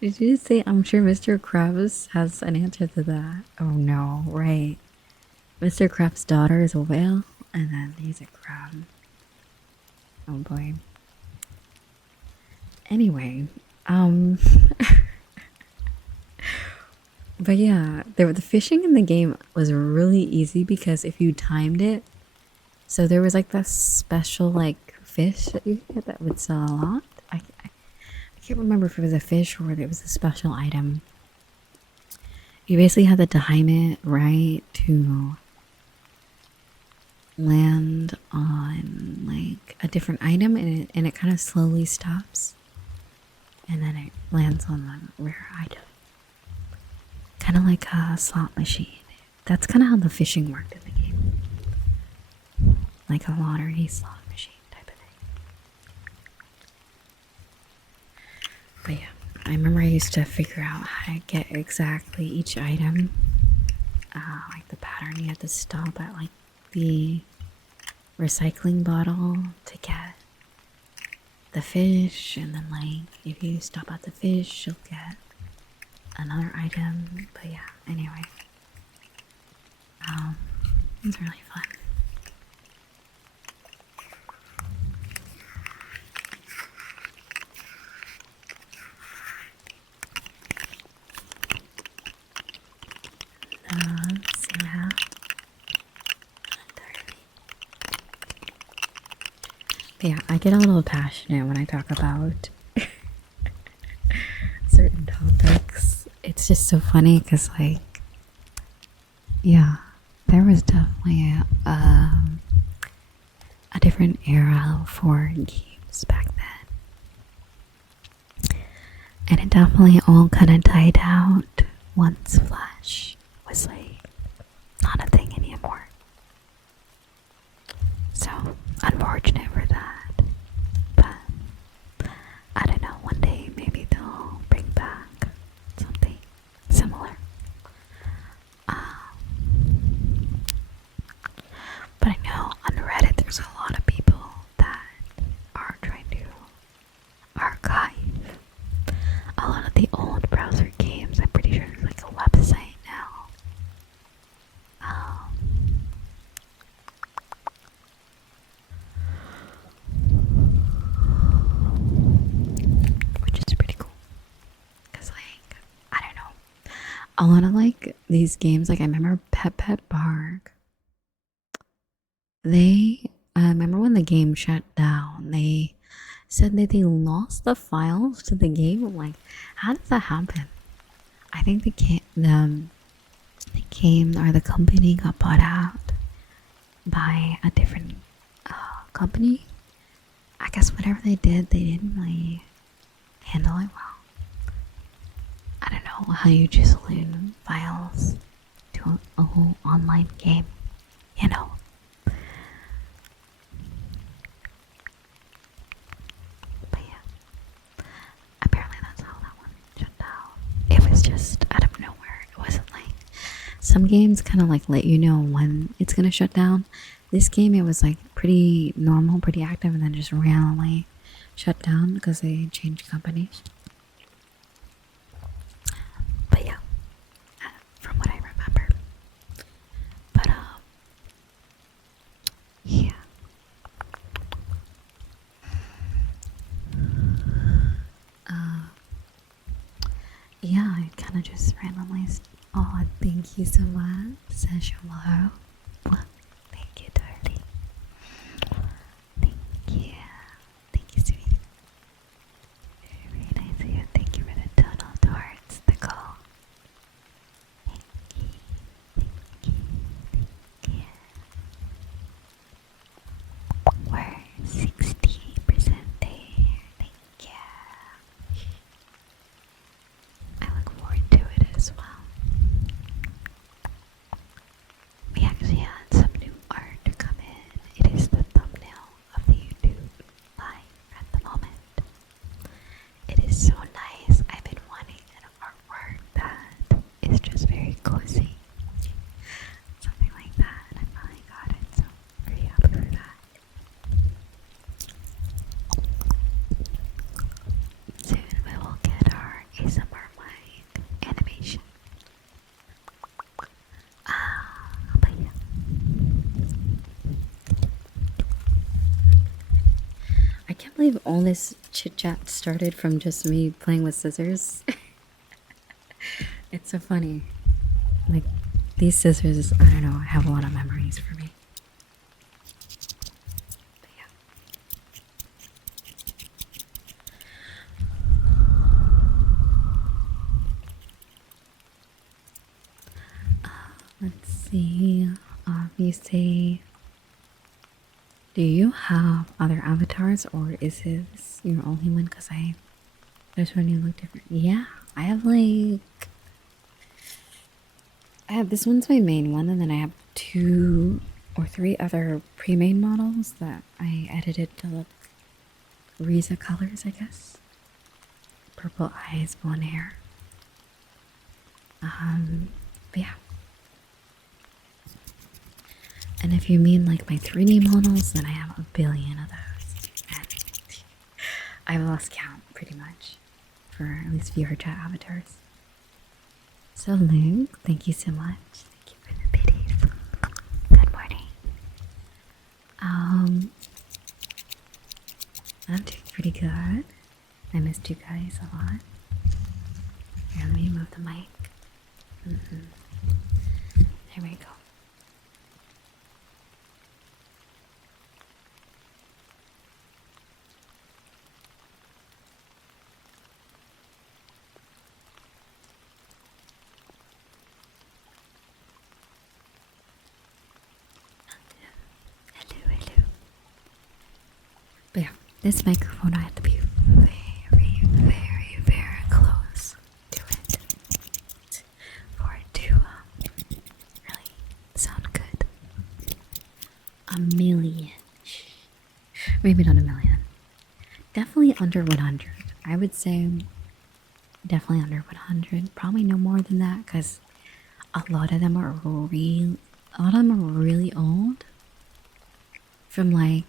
Did you say I'm sure Mr. Krabs has an answer to that? Oh no, right. Mr. Krabs' daughter is a whale, and then he's a crab. Oh boy. Anyway, but yeah, the fishing in the game was really easy because if you timed it, so there was like this special like fish that you get that would sell a lot. I can't remember if it was a fish or it was a special item. you basically have to time it right to land on like a different item, and it kind of slowly stops, and then it lands on the rare item. Kind of like a slot machine. That's kind of how the fishing worked in the game. Like a lottery slot machine type of thing. But yeah, I remember I used to figure out how to get exactly each item. Like the pattern, you had to stop at like the recycling bottle to get the fish, and then like if you stop at the fish, you'll get another item. But yeah, anyway, it was really fun. Yeah. But yeah, I get a little passionate when I talk about certain topics. It's just so funny because, like, yeah, there was definitely a different era for games back then. And it definitely all kind of died out once Flash was like not a thing anymore. So unfortunate for that. But I don't know, one day maybe they'll bring back something similar. But I know on Reddit there's a lot of people that are trying to archive a lot of the old browser games. I'm pretty sure there's like a website now. Which is pretty cool. Because like, I don't know. A lot of like these games, like I remember Pet Bark. I remember when the game shut down, they said that they lost the files to the game. I'm like, how did that happen? I think the company got bought out by a different company. I guess whatever they did, they didn't like handle it well. I don't know how you just lose files to a whole online game, you know. But yeah, apparently that's how that one shut down. It was just out of nowhere. It wasn't like some games kind of like let you know when it's gonna shut down. This game, it was like pretty normal, pretty active, and then just randomly shut down because they changed companies. But yeah, from what I remember. But yeah. Yeah, I kind of just randomly. Oh, thank you so much, says hello. Thank you, darling. Thank you, sweetie. Very nice of you. Thank you for the tunnel towards the goal. Thank you. We're 60% there. Thank you. I look forward to it as well. We actually had some new art come in. It is the thumbnail of the YouTube live at the moment. It is so nice. I've been wanting an artwork that is just very cozy. Something like that. And I finally got it, so I'm very happy for that. Soon we will get our ASMR mic animation. But yeah. I can't believe all this chit chat started from just me playing with scissors. It's so funny. Like, these scissors, I don't know, have a lot of memories for me. But yeah. you say, do you have other avatars or is this your only one? Because there's one you look different. Yeah, I have this one's my main one, and then I have 2 or 3 other pre-made models that I edited to look Riza colors, I guess. Purple eyes, blonde hair. But yeah. And if you mean like my 3D models, then I have a billion of those. And I've lost count pretty much for at least viewer chat avatars. So Luke, thank you so much. Thank you for the biddies. Good morning. I'm doing pretty good. I missed you guys a lot. Here, let me move the mic. There we go. Hello. But yeah, this microphone I have to be very close to it for it to really sound good. A million. Maybe not a million. Definitely under 100. I would say definitely under 100. Probably no more than that because a lot of them are really old. From like,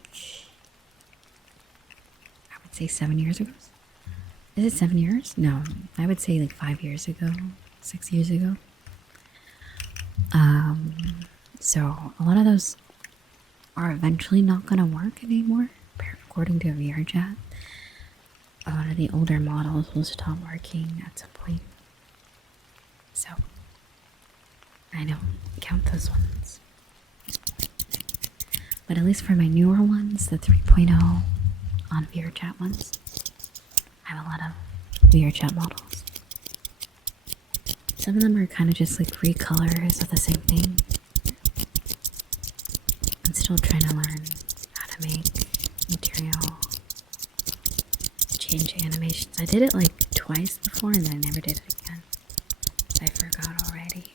I would say 7 years ago. Is it 7 years? No, I would say like 5 years ago, 6 years ago. So a lot of those are eventually not gonna work anymore, according to VRChat. A lot of the older models will stop working at some point. So I don't count those ones. But at least for my newer ones, the 3.0 on VRChat ones, I have a lot of VRChat models. Some of them are kind of just like recolors of the same thing. I'm still trying to learn how to make material, change animations. I did it like twice before and then I never did it again. I forgot already.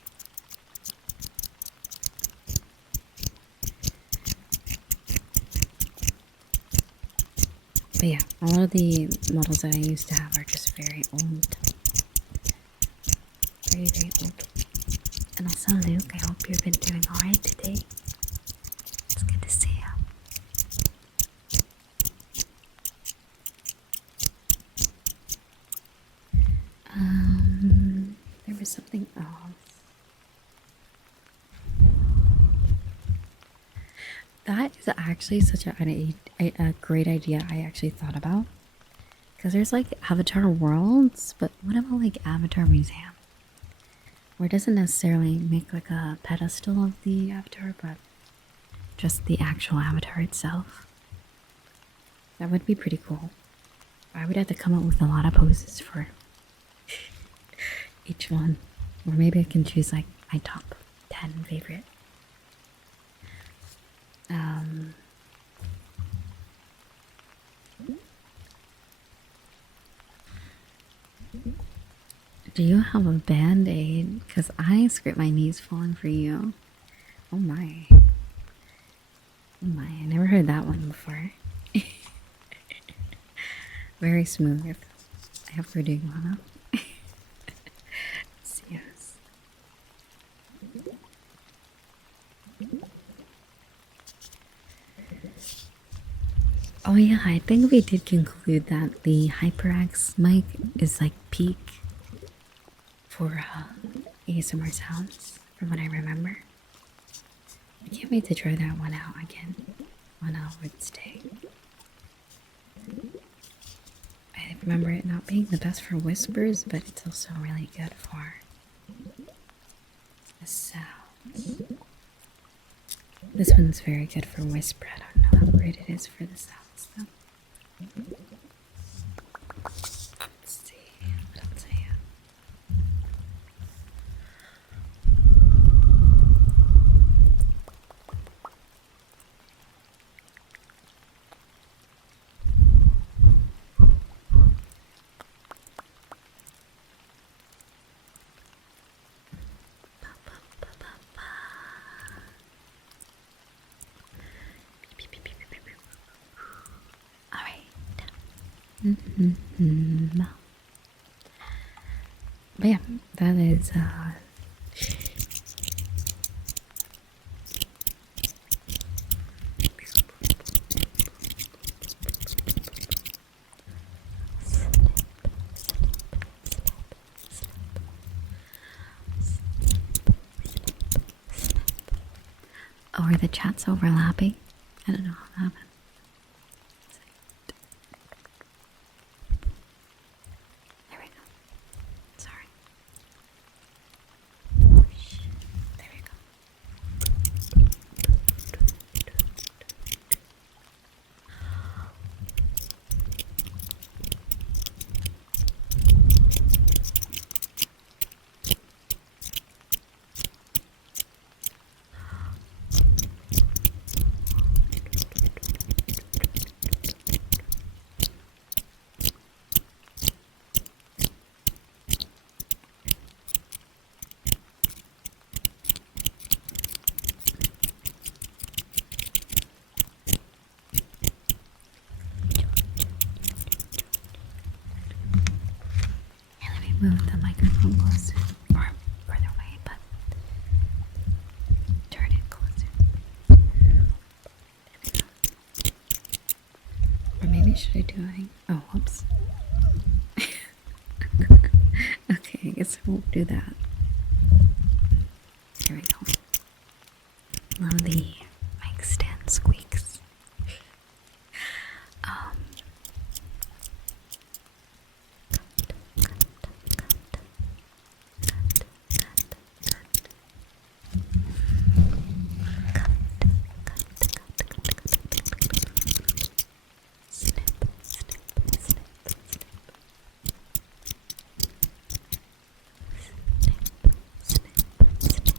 But yeah, a lot of the models that I used to have are just very old. Very old. And also Luke, I hope you've been doing alright today. It's good to see you. There was something else. That is actually such a great idea I actually thought about. Because there's like Avatar Worlds, but what about like Avatar Museum? Where it doesn't necessarily make like a pedestal of the avatar, but just the actual avatar itself. That would be pretty cool. I would have to come up with a lot of poses for each one. Or maybe I can choose like my top 10 favorite. Do you have a band-aid? Because I scraped my knees falling for you. Oh my. Oh my, I never heard that one before. Very smooth. I hope we're doing well now. Yes. Oh yeah, I think we did conclude that the HyperX mic is like peak for ASMR sounds, from what I remember. I can't wait to try that one out again on Wednesday. I remember it not being the best for whispers, but it's also really good for the sounds. This one's very good for whisper. I don't know how great it is for the sounds though. Let's see what else I have. But yeah, that is oh, are the chats overlapping? I don't know how that happened. There we go. Sorry. There we go. Here, let me move the microphone closer. Or further away, but turn it closer. Or maybe should I do it? Oh, whoops. Okay, I guess I won't do that. Here we go. Love the mic stand squeaks. Snip, snip, snip, snip. Snip, snip, snip.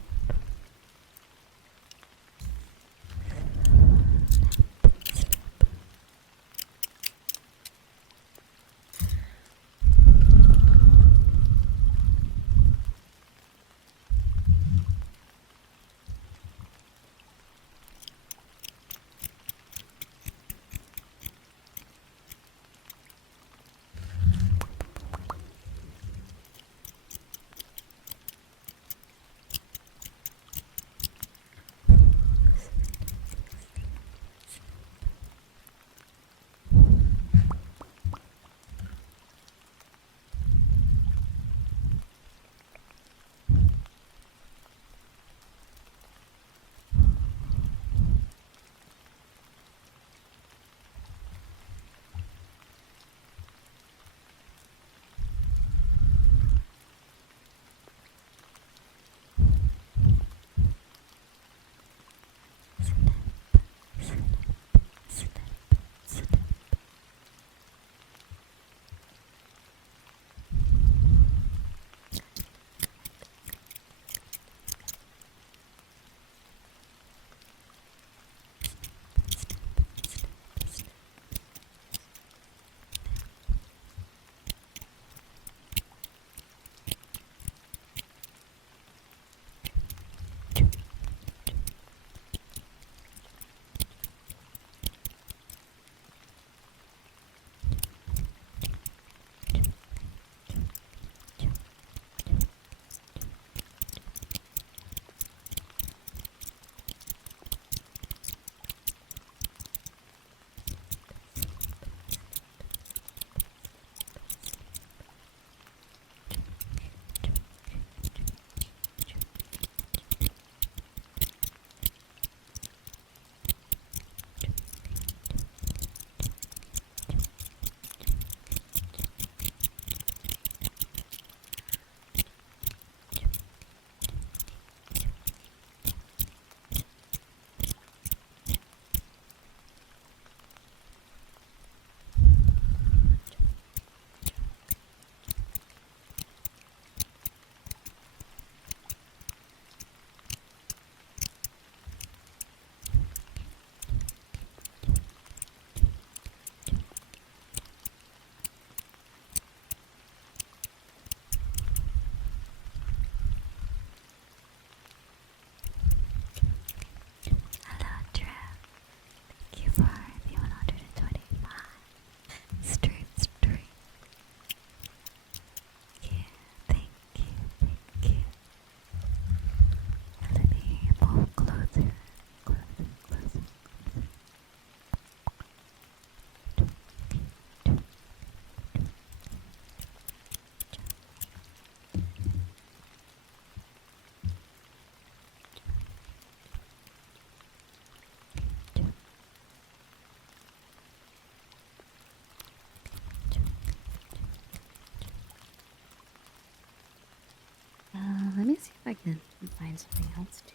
can find something else to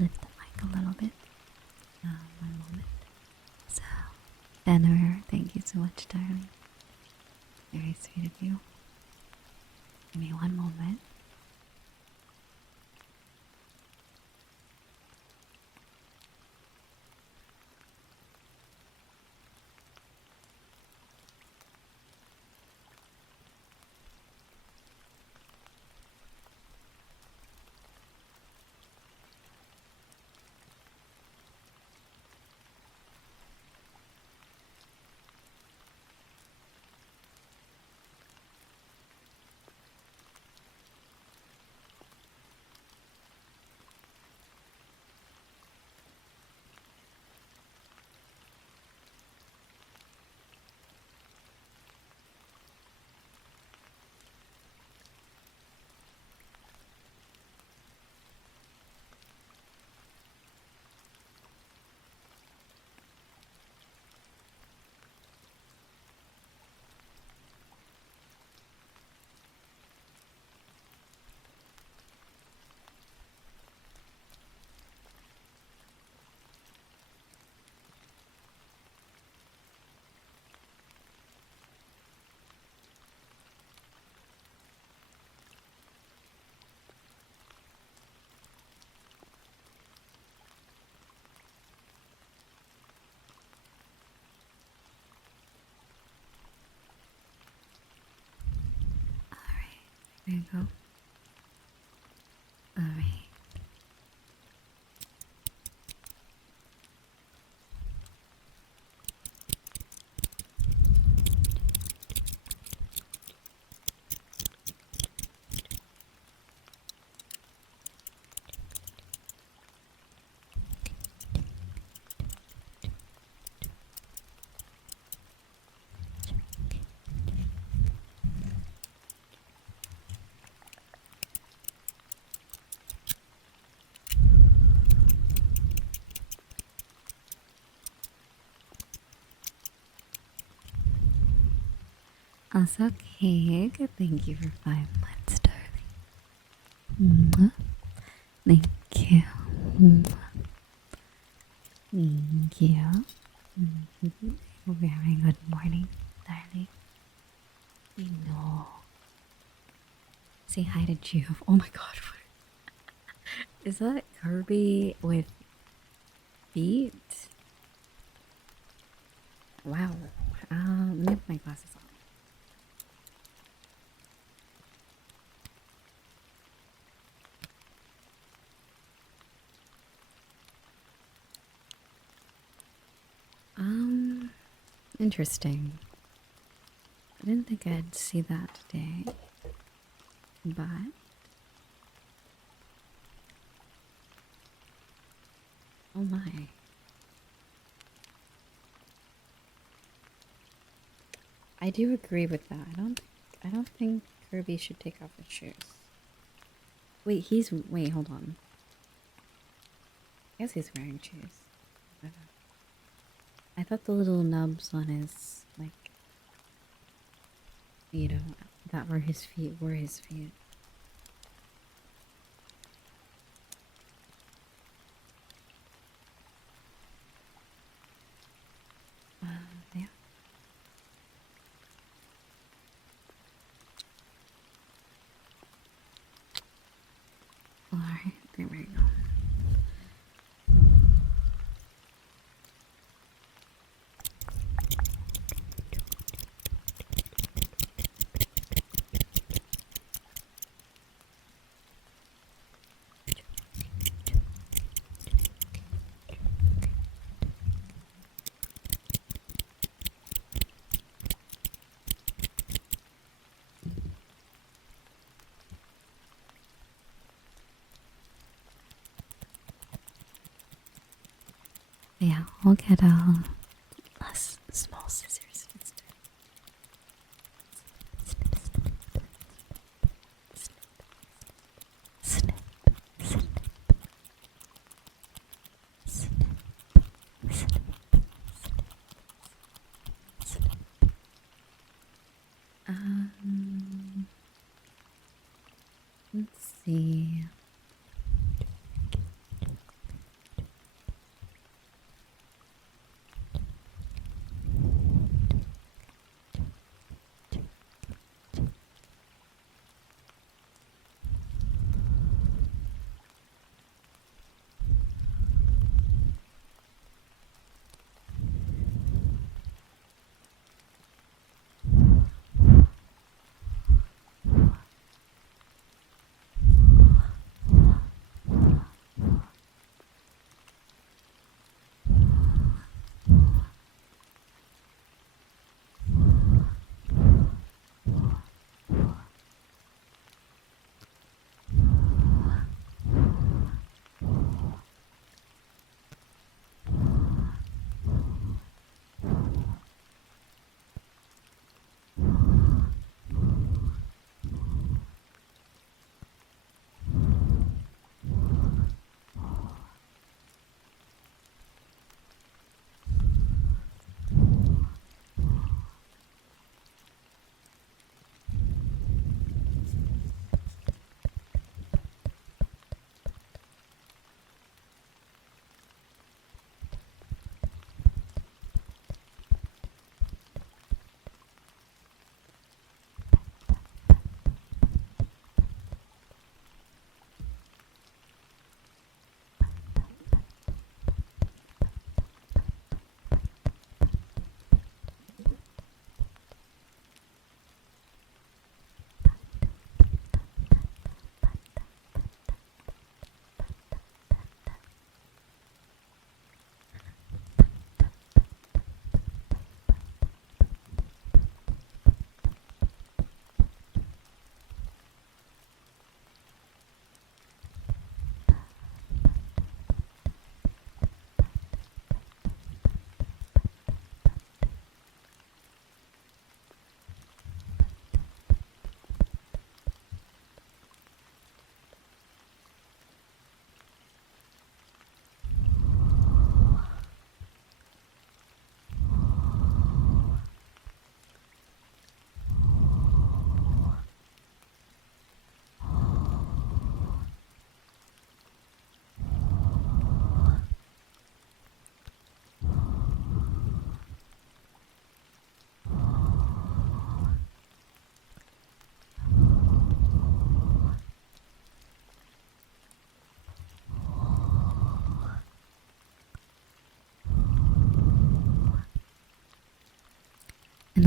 lift the mic a little bit. One moment. So, Denver, thank you so much, darling. Very sweet of you. Give me one moment. There you go. Alright. Also, Cake, thank you for 5 months, darling. Mwah. Thank you. Mwah. Thank you. Hope you're having a good morning, darling. I know. Say hi to Juve. Oh my god. Is that Kirby with feet? Wow. Let me put my glasses on. Interesting. I didn't think I'd see that today, but oh my. I do agree with that. I don't think Kirby should take off his shoes. Wait, wait, hold on. I guess he's wearing shoes. I thought the little nubs on his, like, you know, that were his feet, were his feet. Yeah. Alright, there we go. Yeah, we'll get less small scissors instead. Snip, snip, snip, snip, snip. Let's see.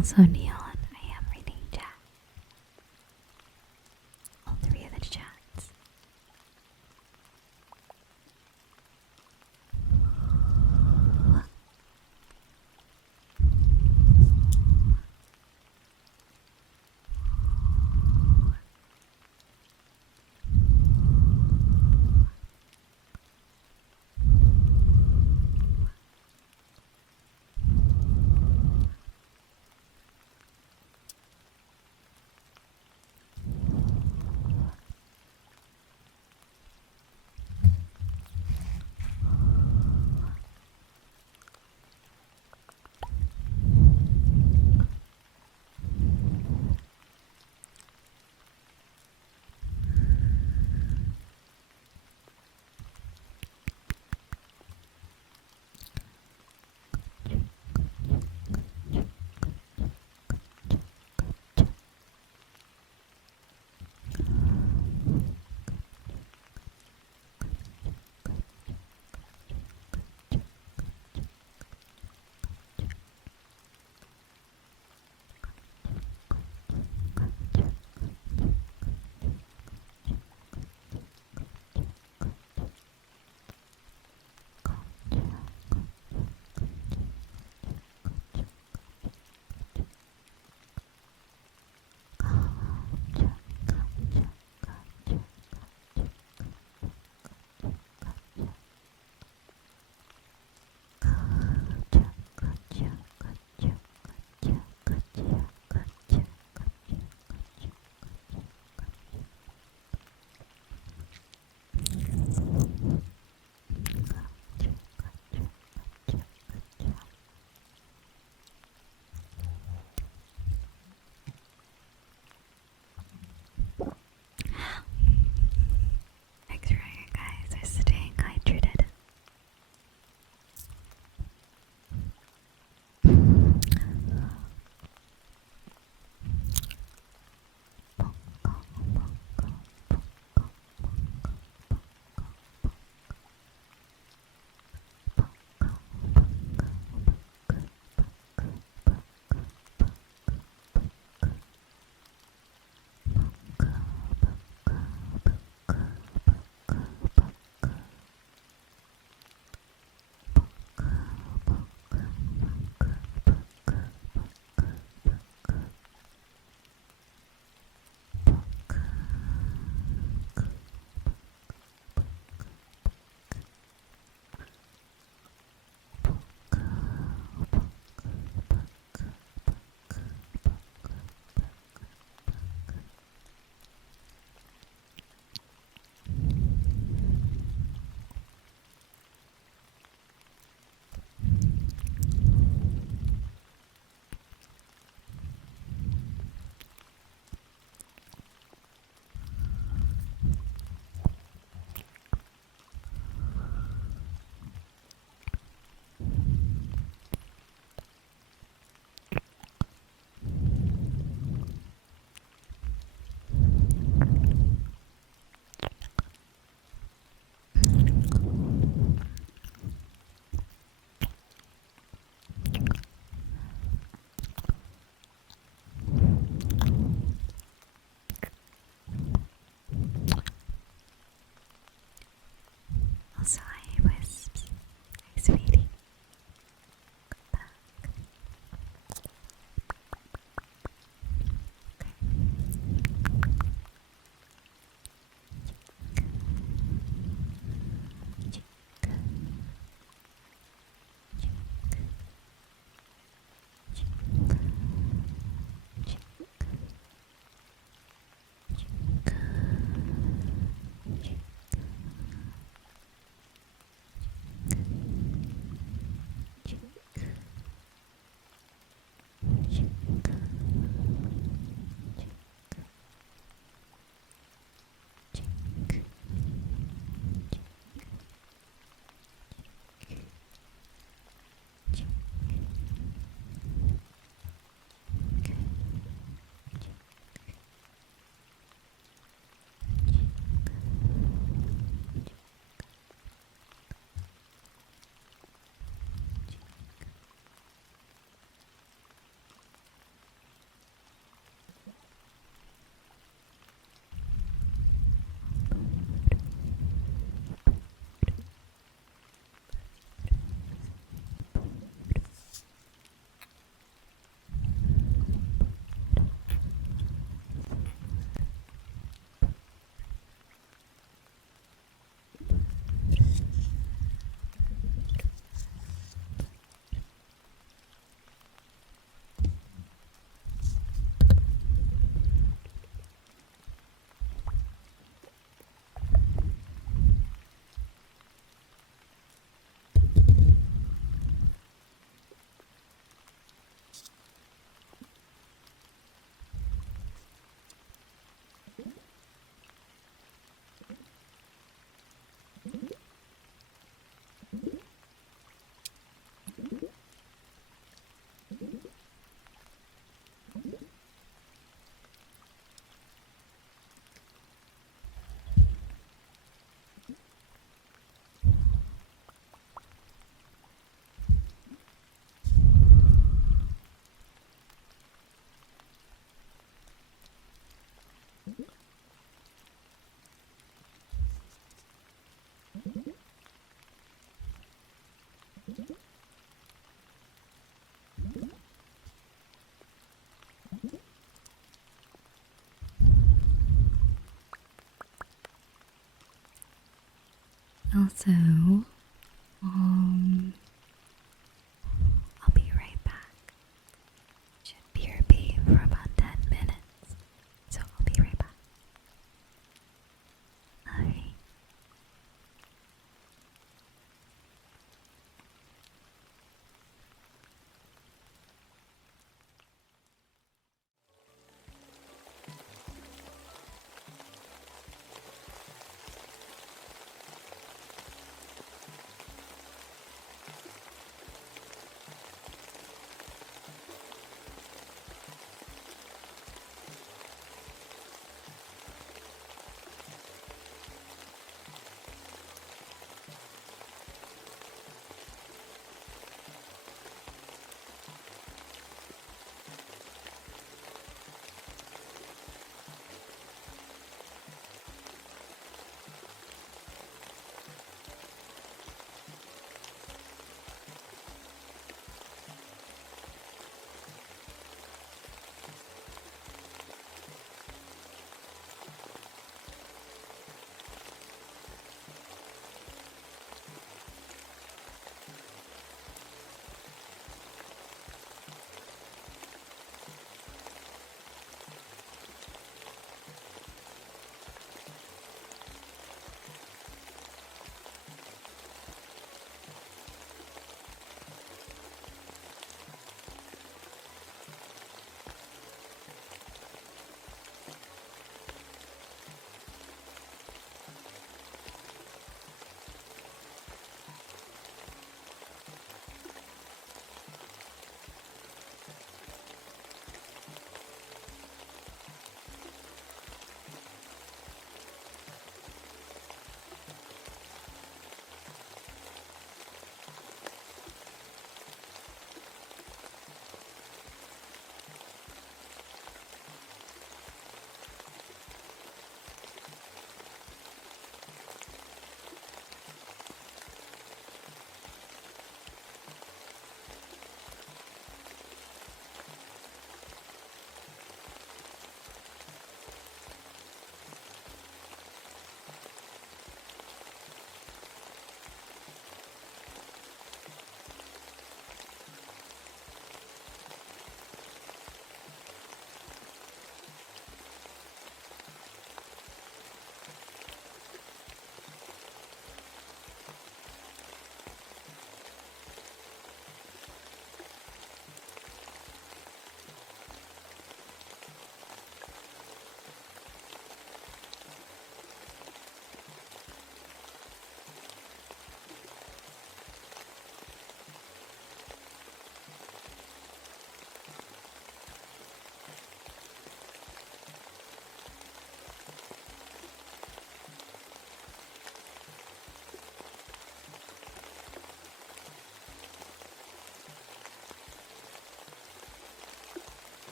Also, Neon, I am reading chat. All three of the chats. Also, I'll be right back. Should be for about 10 minutes. So I'll be right back. Alright.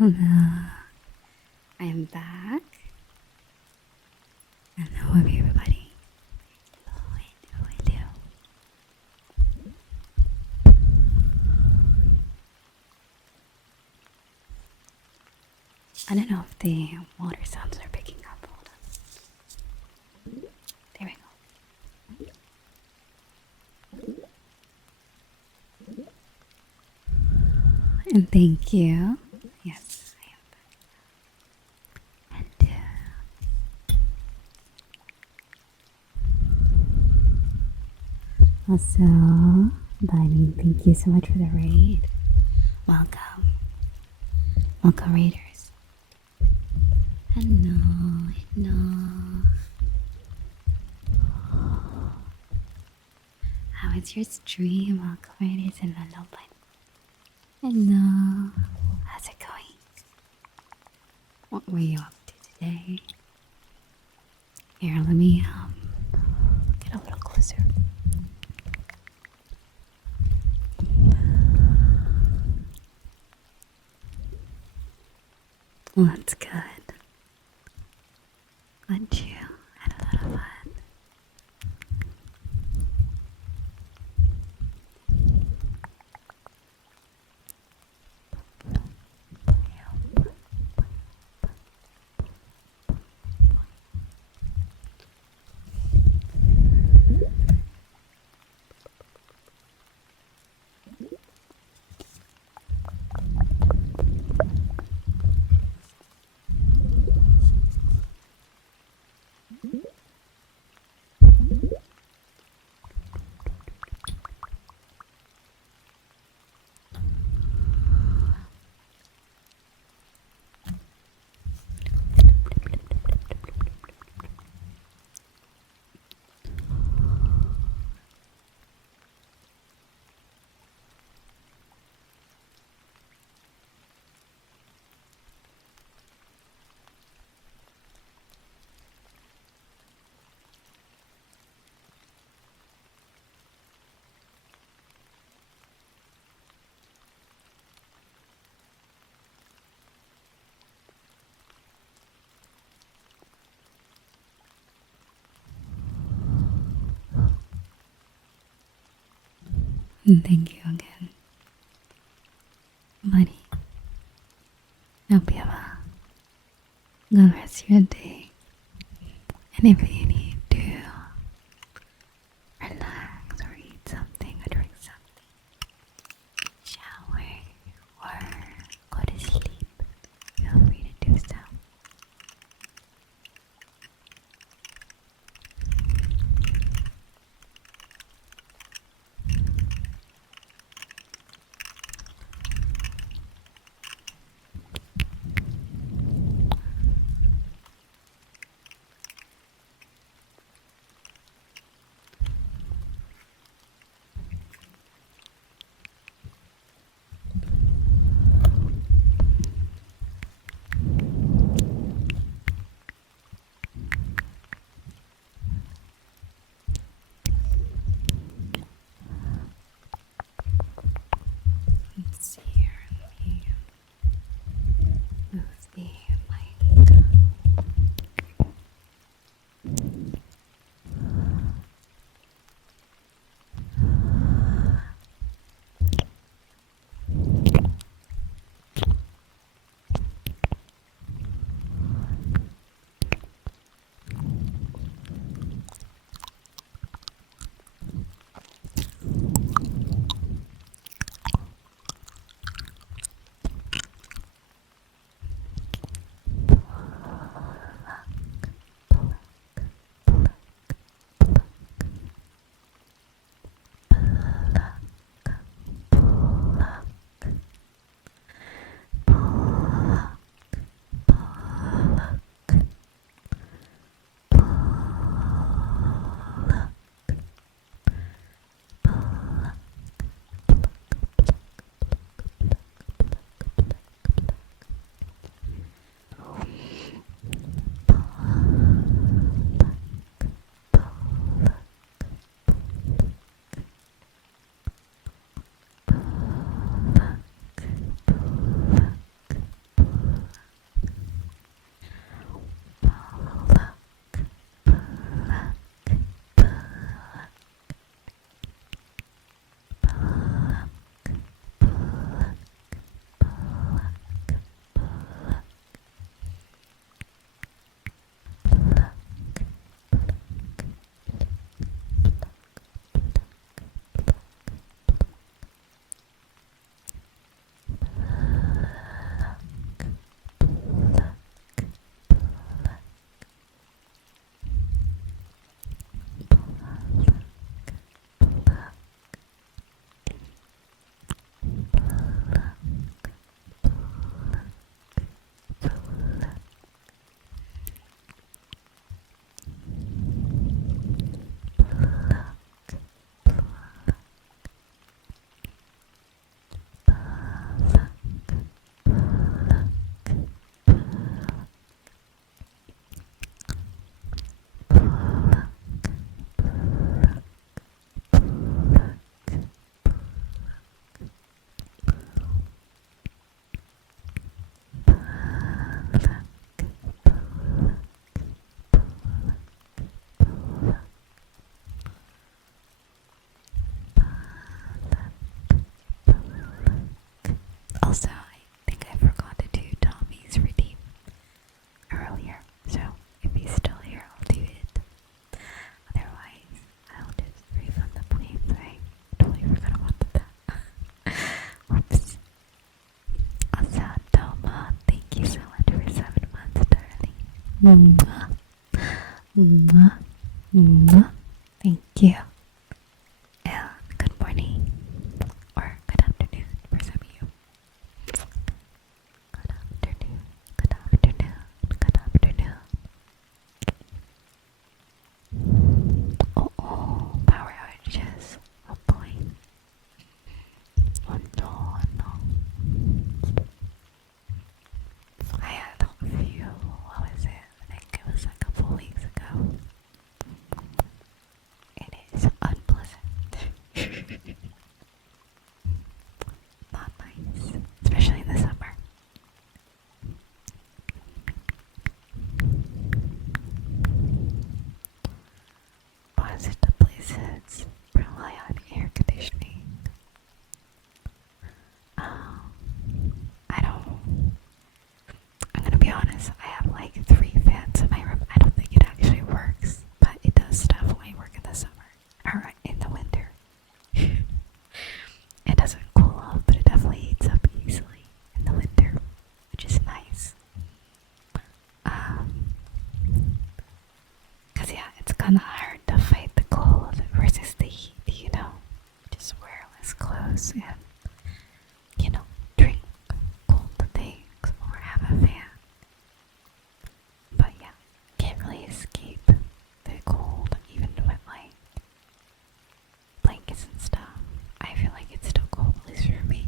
Hello. I am back. And how are you, everybody? Hello. I don't know if the water sounds are picking up. Hold on. There we go. And thank you. Yes, I am back. And also, Bunny, thank you so much for the raid. Welcome. Welcome, raiders. Hello. How is your stream? Welcome, raiders, and hello, Bunny. Hello. How's it going? What were you up to today? Here, let me get a little closer. Well, that's good. Glad you had a lot of fun. And thank you again, buddy. Hope you have a good rest of your day. And if you need to relax or eat something or drink something, shower or go to sleep, feel free to do so. Mwah. Mwah. Mwah. Thank you. And good morning or good afternoon for some of you. Good afternoon. Good afternoon. Good afternoon. Oh, power outages. Oh boy. Oh no, oh no. I had a few, what was it? I think it was a couple weeks ago. It is unpleasant. Not nice, especially in the summer. Most places rely on air conditioning. I don't. I'm gonna be honest. I have like 3 fans in my room. I don't think it actually works, but it does definitely work in the summer or in the winter. It doesn't cool off, but it definitely heats up easily in the winter, which is nice. Cause yeah, it's kinda hard to fight the cold versus the heat, you know. Just wear less clothes and, you know, drink cold things or have a fan. But yeah, can't really escape the cold even with like blankets and stuff. I feel like it's still cold, at least for me.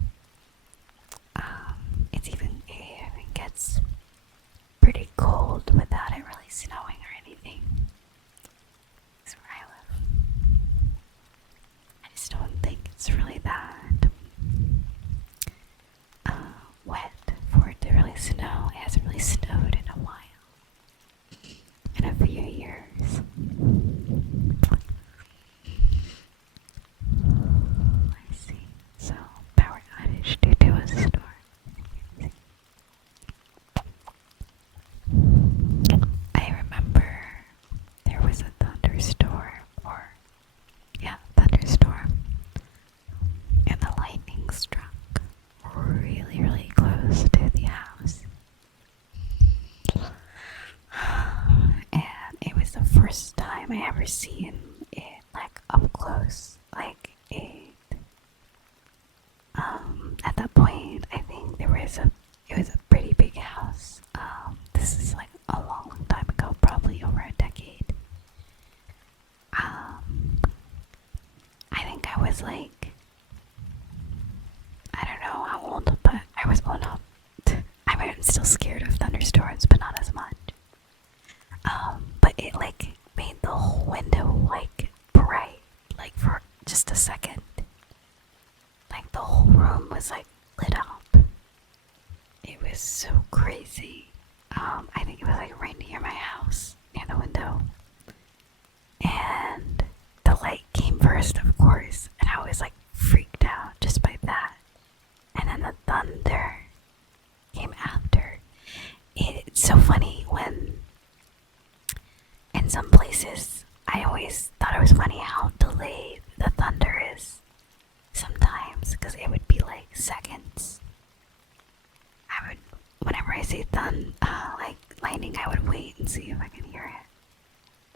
It even gets pretty cold without it really snowing or anything. That's where I live. I just don't think it's really that wet for it to really snow. It hasn't really snowed in a while. In a few years. I see. So, power outage due to a storm. I remember there was a thunderstorm, and the lightning struck really, really close to the house. And it was the first time I ever seen it like up close. Like at that point, I think it was a pretty big house. This is like a long time ago, probably over a decade. I think I was like, I don't know how old, but I was old enough. I'm still scared of thunderstorms, but not as much. But it like made the whole window like bright, like for just a second. Like the whole room was like lit up. It was so crazy. I think it was like right near my house, near the window. And the light came first, of course, and I was like freaked out just by that. And then the thunder came after. It's so funny when in some places I always thought it was funny how delayed the thunder is sometimes, because it would be like seconds. Whenever I see like lightning, I would wait and see if I can hear it.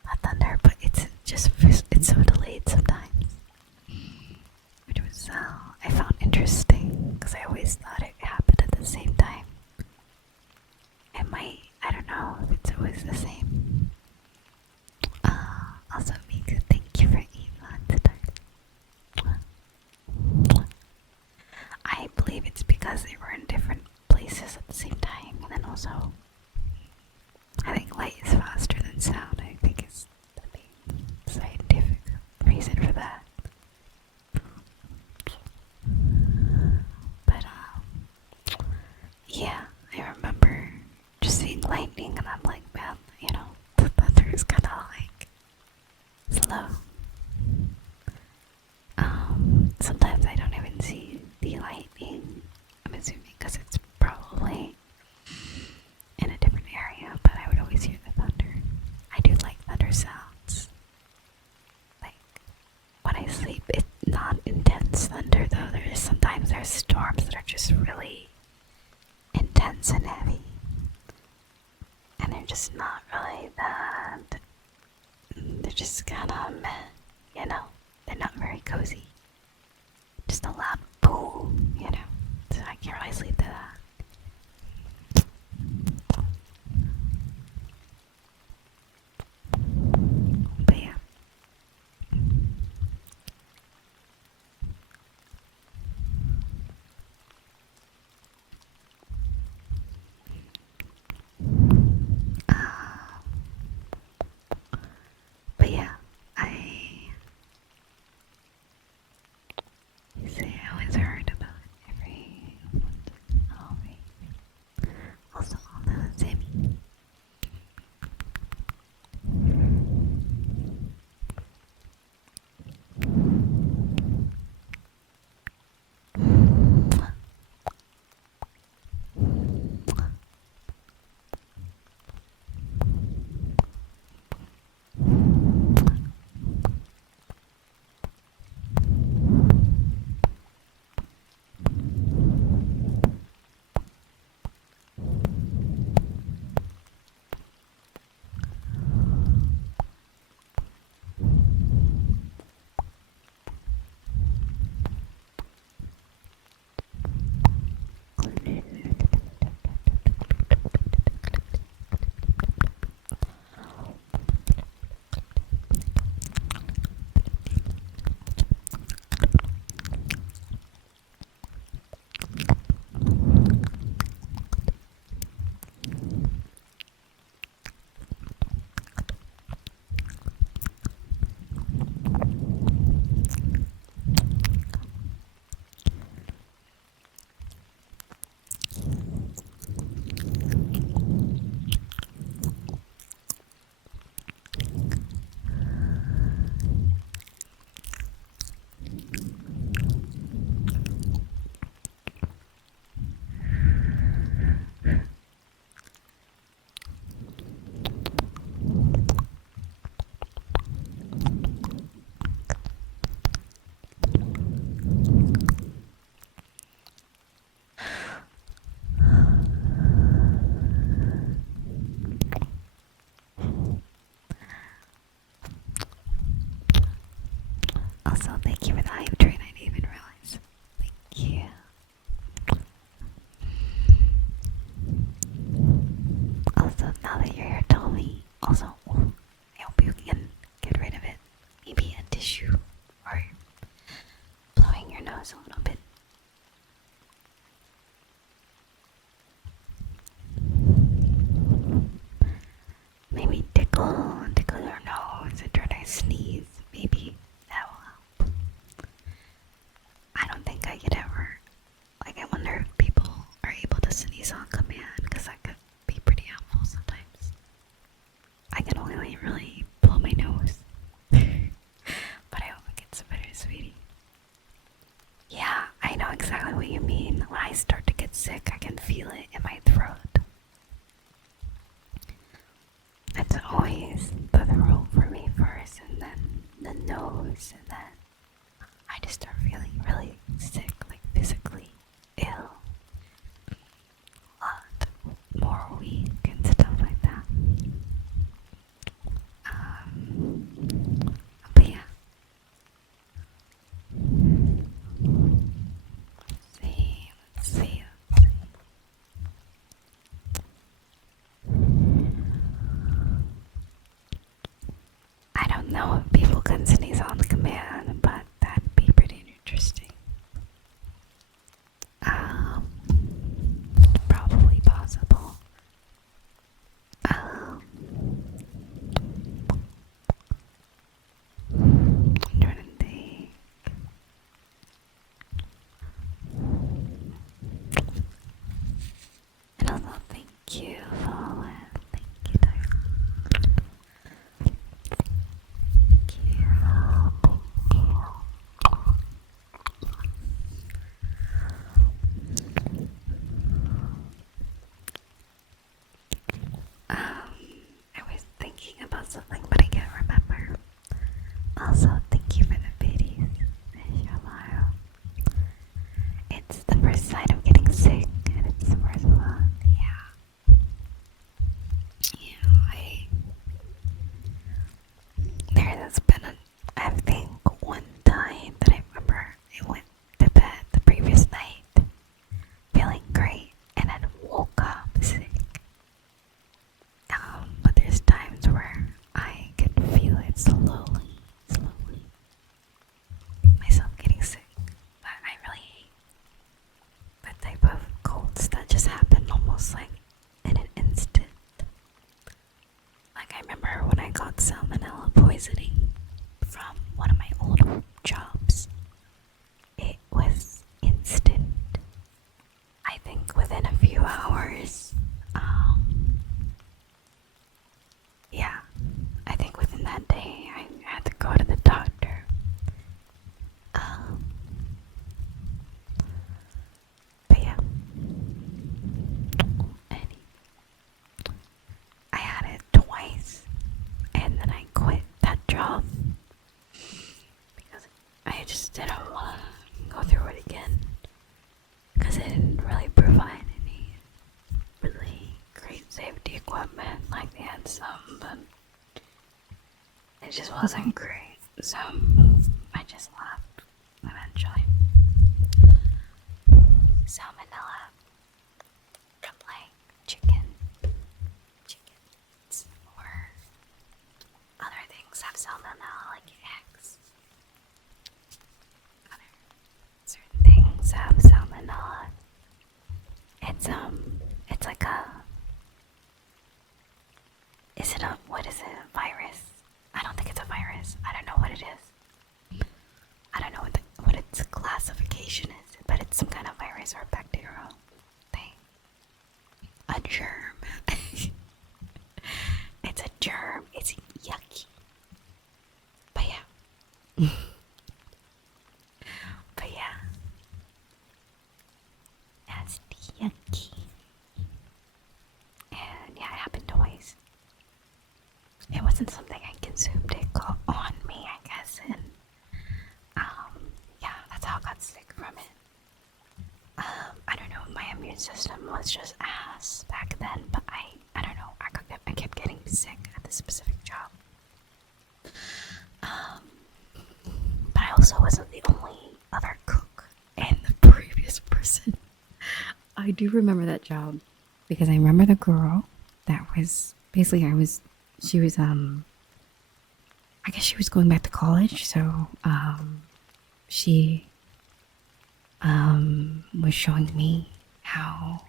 Not thunder, but it's so delayed sometimes. Which was I found interesting, because I always thought it happened at the same time. I don't know if it's always the same. Also, Mika, thank you for Eva today. I believe it's because they were in different places at the same time, and then also, I think light is faster than sound. I think it's the main scientific reason for that. But yeah, I remember just seeing lightning, and I'm like, man, you know, the thunder is kind of like slow. Sometimes I don't even see the lightning. I'm assuming because it's probably in a different area, but I would always hear the thunder. I do like thunder sounds. Like when I sleep, it's not intense thunder though. Sometimes there's storms that are just really intense and heavy, and they're just not really that. They're just kind of meh, you know? They're not very cozy. Just a loud boom, you know? So I can't really sleep to that. But yeah. But yeah, I always heard about everyone's hobby. Also, all the same. Also, thank you for the hype train. I didn't even realize. Thank you. Also, now that you're here, tell me. Also, I hope you can get rid of it. Maybe a tissue or blowing your nose a little bit. Maybe tickle your nose and try to sneeze. Maybe that will help. I don't think I could ever. Like, I wonder if people are able to sneeze on command, because that could be pretty helpful sometimes. I can only really blow my nose. But I hope it gets better, sweetie. Yeah, I know exactly what you mean. When I start to get sick, I can feel it in my throat. It's always the throat for me first, and then the nose, and then I just start feeling really sick, like physically ill. A lot more weak and stuff like that. But yeah. Let's see. I don't know if people can sneeze on command, but that'd be pretty interesting. Probably possible. I'm trying to think. And also, thank you for it. Thank you, Tyler. Thank you. I was thinking about something, but I can't remember. Also, thank you for the biddies. It's the first sign of getting sick, and it's the first one. Yeah. I remember when I got salmonella poisoning from one of my old jobs, it was instant. I think within a few hours. Yeah, I think within that day I had to go to the doctor. But yeah, I had it twice, and then I quit that job because I just didn't want to go through it again, because it didn't really provide any really great safety equipment. Like they had some, but it just wasn't great, so I just left eventually. Salmonella from like chickens, or other things have salmonella, like eggs. Other certain things have salmonella. It's like a, what is it, a virus? I don't think it's a virus. I don't know what it is. I don't know what its classification is, but it's some kind of virus or bacterial thing. A germ. It's a germ. It's yucky. But yeah. But yeah. That's yucky. And yeah, it happened twice. It wasn't something I consumed. It got on me, I guess, and yeah, that's how I got sick from it. I don't know, my immune system was just ass back then, but I don't know, I kept getting sick at this specific job. But I also wasn't the only other cook and the previous person. I do remember that job because I remember the girl that was basically she was I guess she was going back to college, so she was showing me how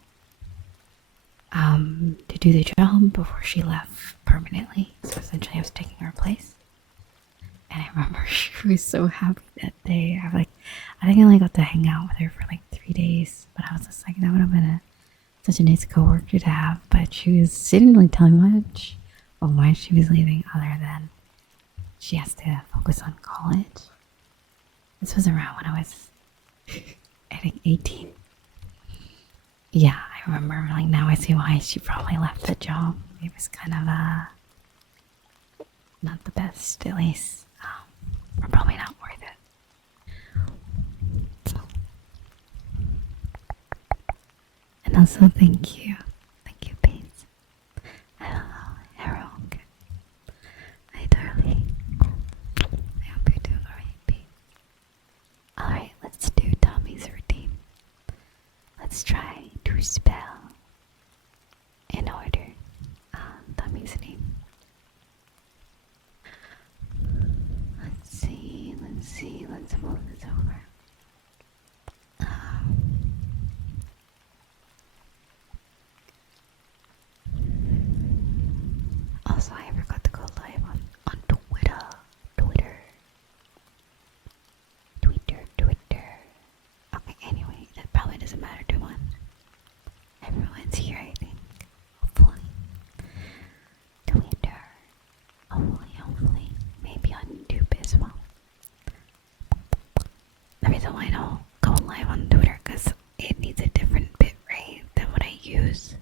to do the job before she left permanently. So essentially I was taking her place. And I remember she was so happy that day. I think I only got to hang out with her for like 3 days, but I was just like, that would have been such a nice coworker to have. But she didn't really tell me much of why she was leaving, other than she has to focus on college. This was around when I was, I think, 18. Yeah, I remember, like, now I see why she probably left the job. It was kind of, not the best, at least. Or probably not worth it. And also, thank you, Paige. Hello, Harold. Hi, darling. I hope you're doing alright, babe. Alright, let's do Tommy's routine. Let's try to spell in order Tommy's name. Let's move this over. Also, I forgot to go live on Twitter. Okay, anyway, that probably doesn't matter too much. Everyone's here, I think. Hopefully. Twitter. Hopefully. Maybe on YouTube as well. The reason why I don't go live on Twitter, because it needs a different bit rate than what I use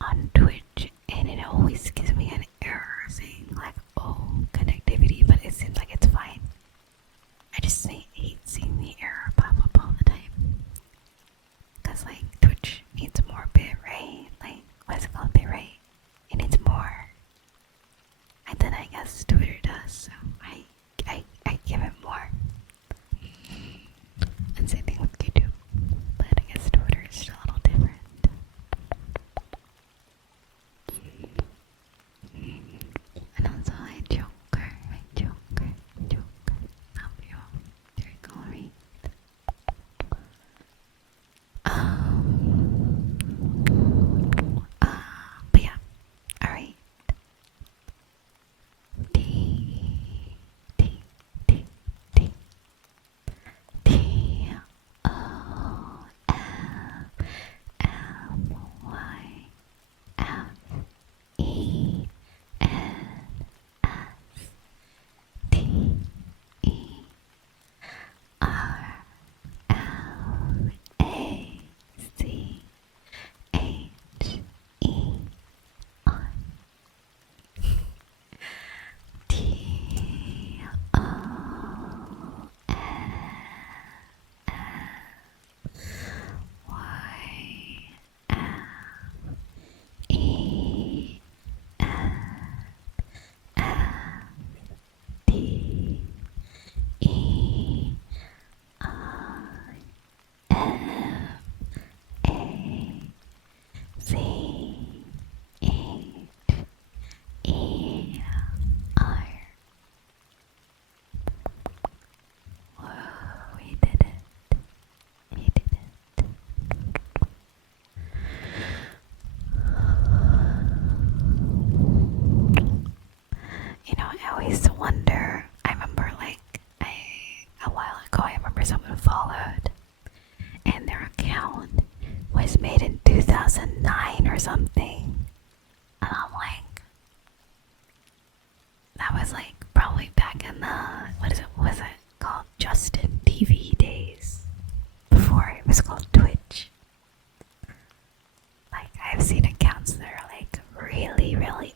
on Twitch, and it always gives me an error saying like, oh, connectivity, but it seems like it's fine. I just hate seeing the error pop up all the time, because like Twitch needs more bit rate, like what's it called, bit rate? It needs more, and then I guess Twitter does, so I give it more. And same thing with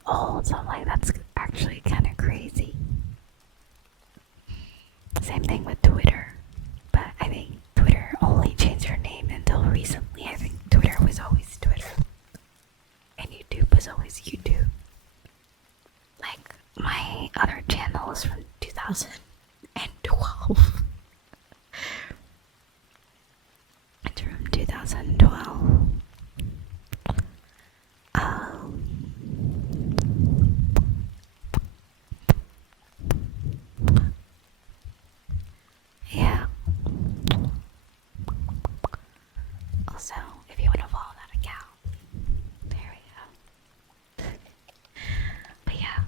old, so I'm like, that's actually kind of crazy. Same thing with Twitter, but I think Twitter only changed their name until recently. I think Twitter was always Twitter, and YouTube was always YouTube. Like, my other channel is from 2012. It's from 2012. Yeah. Also, if you want to follow that account, there we go. But yeah,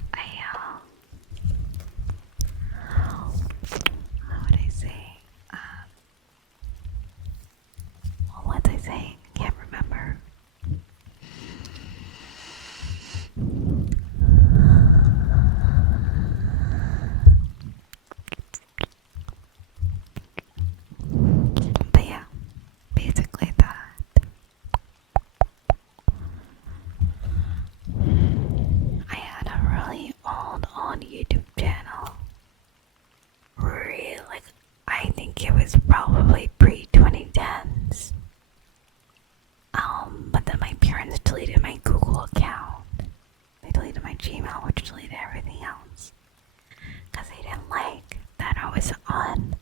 what would I say? What was I saying? Can't remember. But yeah, basically that. I had a really old YouTube channel. Really, like, I think it was probably pre-2010s. But then my parents deleted my Google account. They deleted my Gmail, which deleted everything else. Because they didn't like that I was on.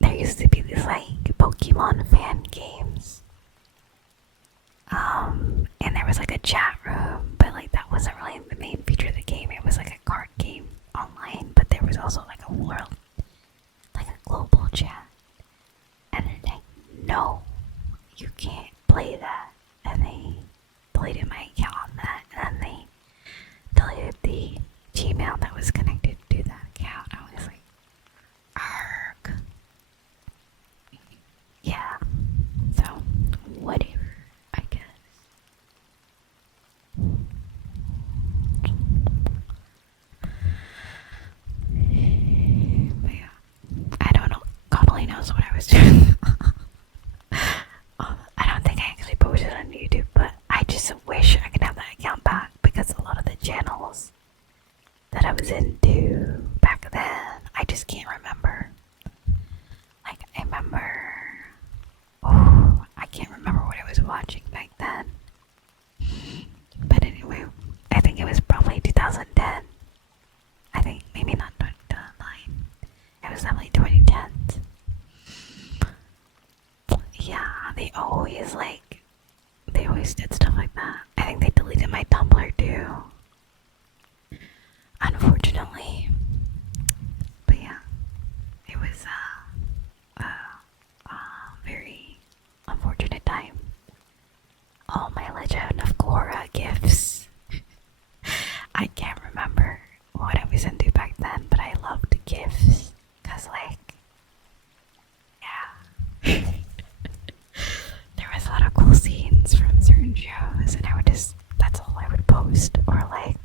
There used to be these, like, Pokemon fan games. And there was, like, a chat room, but, like, that wasn't really the main feature of the game. It was, like, a card game online, but there was also, like, a world, like, a global chat. And they're like, no, you can't play that. And they deleted my account on that, and then they deleted the Gmail that was connected to that account. I was like, arg. Yeah, so whatever, I guess. But yeah, I don't know. God only knows what I was doing. I don't think I actually posted on YouTube, but I just wish I could have that account back, because a lot of the channels that I was into back then, I just can't remember. Like, I can't remember what I was watching back then. But anyway, I think it was probably 2010. I think maybe not 2009. It was definitely 2010s. Yeah, they always did stuff like that. I think they deleted my Tumblr too, unfortunately. But yeah, it was a very unfortunate time. All my Legend of Korra gifts. I can't remember what I was into back then, but I loved gifts, cause, like, yeah. There was a lot of cool scenes from certain shows, and that's all I would post. Or, like,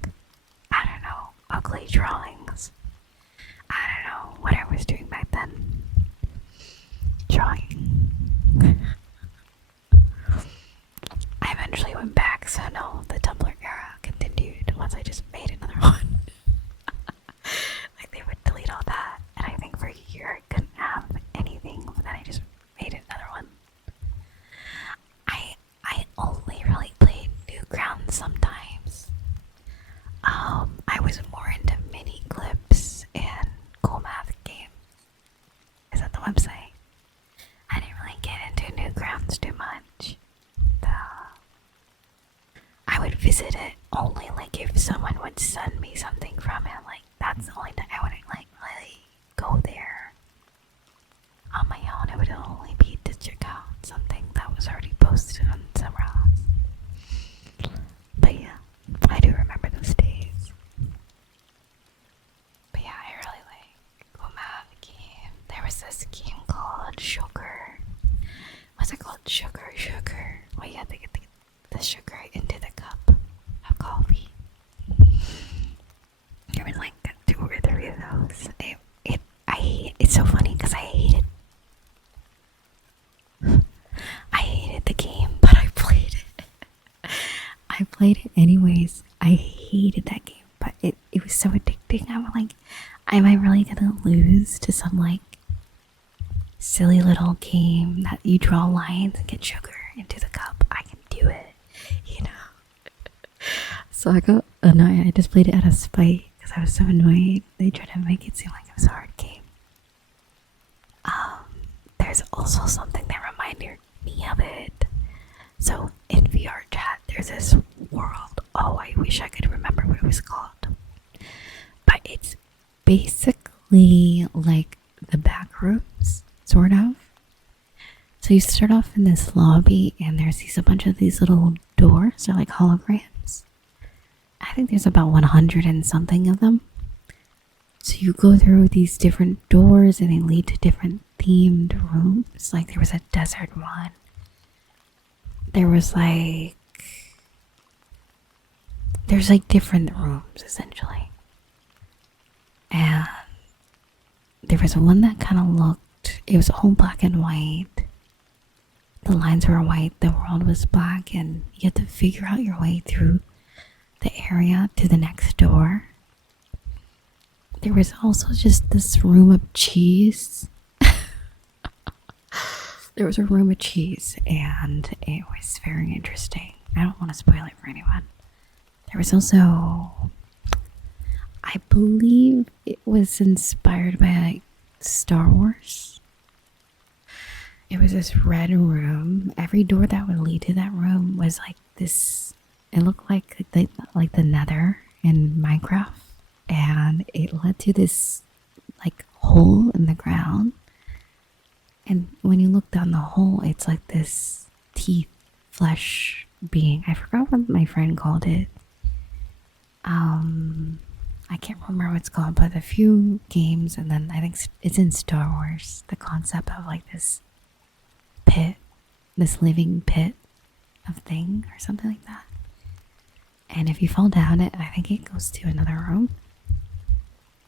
I don't know, ugly drawings. I don't know what I was doing back then. Drawing. I eventually went back, so no, the Tumblr era continued once I just made another one. Like, they would delete all that, and I think for a year I couldn't have anything, but then I just made another one. I only really played Newgrounds sometimes. I was more into mini clips and cool math games. Is that the website? I didn't really get into Newgrounds too much. I would visit it only, like, if someone would send me something from it. Like, that's the only time I wouldn't, like, really go there on my own. It would only be to check out something that was already posted on somewhere else. But yeah, I do remember those days. But yeah, I really like cool math game. There was this game called Sugar. What's it called? Sugar. Well, you had to get the sugar into the cup of coffee. There was like 2 or 3 of those. It's so funny because I hated the game, but I played it. played it anyways. I hated that game, but it was so addicting. I'm like, am I really gonna lose to some like silly little game that you draw lines and get sugar into the cup? I can do it, you know. So I got annoyed. I just played it out of spite because I was so annoyed. They tried to make it seem like it was a hard game. There's also something that reminded me of it. So in VR chat, there's this world. Oh, I wish I could remember what it was called. But it's basically like the back rooms, sort of. So you start off in this lobby, and there's a bunch of these little doors. They're like holograms. I think there's about 100 and something of them. So you go through these different doors, and they lead to different themed rooms. Like there was a desert one. There's like different rooms essentially. And there was one that kind of looked, it was all black and white. The lines were white, the world was black, and you had to figure out your way through the area to the next door. There was also just this room of cheese. There was a room of cheese, and it was very interesting. I don't want to spoil it for anyone. There was also, I believe it was inspired by like Star Wars. It was this red room. Every door that would lead to that room was like this. It looked like the Nether in Minecraft, and it led to this like hole in the ground. And when you look down the hole, it's like this teeth, flesh being. I forgot what my friend called it. I can't remember what it's called, but a few games, and then I think it's in Star Wars. The concept of like this pit, this living pit of thing, or something like that. And if you fall down it, I think it goes to another room.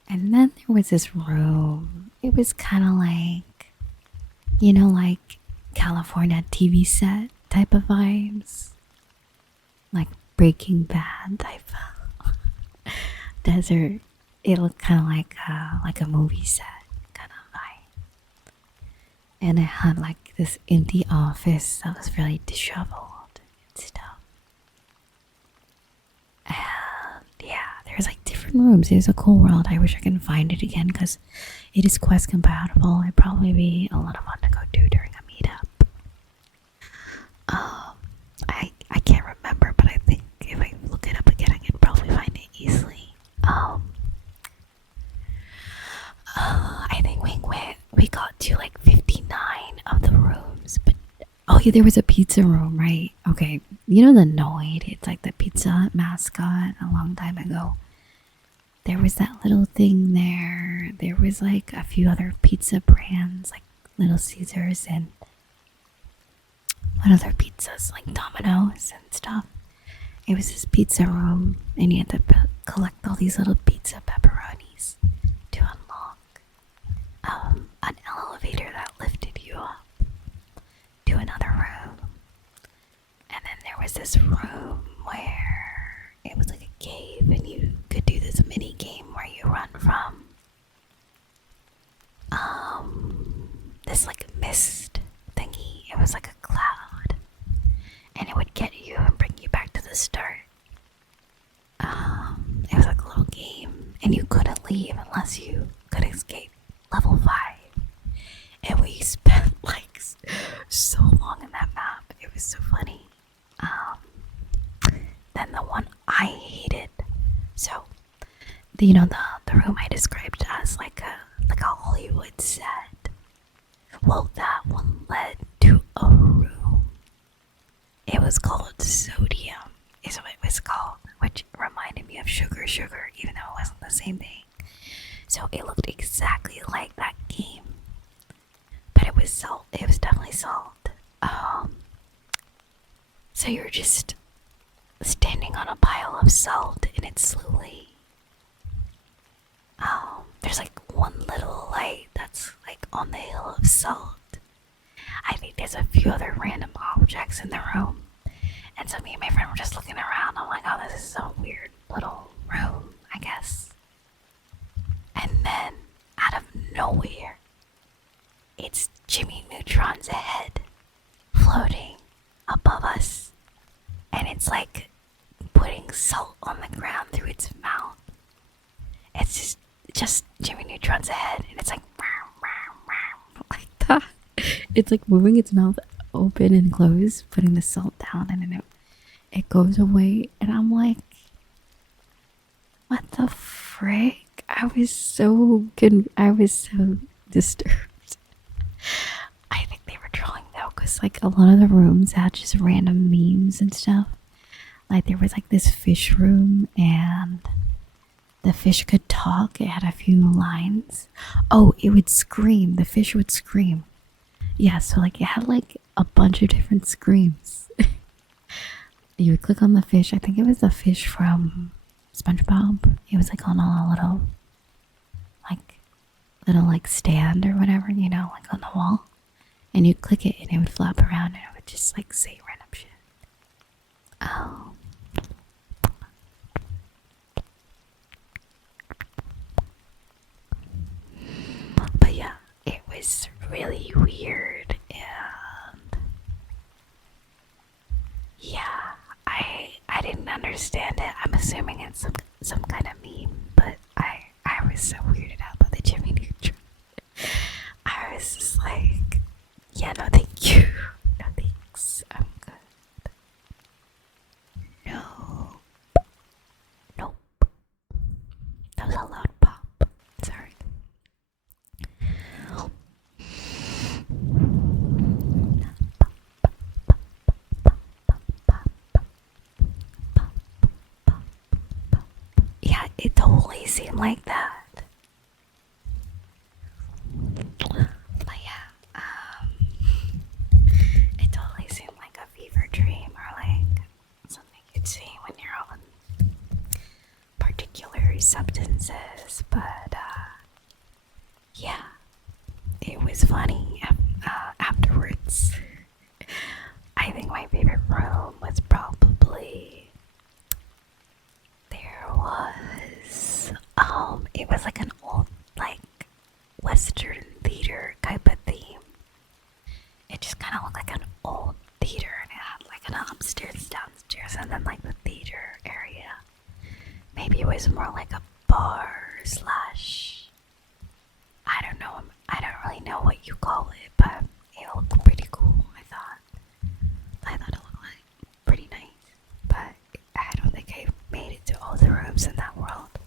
And then there was this room. It was kind of like, you know, like California TV set type of vibes. Like Breaking Bad type of desert. It looked kind of like a movie set kind of vibe. And it had like this empty office that was really disheveled and stuff. And yeah, there's like different rooms. It was a cool world. I wish I can find it again because it is Quest compatible. It'd probably be a lot of fun to go do during a meetup. I can't remember, but I think if I look it up again, I can probably find it easily. I think we got to like 59 of the rooms, but oh yeah, there was a pizza room, right? Okay, you know the Noid, it's like the pizza mascot a long time ago. There was that little thing there. There was like a few other pizza brands, like Little Caesars and what other pizzas, like Domino's and stuff. It was this pizza room, and you had to collect all these little pizza pepperonis to unlock an elevator that lifted you up to another room. And then there was this room where it was like a cave, and you could do this mini game where you run from this like mist thingy. It was like a cloud, and it would get you and bring you back to the start. It was like a little game, and you couldn't leave unless you could escape level 5. And we spent like so long in that map. It was so funny. Then the one I hated. So, the room I described as like a Hollywood set. Well, that one led to a room. It was called Sodium, is what it was called, which reminded me of Sugar, even though it wasn't the same thing. So it looked exactly like that game, but it was salt. It was definitely salt. So you're just standing on a pile of salt, and it's slowly. There's like one little light that's like on the hill of salt. I think there's a few other random objects in the room, And so me and my friend were just looking around. I'm like, oh, this is some weird little room, I guess. And then, out of nowhere, it's Jimmy Neutron's head floating above us. And it's like putting salt on the ground through its mouth. It's just Jimmy Neutron's head. And it's like, Like that. It's like moving its mouth open and closed, putting the salt down, and then it goes away. And I'm like, what the frick? I was so disturbed. I think they were trolling though, because like a lot of the rooms had just random memes and stuff. Like there was like this fish room, and the fish could talk. It had a few lines. Oh, it would scream. The fish would scream. Yeah, so like it had like a bunch of different screams. You would click on the fish. I think it was the fish from SpongeBob. It was like on a little stand or whatever, you know, like on the wall. And you'd click it and it would flap around and it would just like say random shit. Oh. But yeah, it was really weird, and yeah, I didn't understand it. I'm assuming it's some kind of meme, but I was so weirded out by the Jimmy Neutron. I was just like, yeah, no thank you. No thanks. I'm good. No. Nope. That was a loud pop. Sorry. Yeah, it totally seemed like that. But yeah, it totally seemed like a fever dream or like something you'd see when you're on particular substances. But yeah, it was funny afterwards. I think my favorite room was probably it was like an old like Western theater type of theme. It just kind of looked like an old theater, and it had like an upstairs, downstairs, and then like the theater area. Maybe it was more like a bar slash, I don't know. I don't really know what you call it, but it looked pretty cool. I thought it looked like pretty nice, but I don't think I made it to all the rooms in that world,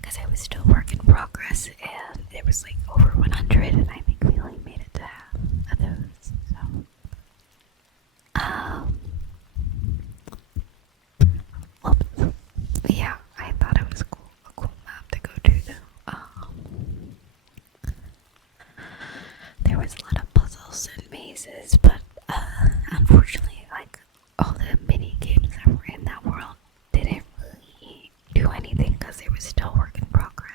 because it was still work in progress, and it was like over 100, and I think we only made it to half of those. So, whoops. Yeah, I thought it was a cool map to go to though. There was a lot of puzzles and mazes, but unfortunately, like all the mini games that were in that world didn't really do anything because they were still work in progress.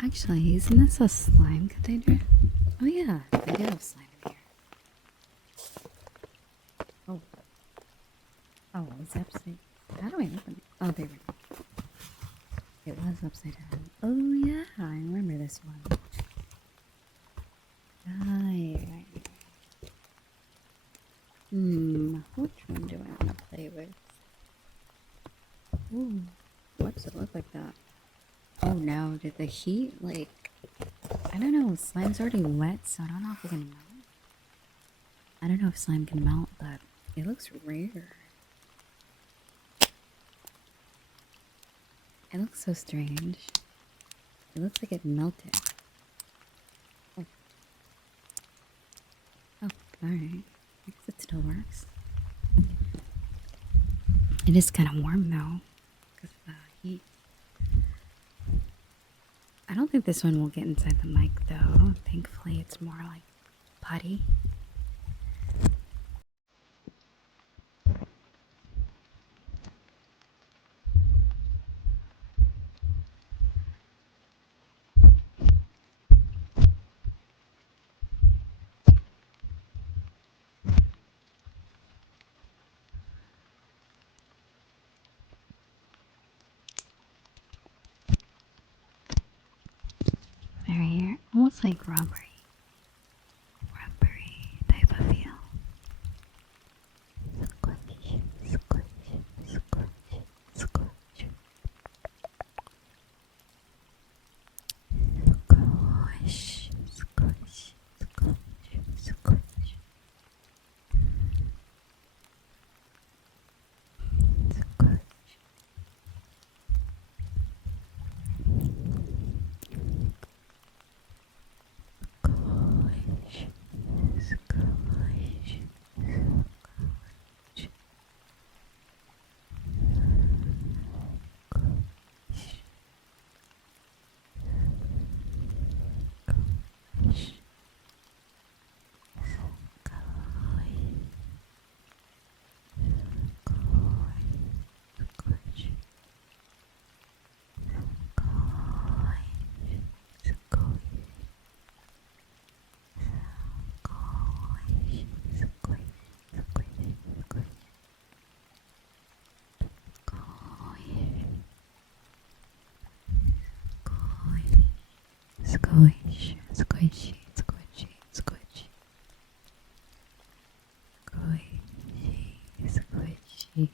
Actually, isn't this a slime container? Oh yeah, I do have slime in here. Oh. Oh, it's upside. How do I open it? Oh, there we go. It was upside down. Oh yeah, I remember this one. Right. Which one do I want to play with? Ooh, what's it look like that? Oh no, did the heat, like, I don't know, slime's already wet, so I don't know if it can melt. I don't know if slime can melt, but it looks rare. It looks so strange. It looks like it melted. Oh, oh, alright. I guess it still works. It is kind of warm though, because of the heat. I don't think this one will get inside the mic though. Thankfully, it's more like putty. Very almost like rubbery type of feel. Squish, squish, squish, squish. Squish, squish, squish, squish. Squish. Squish, squishy, squishy, squishy. Squishy, squishy.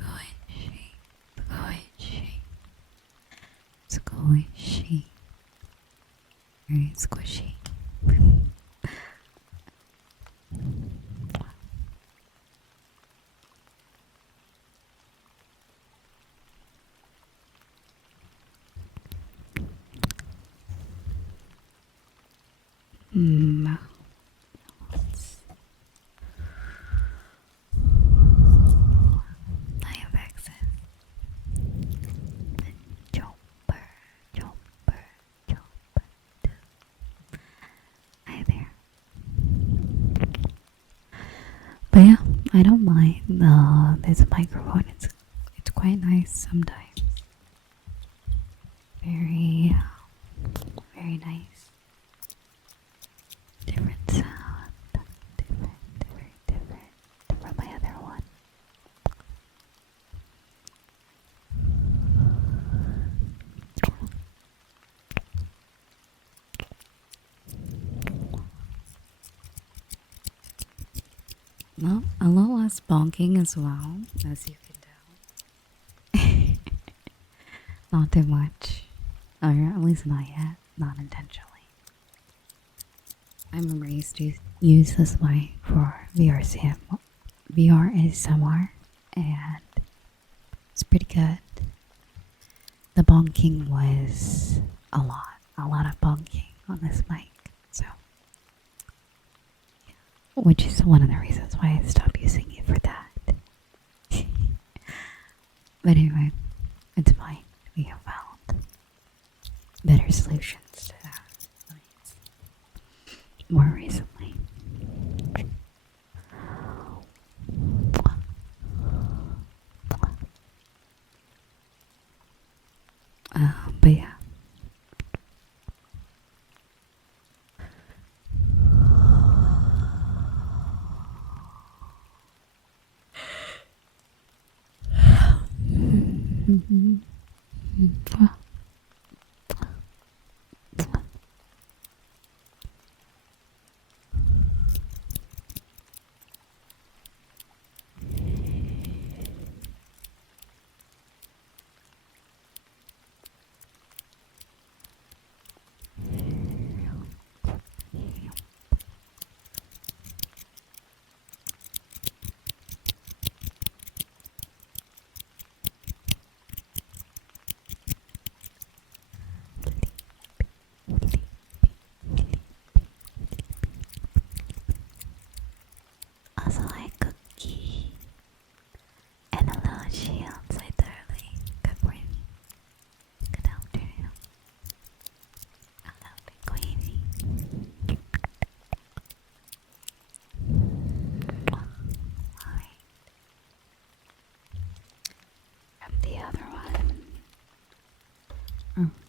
Squishy, squishy. Squishy. Very squishy. I have access. Jumper, jumper, jumper. Hi there. But yeah, I don't mind this microphone. It's quite nice sometimes. Very, very nice. Different sound. Very different from my other one. Well, a little less bonking as well, as you can tell. Not too much. Or at least not yet. Not intentionally. I remember I used to use this mic for VR ASMR, and it's pretty good. The bonking was a lot of bonking on this mic, so which is one of the reasons why I stopped using it for that. But anyway, it's fine. We have found better solutions to that more recently. But yeah,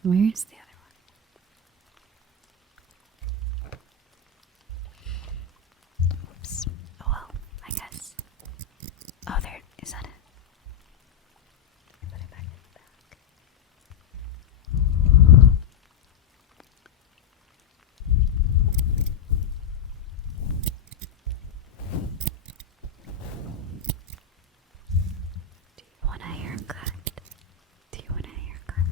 Where's the other one? Oops. Oh well, I guess. Oh, there. Is that it? Put it back in the bag. Do you want a haircut? Do you want a haircut?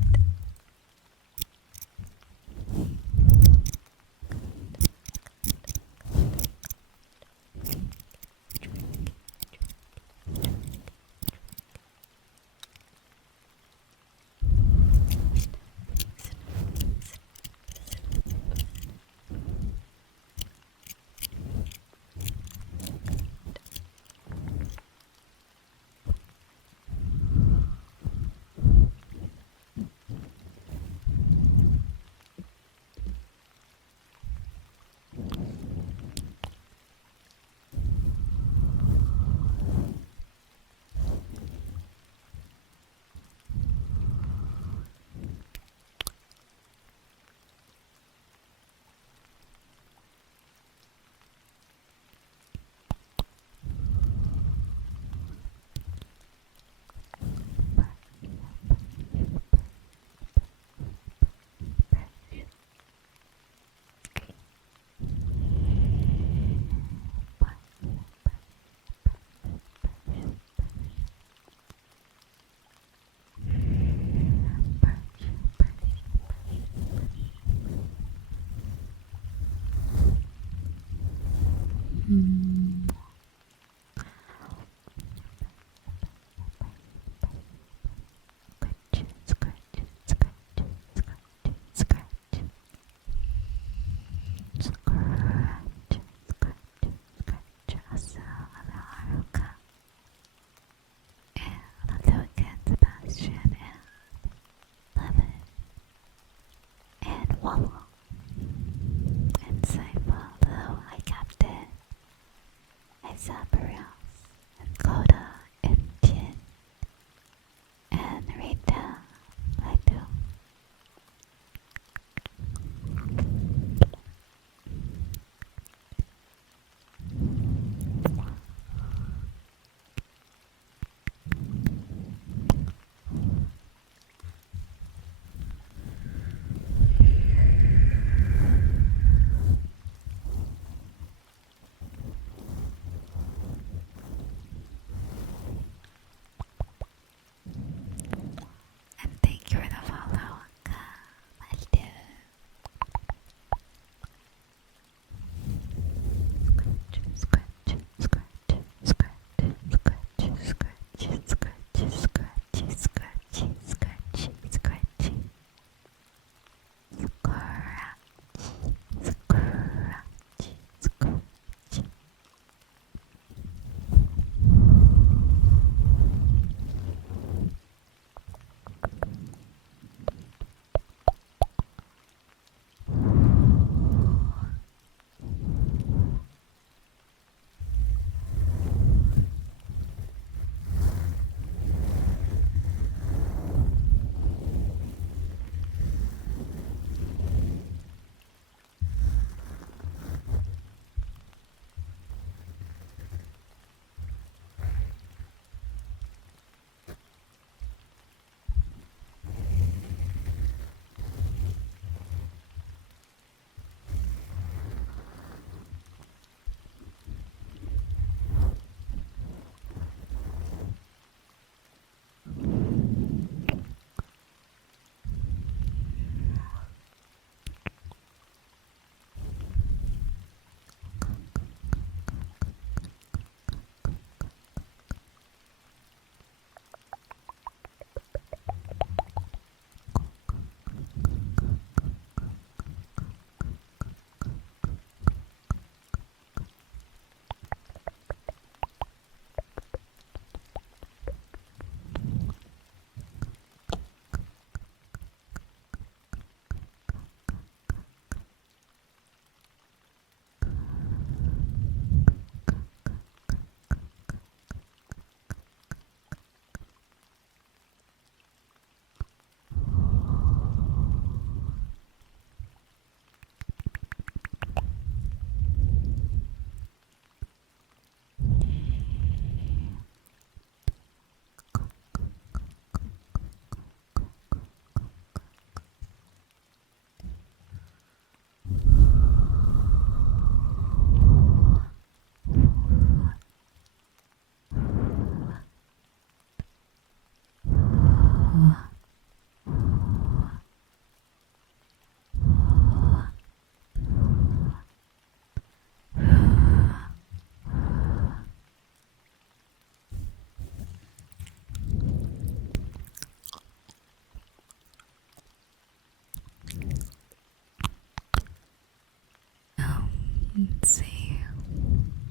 Let's see.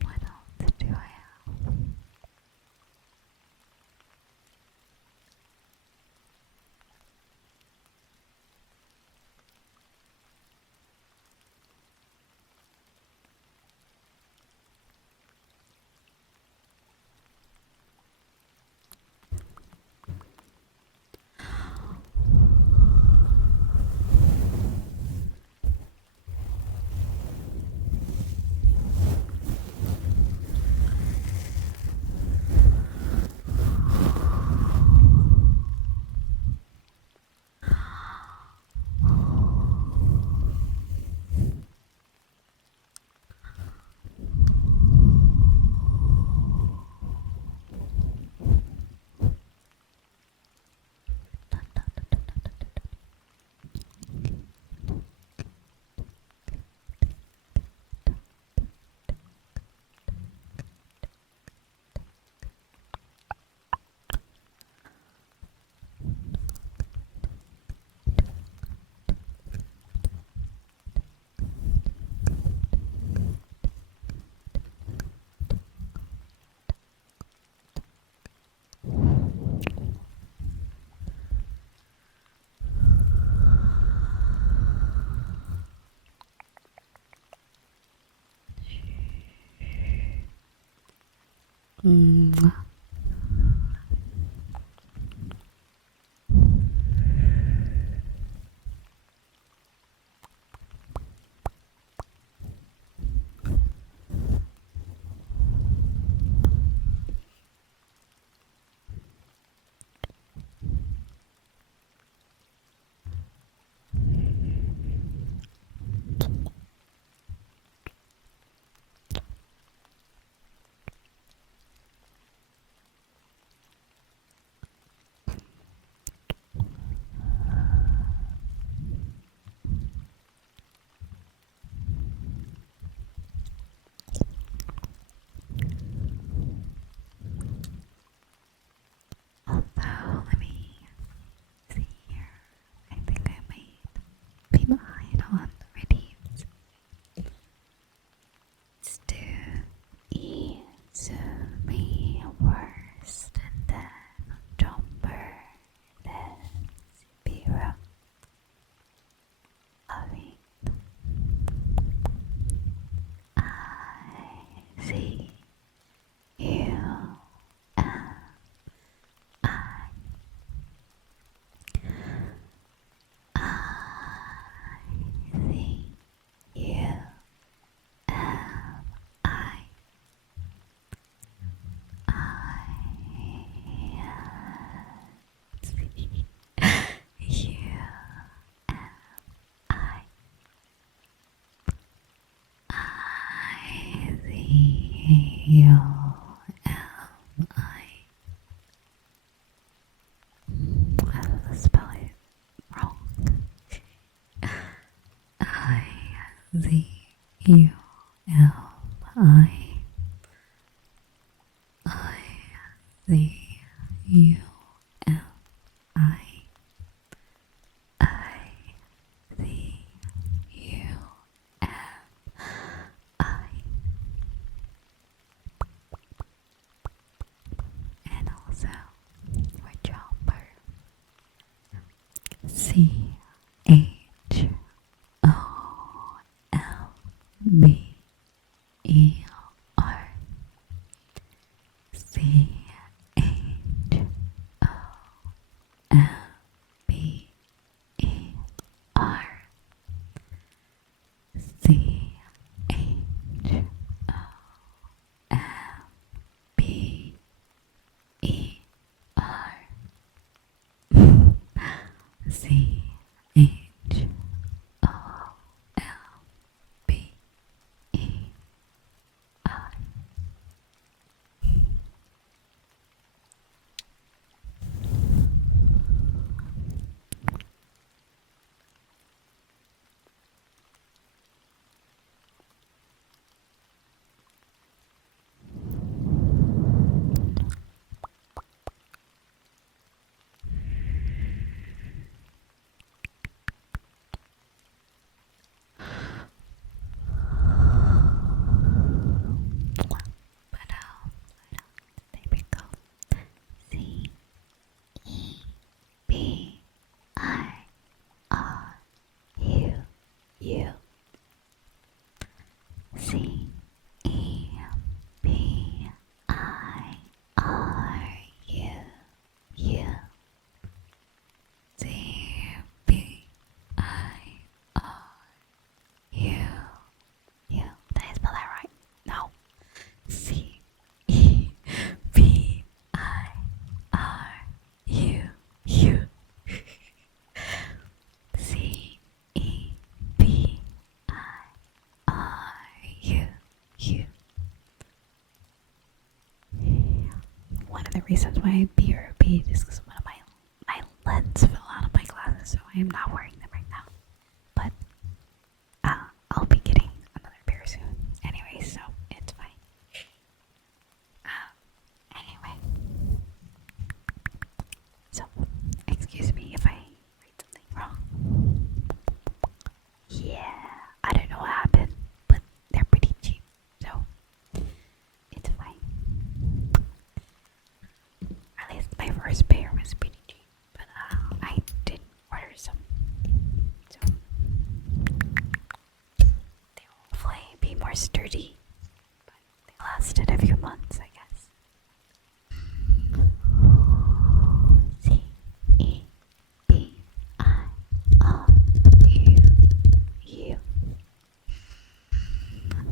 What else do I have? Although, let me see here. I think I might be behind on the redeems. Let's do easily worst and then jumper, then zero. Loving. I see you and I see you and I see you and I see you and I spell it wrong. I see you and I see you and I see you and and also for chopper CHOLBER CHOLBER U C E P I R U U C B I R U. U. Did I spell that right? No. C E B I R U U. C E B I R U U. One of the reasons why I BRB is because one of my lens fell out of my glasses, so I am not wearing them right now. But I'll be getting another pair soon anyway, so it's fine. Anyway, so excuse me if I read something wrong. Yeah, I don't know what happened, but they're pretty cheap, so it's fine. At least my first pair was pretty cheap, but I did order some, so they will hopefully be more sturdy, but they lasted a few months, I guess. C E B I R U U.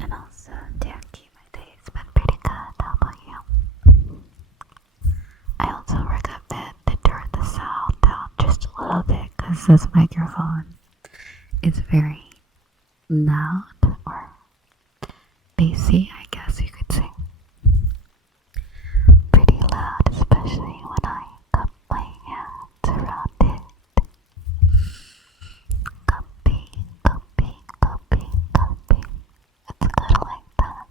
And also, Jackie, my day's been pretty good. How about you? I also recommend to turn the sound down just a little bit because this microphone is very loud or bassy, I guess you could say. Pretty loud, especially when I cup my hands around it. Cuppy, cuppy, cuppy, cuppy. It's good like that.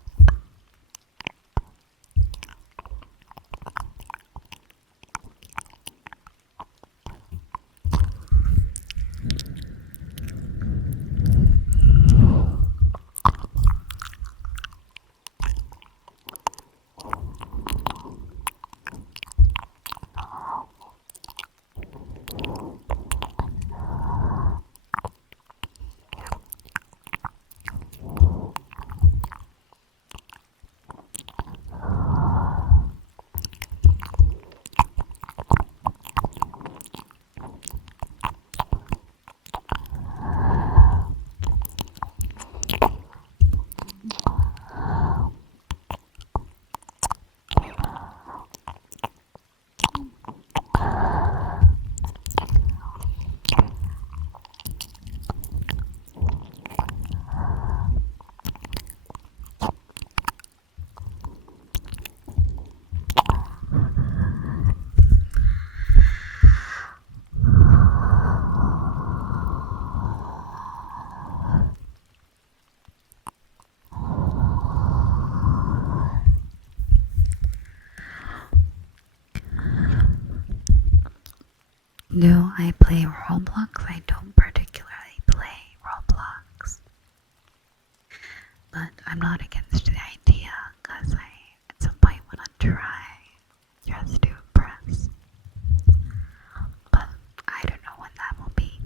Do I play Roblox? I don't particularly play Roblox. But I'm not against the idea because I at some point want to try just to impress. But I don't know when that will be.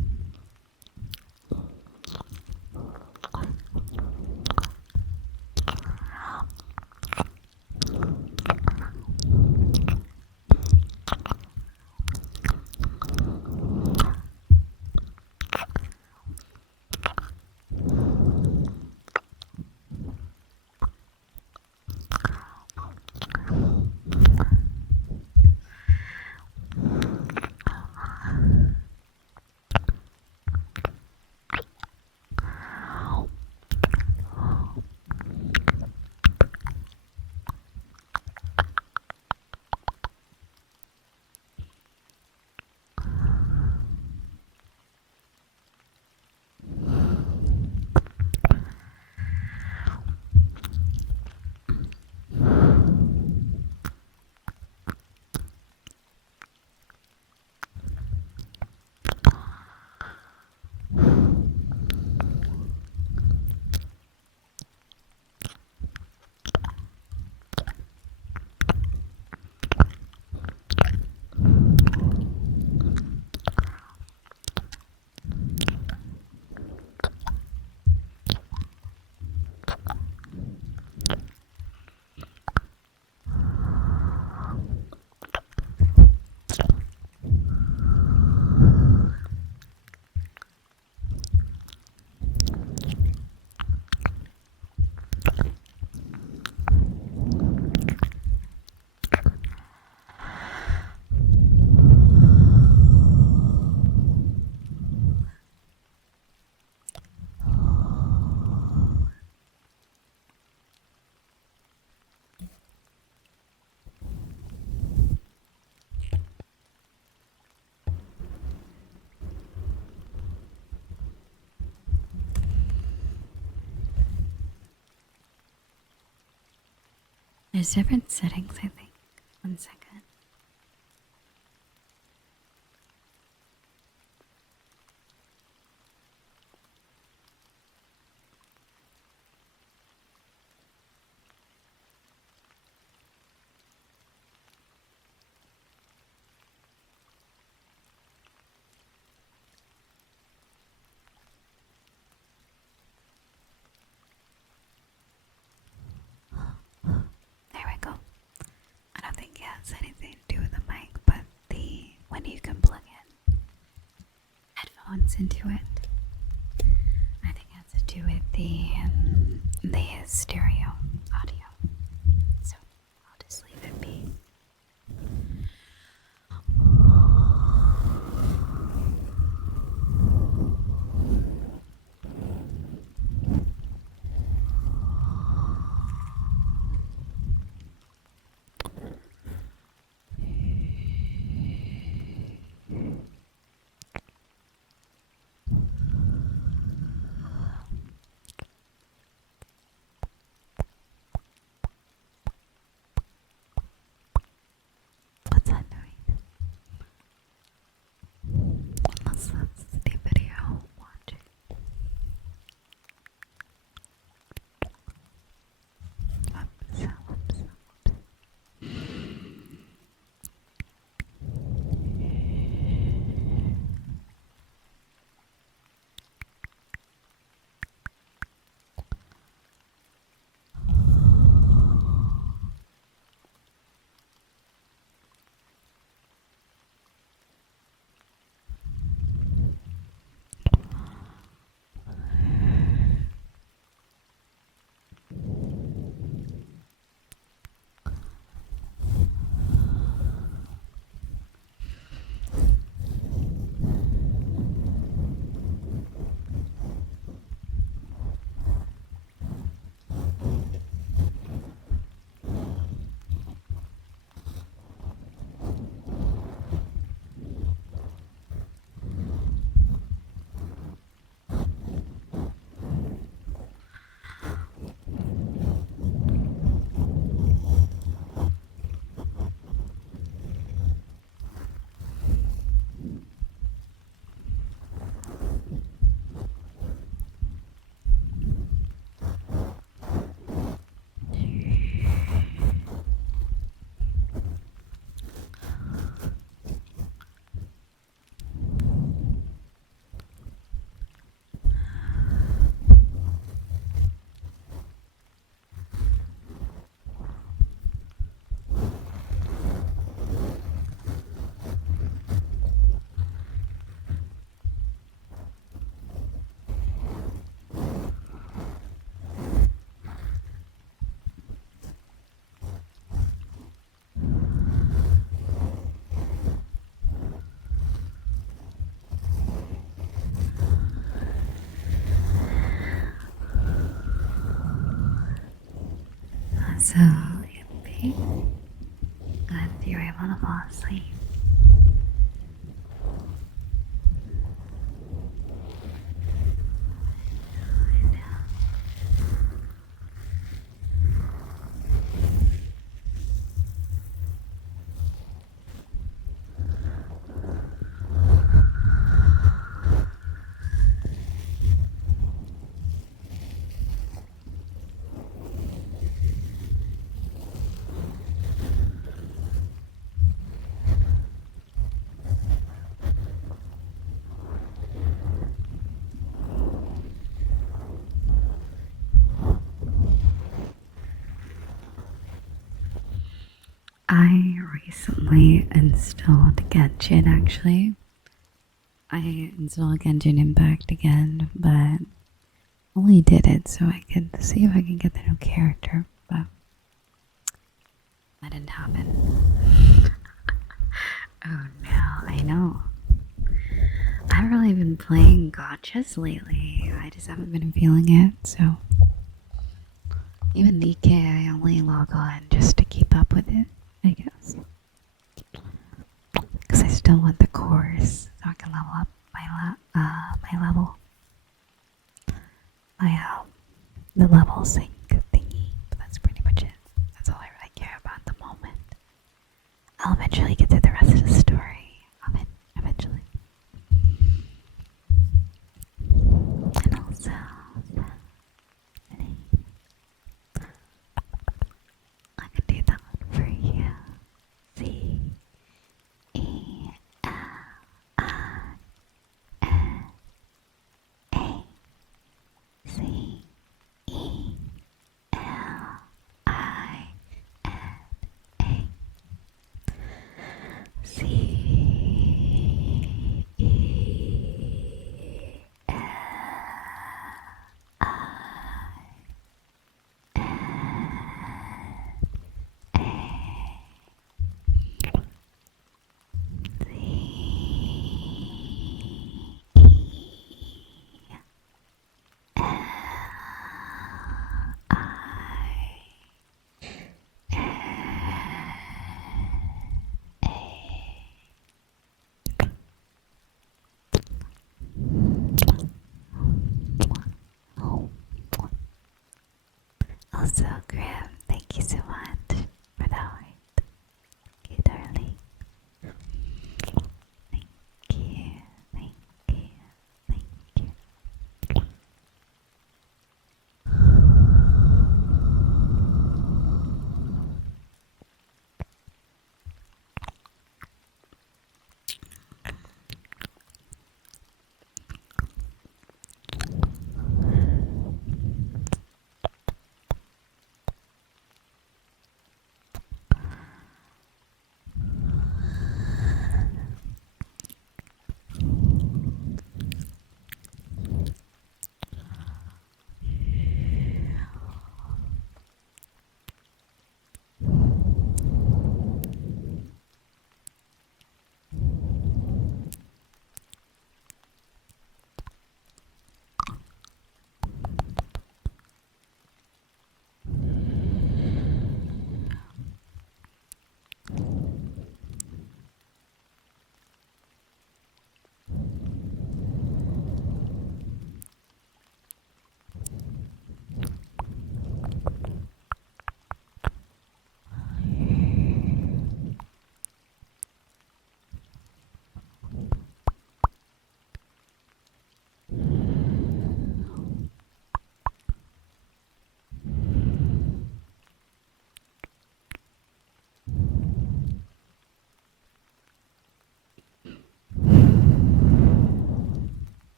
There's different settings, I think. 1 second. There we go. I don't think it has anything to do with the mic, but when you can plug in headphones into it, I think it has to do with the stereo audio. So I'll just leave it be. What's that doing? Unless that's the video watching. Oops. So, yippee. Glad you're able to fall asleep. I recently installed Genshin actually. I installed Genshin Impact again, but only did it so I could see if I could get the new character, but that didn't happen. Oh no, I know. I haven't really been playing gotchas lately. I just haven't been feeling it, so even DK I only log on just to keep up with it, I guess. Because I still want the cores so I can level up my level. The level sync thingy, but that's pretty much it. That's all I really Also, Graham, thank you so much for the heart. Thank you, darling. Thank you, thank you, thank you.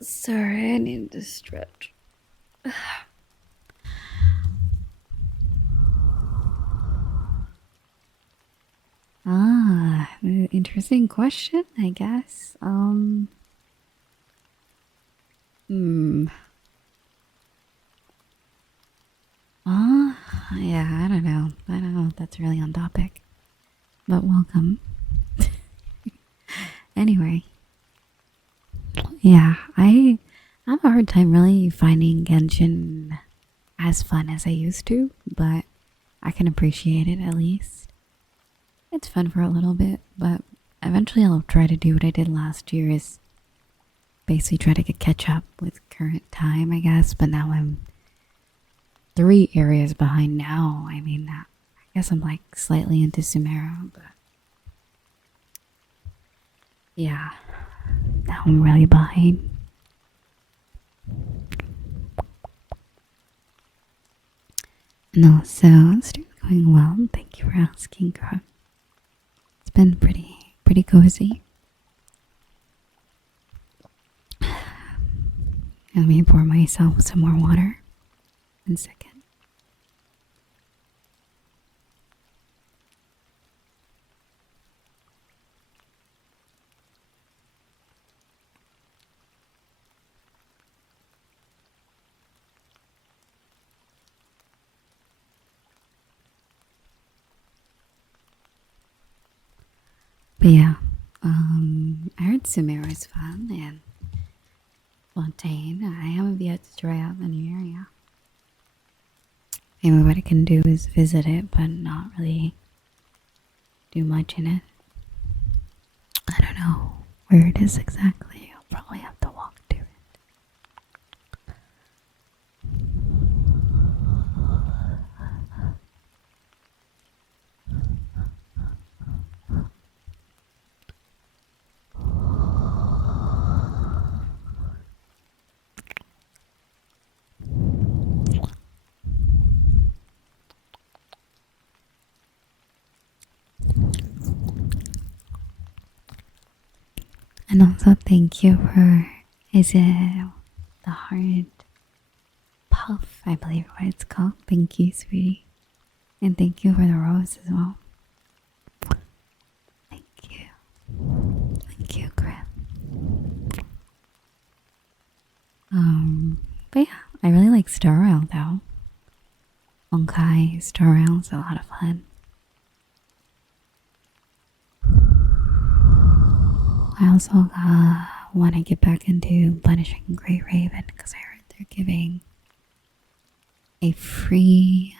Sorry, I need to stretch. Interesting question, I guess. Yeah, I don't know. I don't know if that's really on topic. But welcome. Anyway. Yeah, I have a hard time really finding Genshin as fun as I used to, but I can appreciate it at least. It's fun for a little bit, but eventually I'll try to do what I did last year is basically try to catch up with current time, I guess, but now I'm 3 areas behind now. I mean, I guess I'm like slightly into Sumeru, but yeah, now I'm really behind. And also, it's going well. Thank you for asking, girl. It's been pretty cozy. Let me pour myself some more water. 1 second. But yeah, thought Sumeru was fun and Fontaine. I haven't yet to try out the new area. Maybe what I can do is visit it, but not really do much in it. I don't know where it is exactly. I'll probably have to walk to it. And also thank you for, is it the heart puff, I believe what it's called. Thank you, sweetie. And thank you for the rose as well. Thank you. Thank you, Grim. But yeah, I really like Star Rail though. Honkai Star Rail is a lot of fun. I also want to get back into Punishing Great Raven because I heard they're giving a free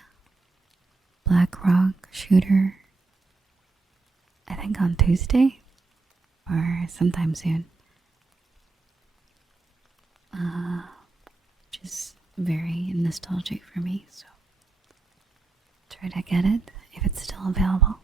Black Rock shooter, I think on Tuesday or sometime soon. Which is very nostalgic for me, so try to get it if it's still available.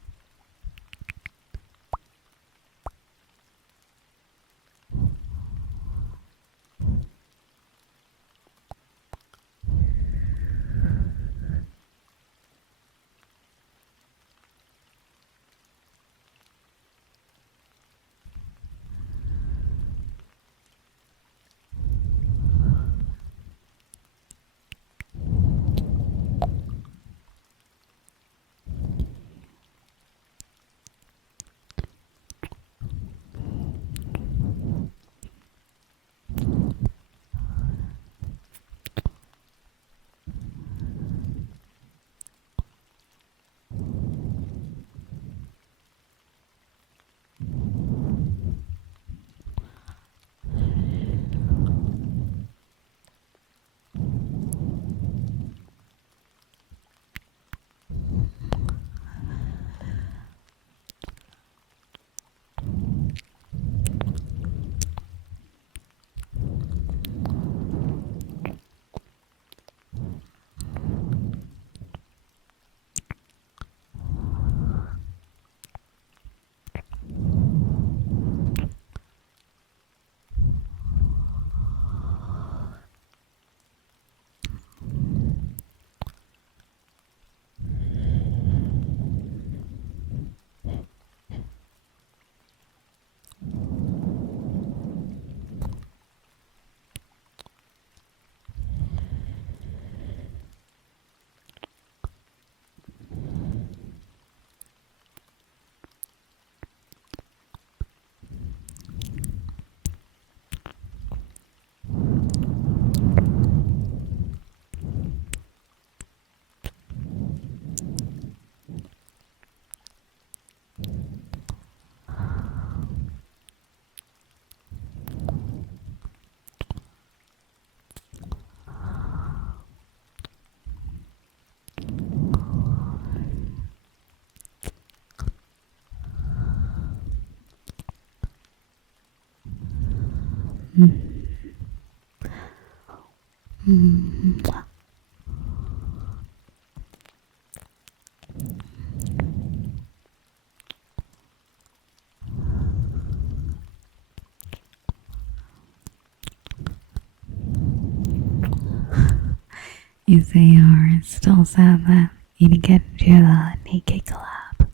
Yes, they are still sad that you didn't get to the naked collab.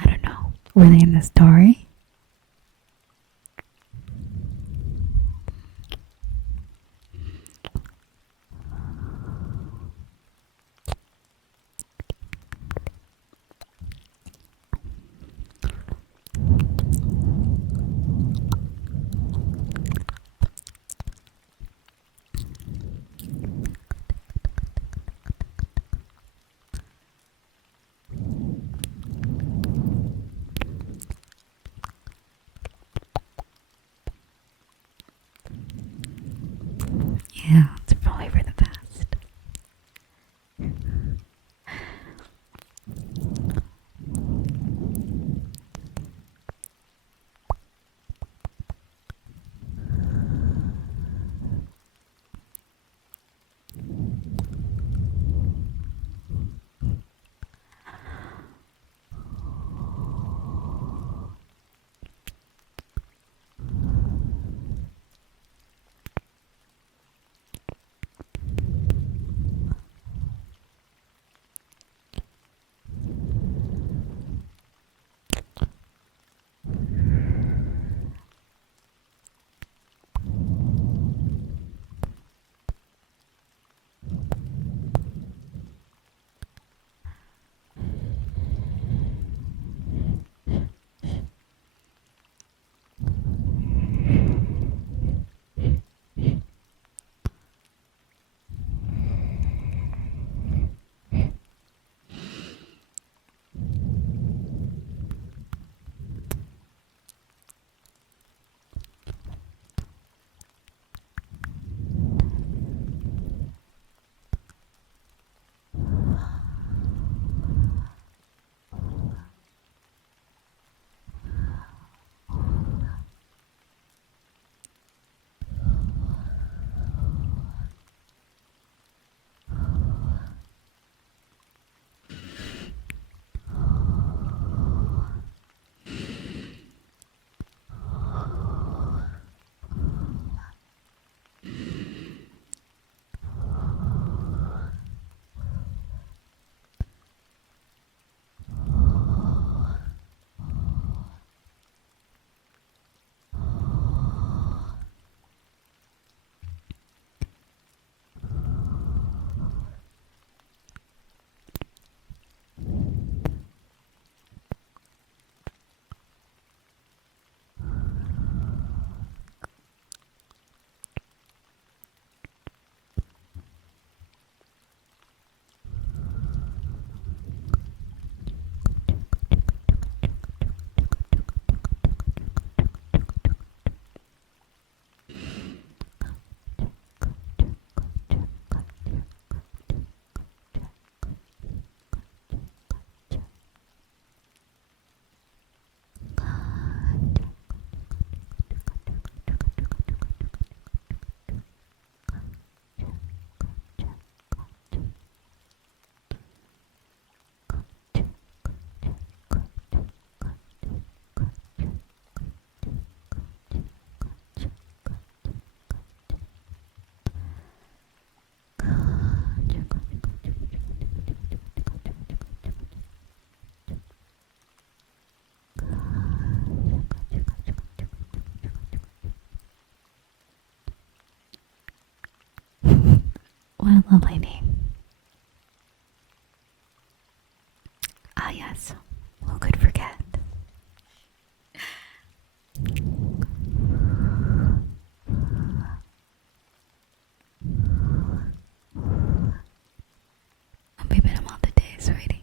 I don't know, were they in the story? Lovely name. Ah, yes. Who could forget? Hope you've been a month of days, sweetie.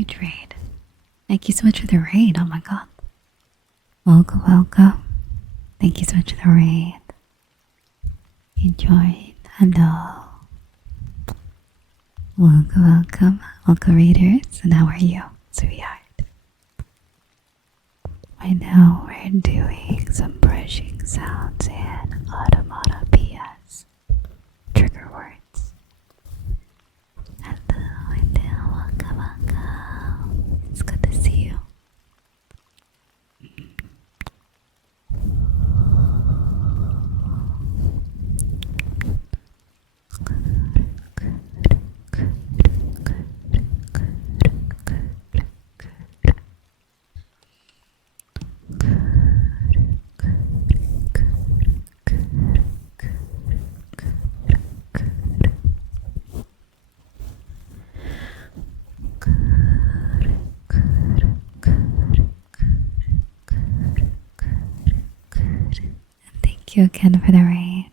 huge raid. Thank you so much for the raid. Oh my god. Welcome, welcome. Thank you so much for the raid. Enjoy. Hello. Welcome, welcome. Welcome, raiders. And how are you, sweetheart? Right now we're doing some brushing sounds in Automata PS. Trigger words. Hello, hello, welcome, welcome. It's good to see you. Thank you again for the raid.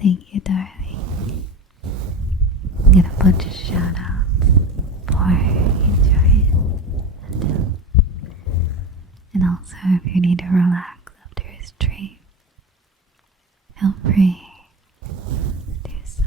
Thank you, darling. Get a bunch of shout outs for enjoying. And also, if you need to relax after a stream, feel free to do so.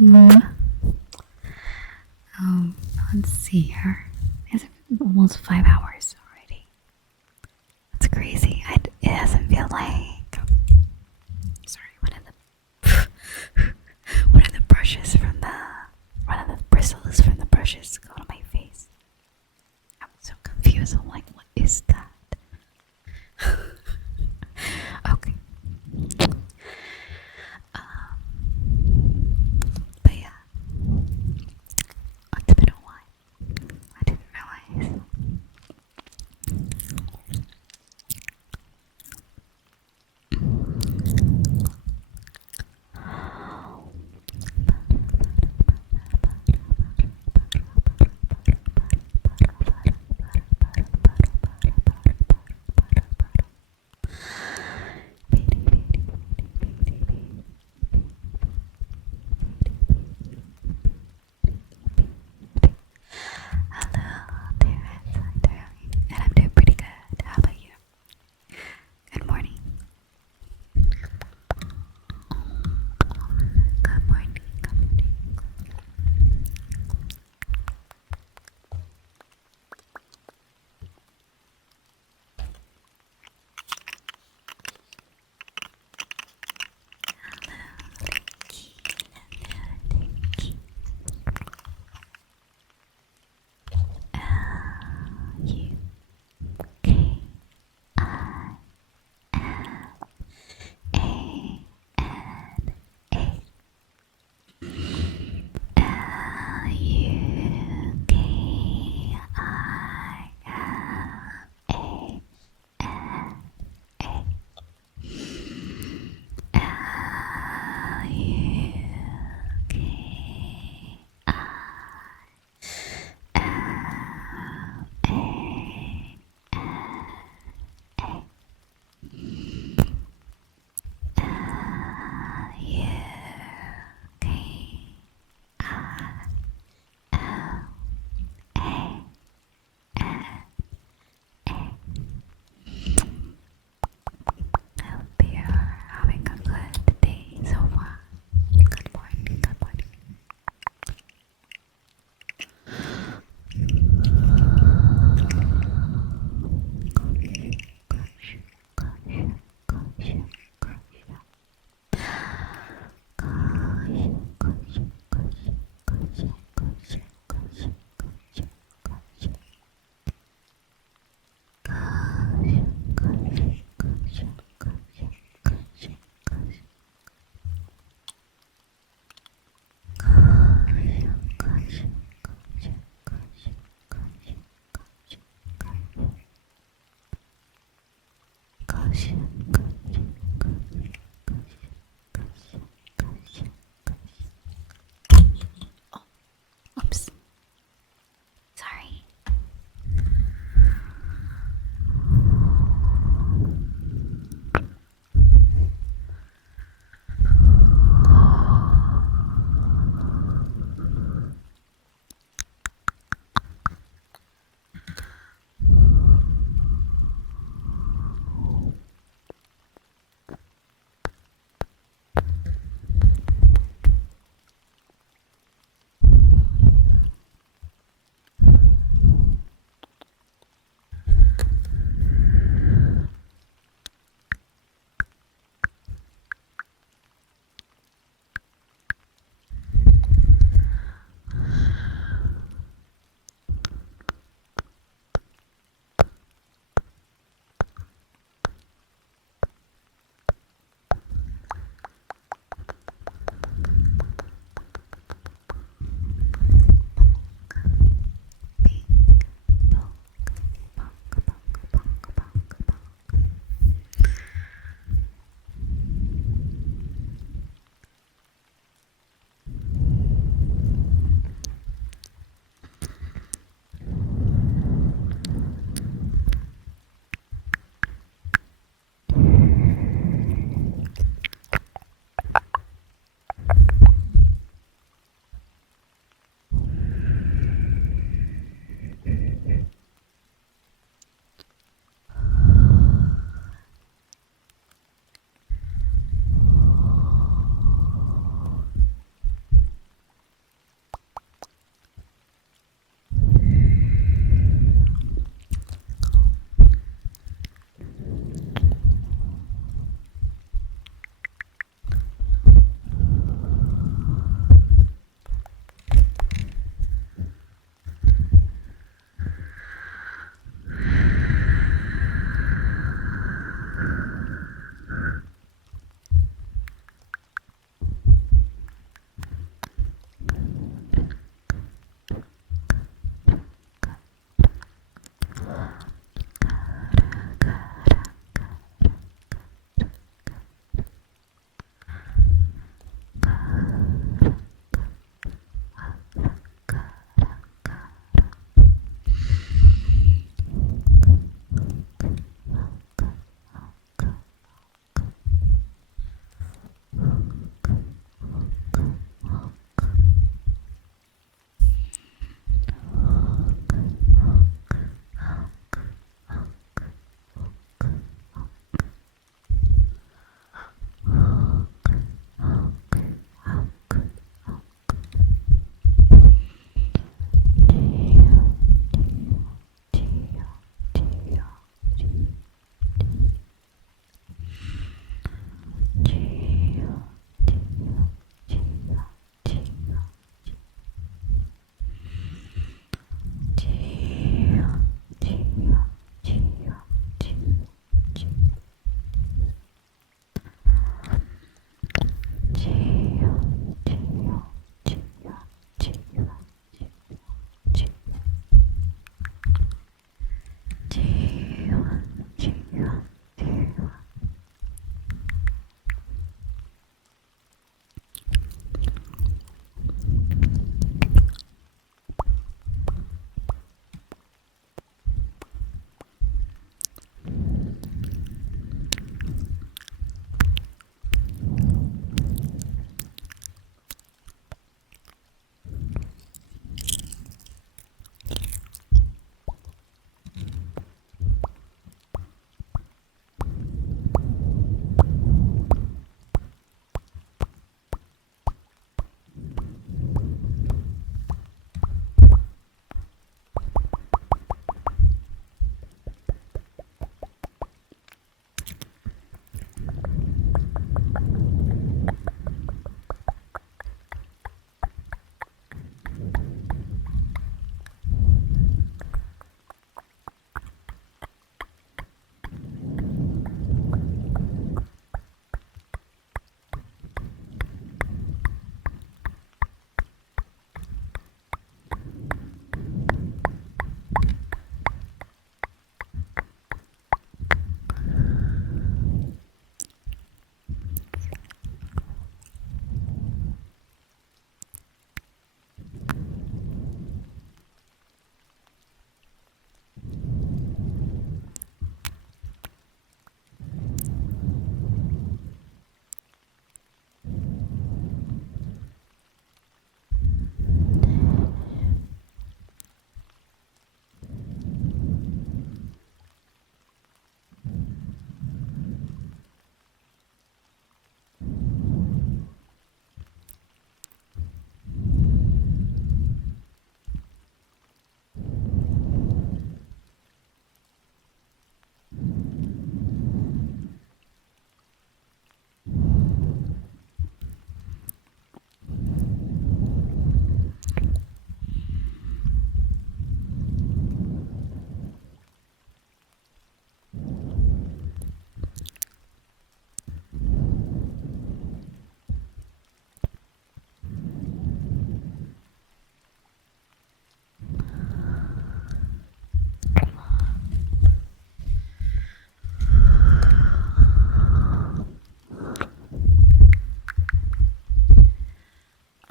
Mm. Let's see here. It's almost 5 hours already. That's crazy. It doesn't feel like. Sorry, one of the brushes from one of the bristles from the brushes got on my face. I'm so confused. I'm like, what is that? Okay. But yeah, it's been a while. I didn't realize.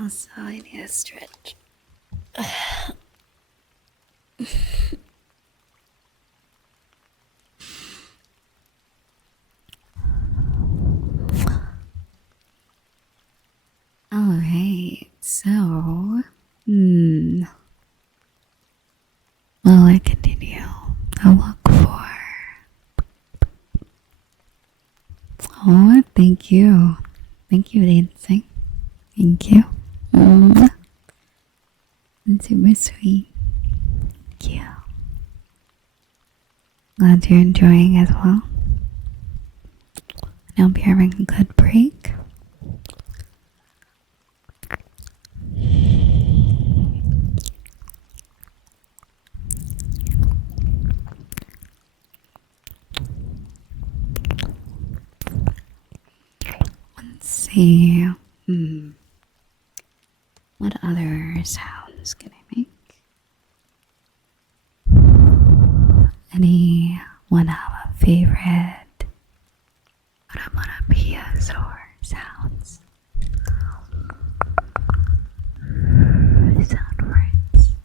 Also, I need a stretch. Alright, so, will I continue? I'll look for. Oh, thank you. Thank you, dancing. Thank you. That's super sweet. Thank you. Glad you're enjoying as well. I hope you're having a good break. Let's see. What other sounds can I make? Anyone have a favorite onomatopoeias or sounds? Sound words.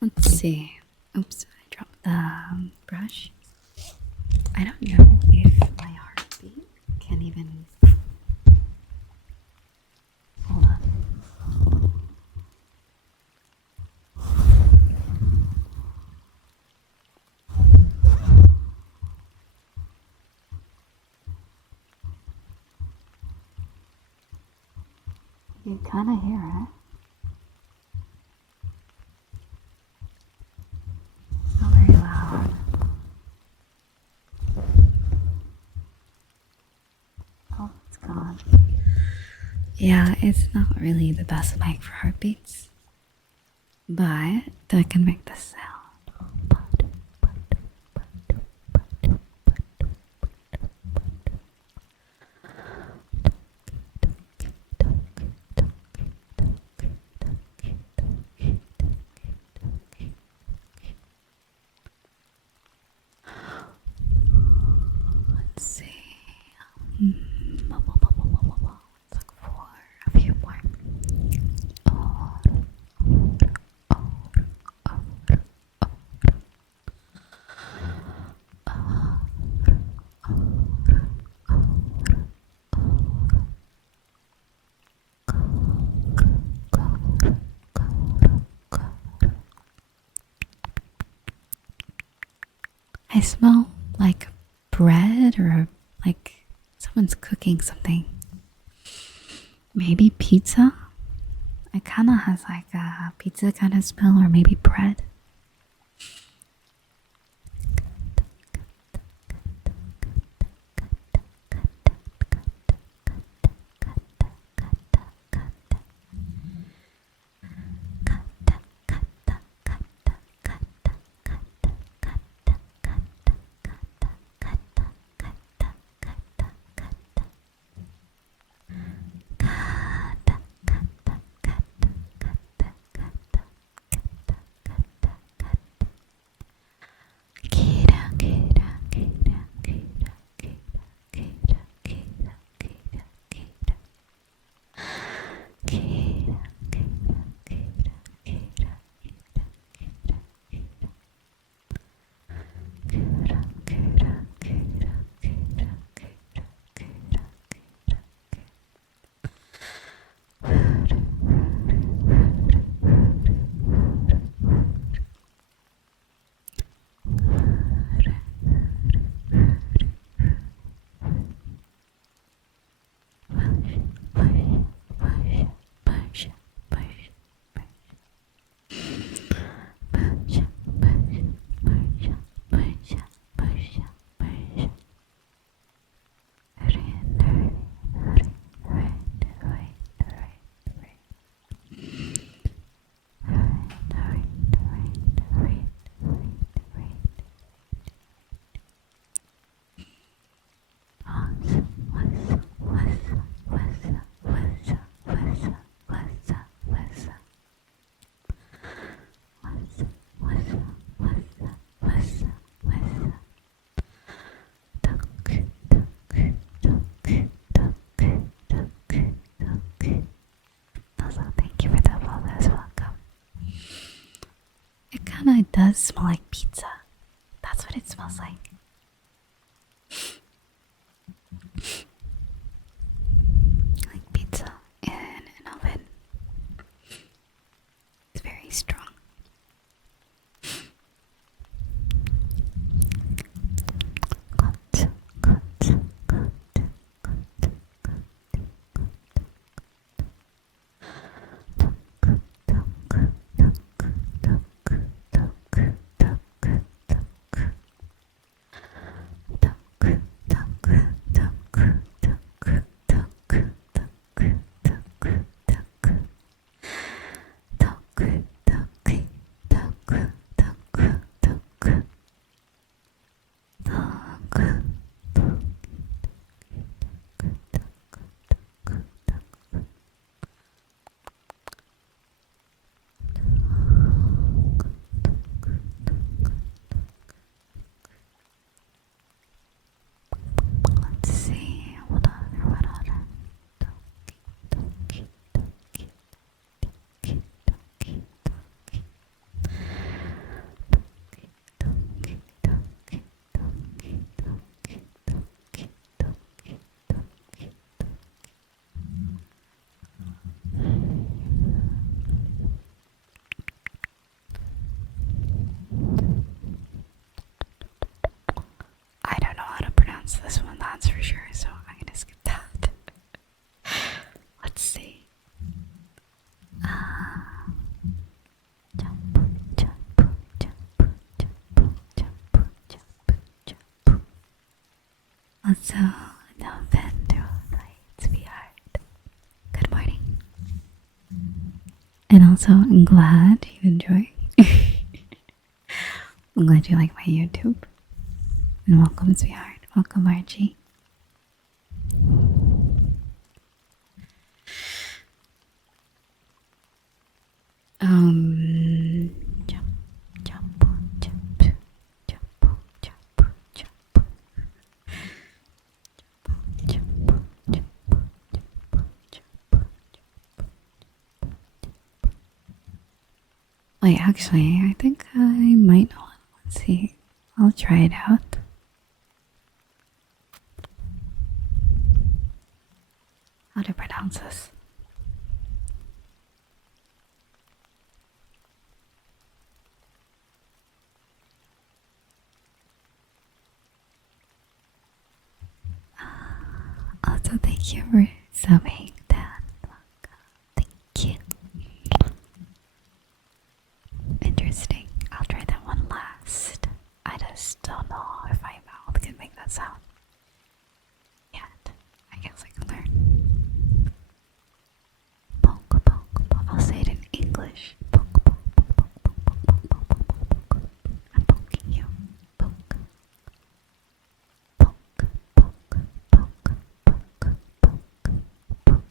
Let's see. Oops, I dropped the brush. I don't know if my heartbeat can even. Hold on. You kind of hear it. It's not very loud. Oh, it's gone. Yeah, it's not really the best mic for heartbeats, but I can make the sound. Let's see. Let's look for a few more. I smell like bread or like someone's cooking something. Maybe pizza? It kind of has like a pizza kind of smell, or maybe bread. does smell like pizza. That's what it smells like. Like pizza in an oven. It's very strong. Let's see, what other? I don't know how to pronounce this one, that's for sure, so I'm gonna skip that. Let's see. Also, no vendor lights we heard. Good morning. And also, I'm glad you enjoy. I'm glad you like my YouTube. And welcome, sweetheart. Welcome, Archie. Wait, actually, I think I might not. Let's see. I'll try it out. How to pronounce this? Also, thank you for subbing that. Thank you. Interesting. I'll try that one last. I just don't know if my mouth can make that sound yet. I guess I can learn. Poke, poke, poke. I'll say it in English. Poke, poke, poke, poke, poke, poke, poke, poke, poke. I'm poking you. Poke. Poke, poke, poke, poke, poke, poke.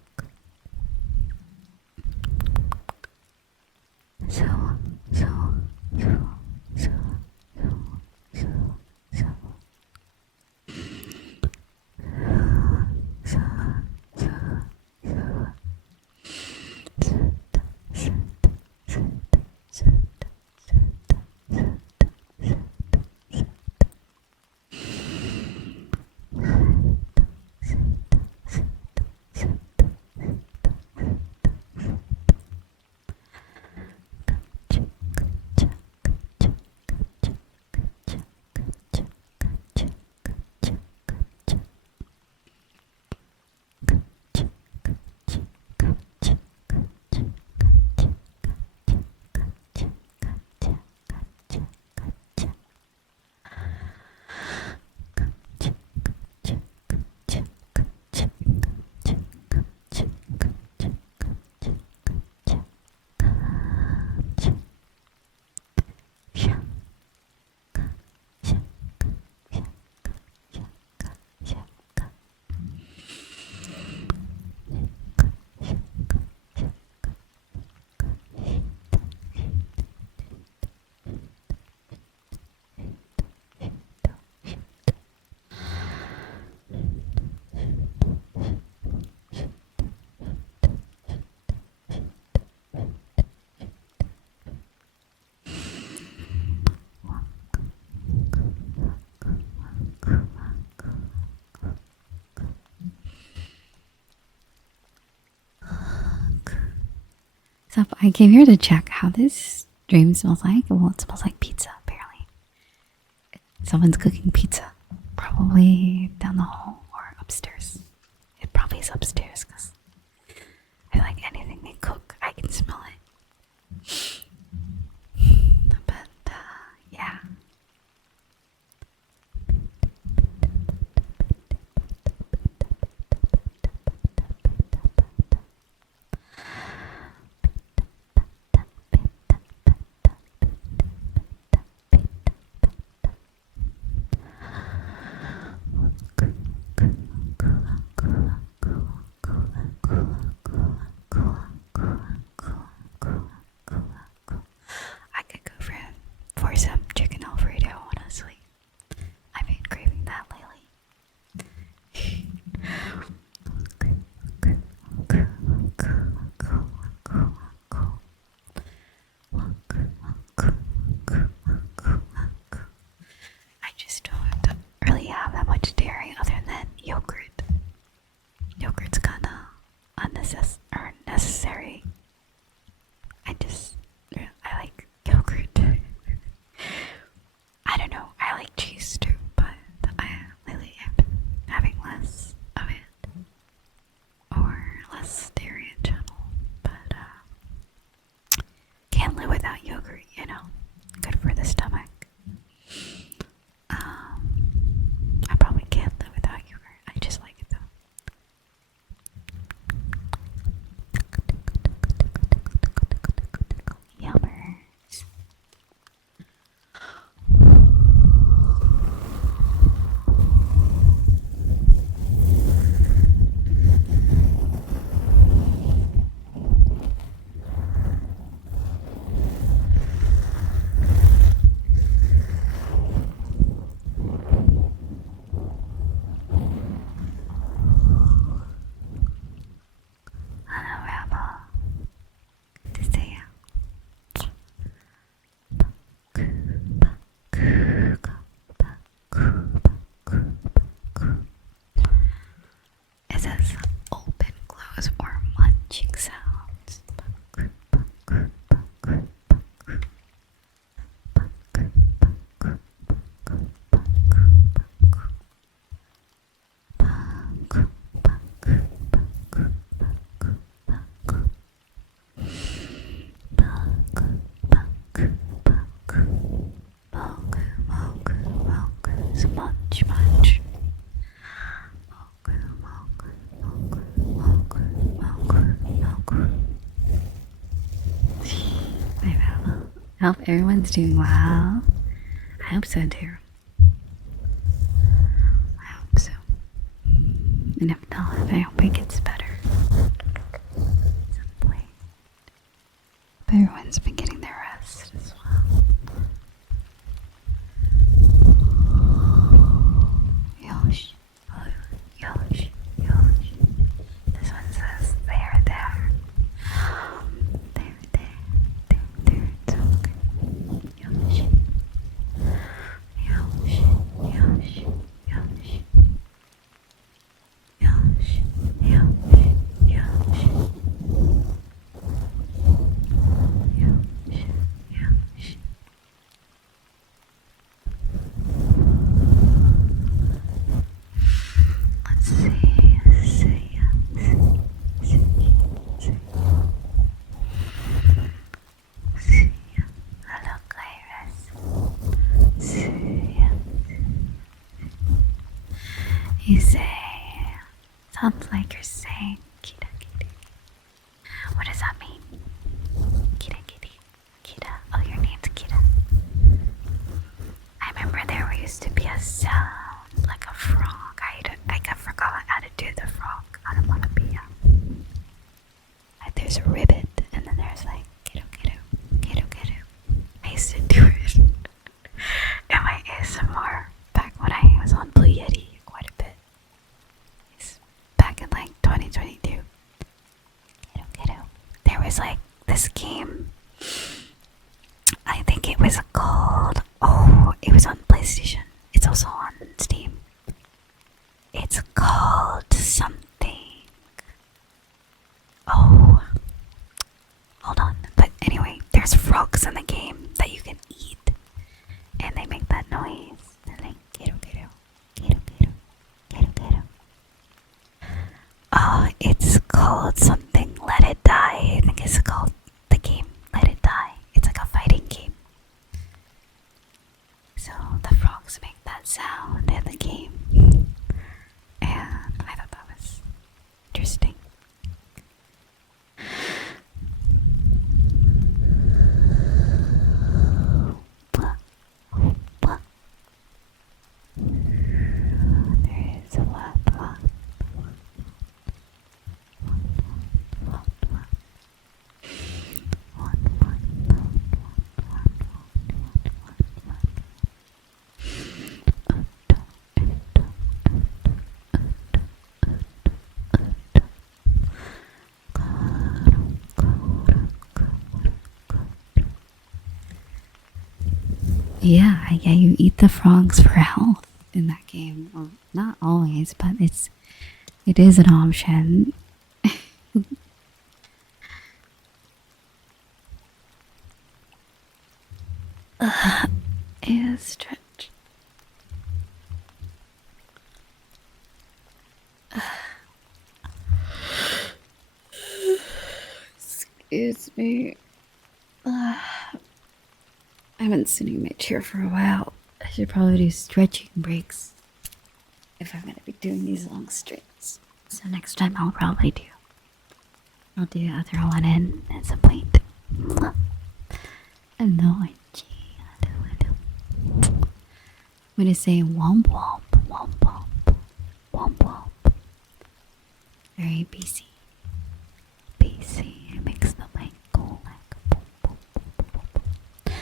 So I came here to check how this stream smells like. Well, it smells like pizza, apparently. Someone's cooking pizza. Probably down the hall or upstairs. It probably is upstairs because I feel like anything they cook, I can smell it. But, yeah. I could go for some chicken Alfredo, honestly. I've been craving that lately. I just don't really have that much dairy other than yogurt. Yogurt's kinda necessary. I like yogurt. I don't know, I like cheese too, but lately I've been having less of it. Or less dairy in general. But, can't live without yogurt, you know? Good for the stomach. I probably can't live without yogurt. I just like it though. Yummers. Hello, Rabba. Good to see you. It says open, close, or munching sounds. Munch, munch. I hope everyone's doing well. I hope so too. I hope so. And if not, I hope it gets better. At some point. Hope everyone's been getting their rest as well. Yosh. Yosh. Yosh. This one says there. There, it's okay. Yosh. Yosh. Yosh. Yosh. Yosh. Yosh. Yosh. Yosh. Yosh. Let's see. Hello, Iris. You say, sounds like you're saying kita kitty. What does that mean? Kita kitty. Kita. Oh, your name's Kita. I remember there used to be a sound like a frog. I forgot how to do the frog onomatopoeia. Like there's a ribbit, and then there's like kiddo kiddo, kiddo kiddo. I used to do it in my ASMR back when I was on Blue Yeti quite a bit. It's back in like 2022. Kiddo kiddo. There was like this game. I think it was called. Oh, it was on PlayStation. It's also on Steam. It's called something. Oh, hold on. frogs in the game that you can eat, and they make that noise. They're like, "Quiero, quiero, quiero, quiero, quiero, quiero." Oh, it's called something. Let It Die. I think it's called the game Let It Die. It's like a fighting game. So the frogs make that sound in the game, and I thought that was interesting. There is a lot. Yeah, you eat the frogs for health in that game. Well, not always, but it is an option. Yeah, stretch. Excuse me. I haven't sitting in my chair for a while. I should probably do stretching breaks if I'm gonna be doing these long straights. So next time I'll do a throw one in at some point. I know I do. I'm gonna say womp womp, womp womp, womp womp. Very busy. Busy. It makes the mic go like boom, boom, boom, boom, boom.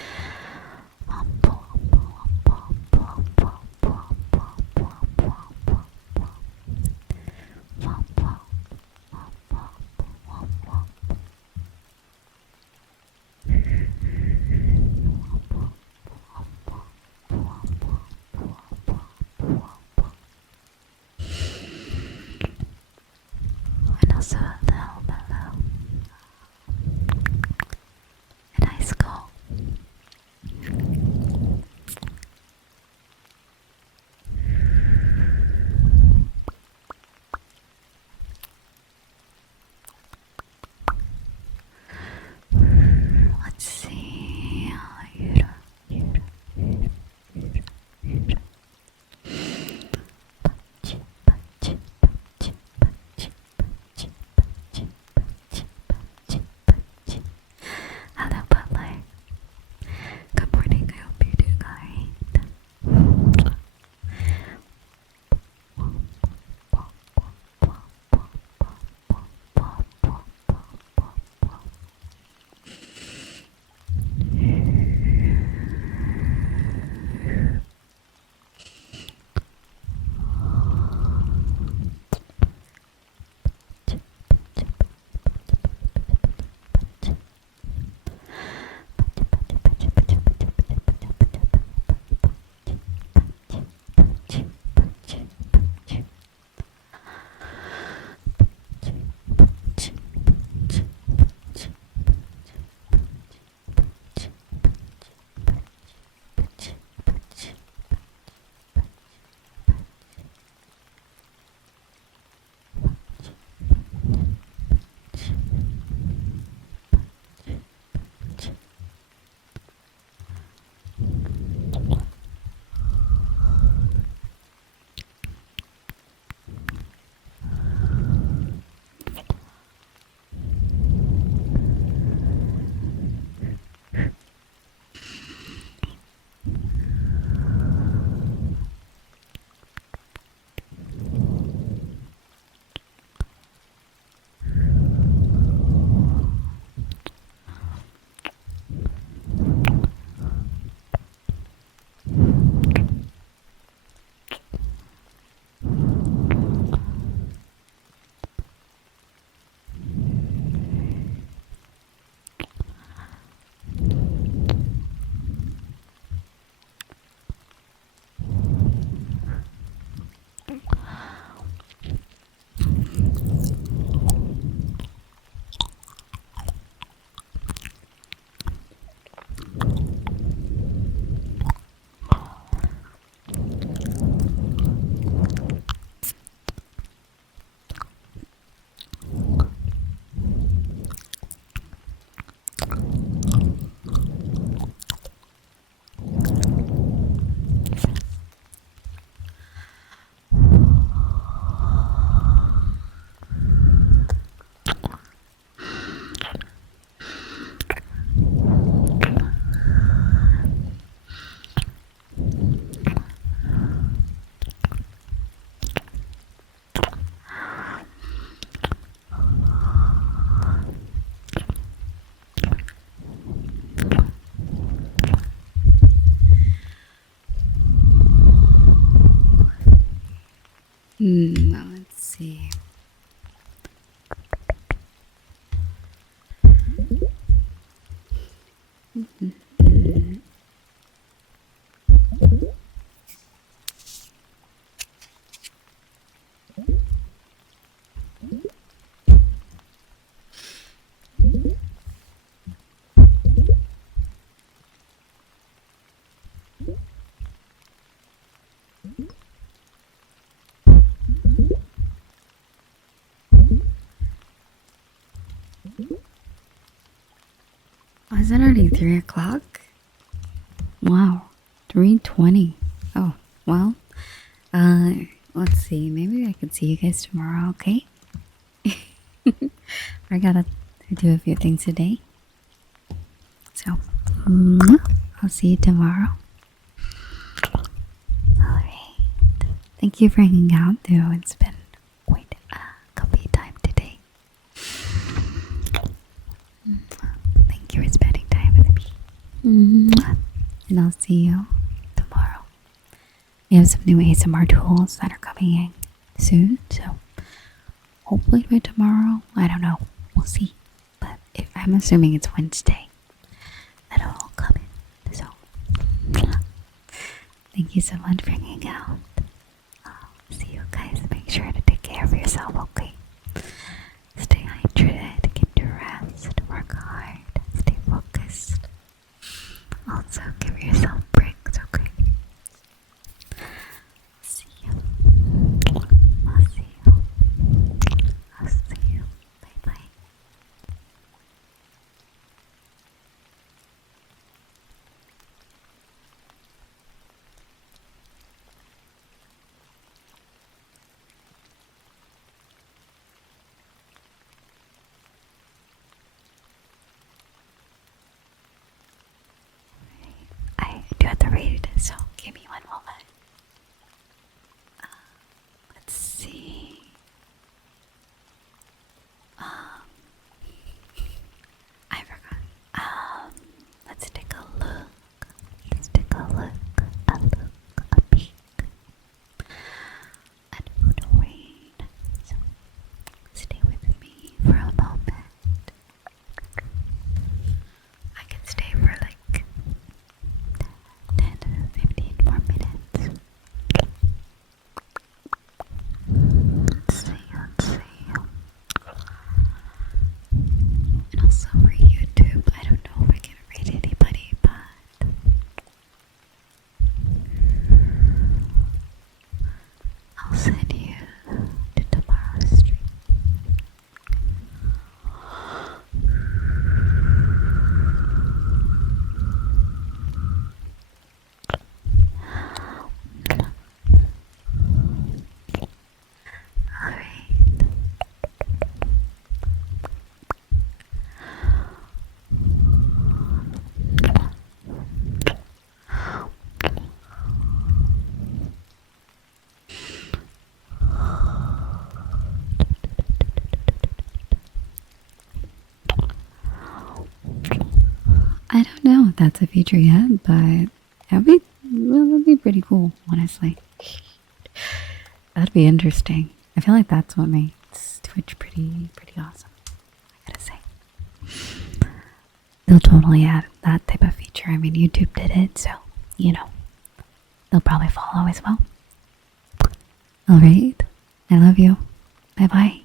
Womp womp, womp womp, womp womp, womp womp, womp womp, womp womp. Womp womp, womp womp, womp womp. And also down below, a nice call. Let's see. Let's see. Oh, is it already 3 o'clock? Wow, 3:20. Oh, well, let's see. Maybe I could see you guys tomorrow, okay? I gotta do a few things today. So, I'll see you tomorrow. Alright. Thank you for hanging out, though. It's been quite a comfy time today. Thank you for spending time with me. And I'll see you tomorrow. We have some new ASMR tools that are coming in soon, so hopefully by tomorrow. I don't know. We'll see. But I'm assuming it's Wednesday that it'll all come in. So thank you so much for hanging out. See you guys. Make sure to take care of yourself, okay? Stay hydrated, get your rest, work hard, stay focused. Also, give yourself breaks, okay? See you. I'll see you. I'll see you. Bye bye. I do have to read, so give me one moment. Let's see. I forgot. Let's take a look. Let's take a look. A peek at who to read. So stay with me for a moment. I can stay for like 10 to 15 more minutes. Let's see. And also for YouTube, I don't know if I can rate anybody, but I'll send you to tomorrow's stream. Alright. I don't know if that's a feature yet, but that'd be pretty cool, honestly. That'd be interesting. I feel like that's what makes Twitch pretty awesome, I gotta say. They'll totally add that type of feature. I mean, YouTube did it, so, you know, they'll probably follow as well. Alright, I love you. Bye bye.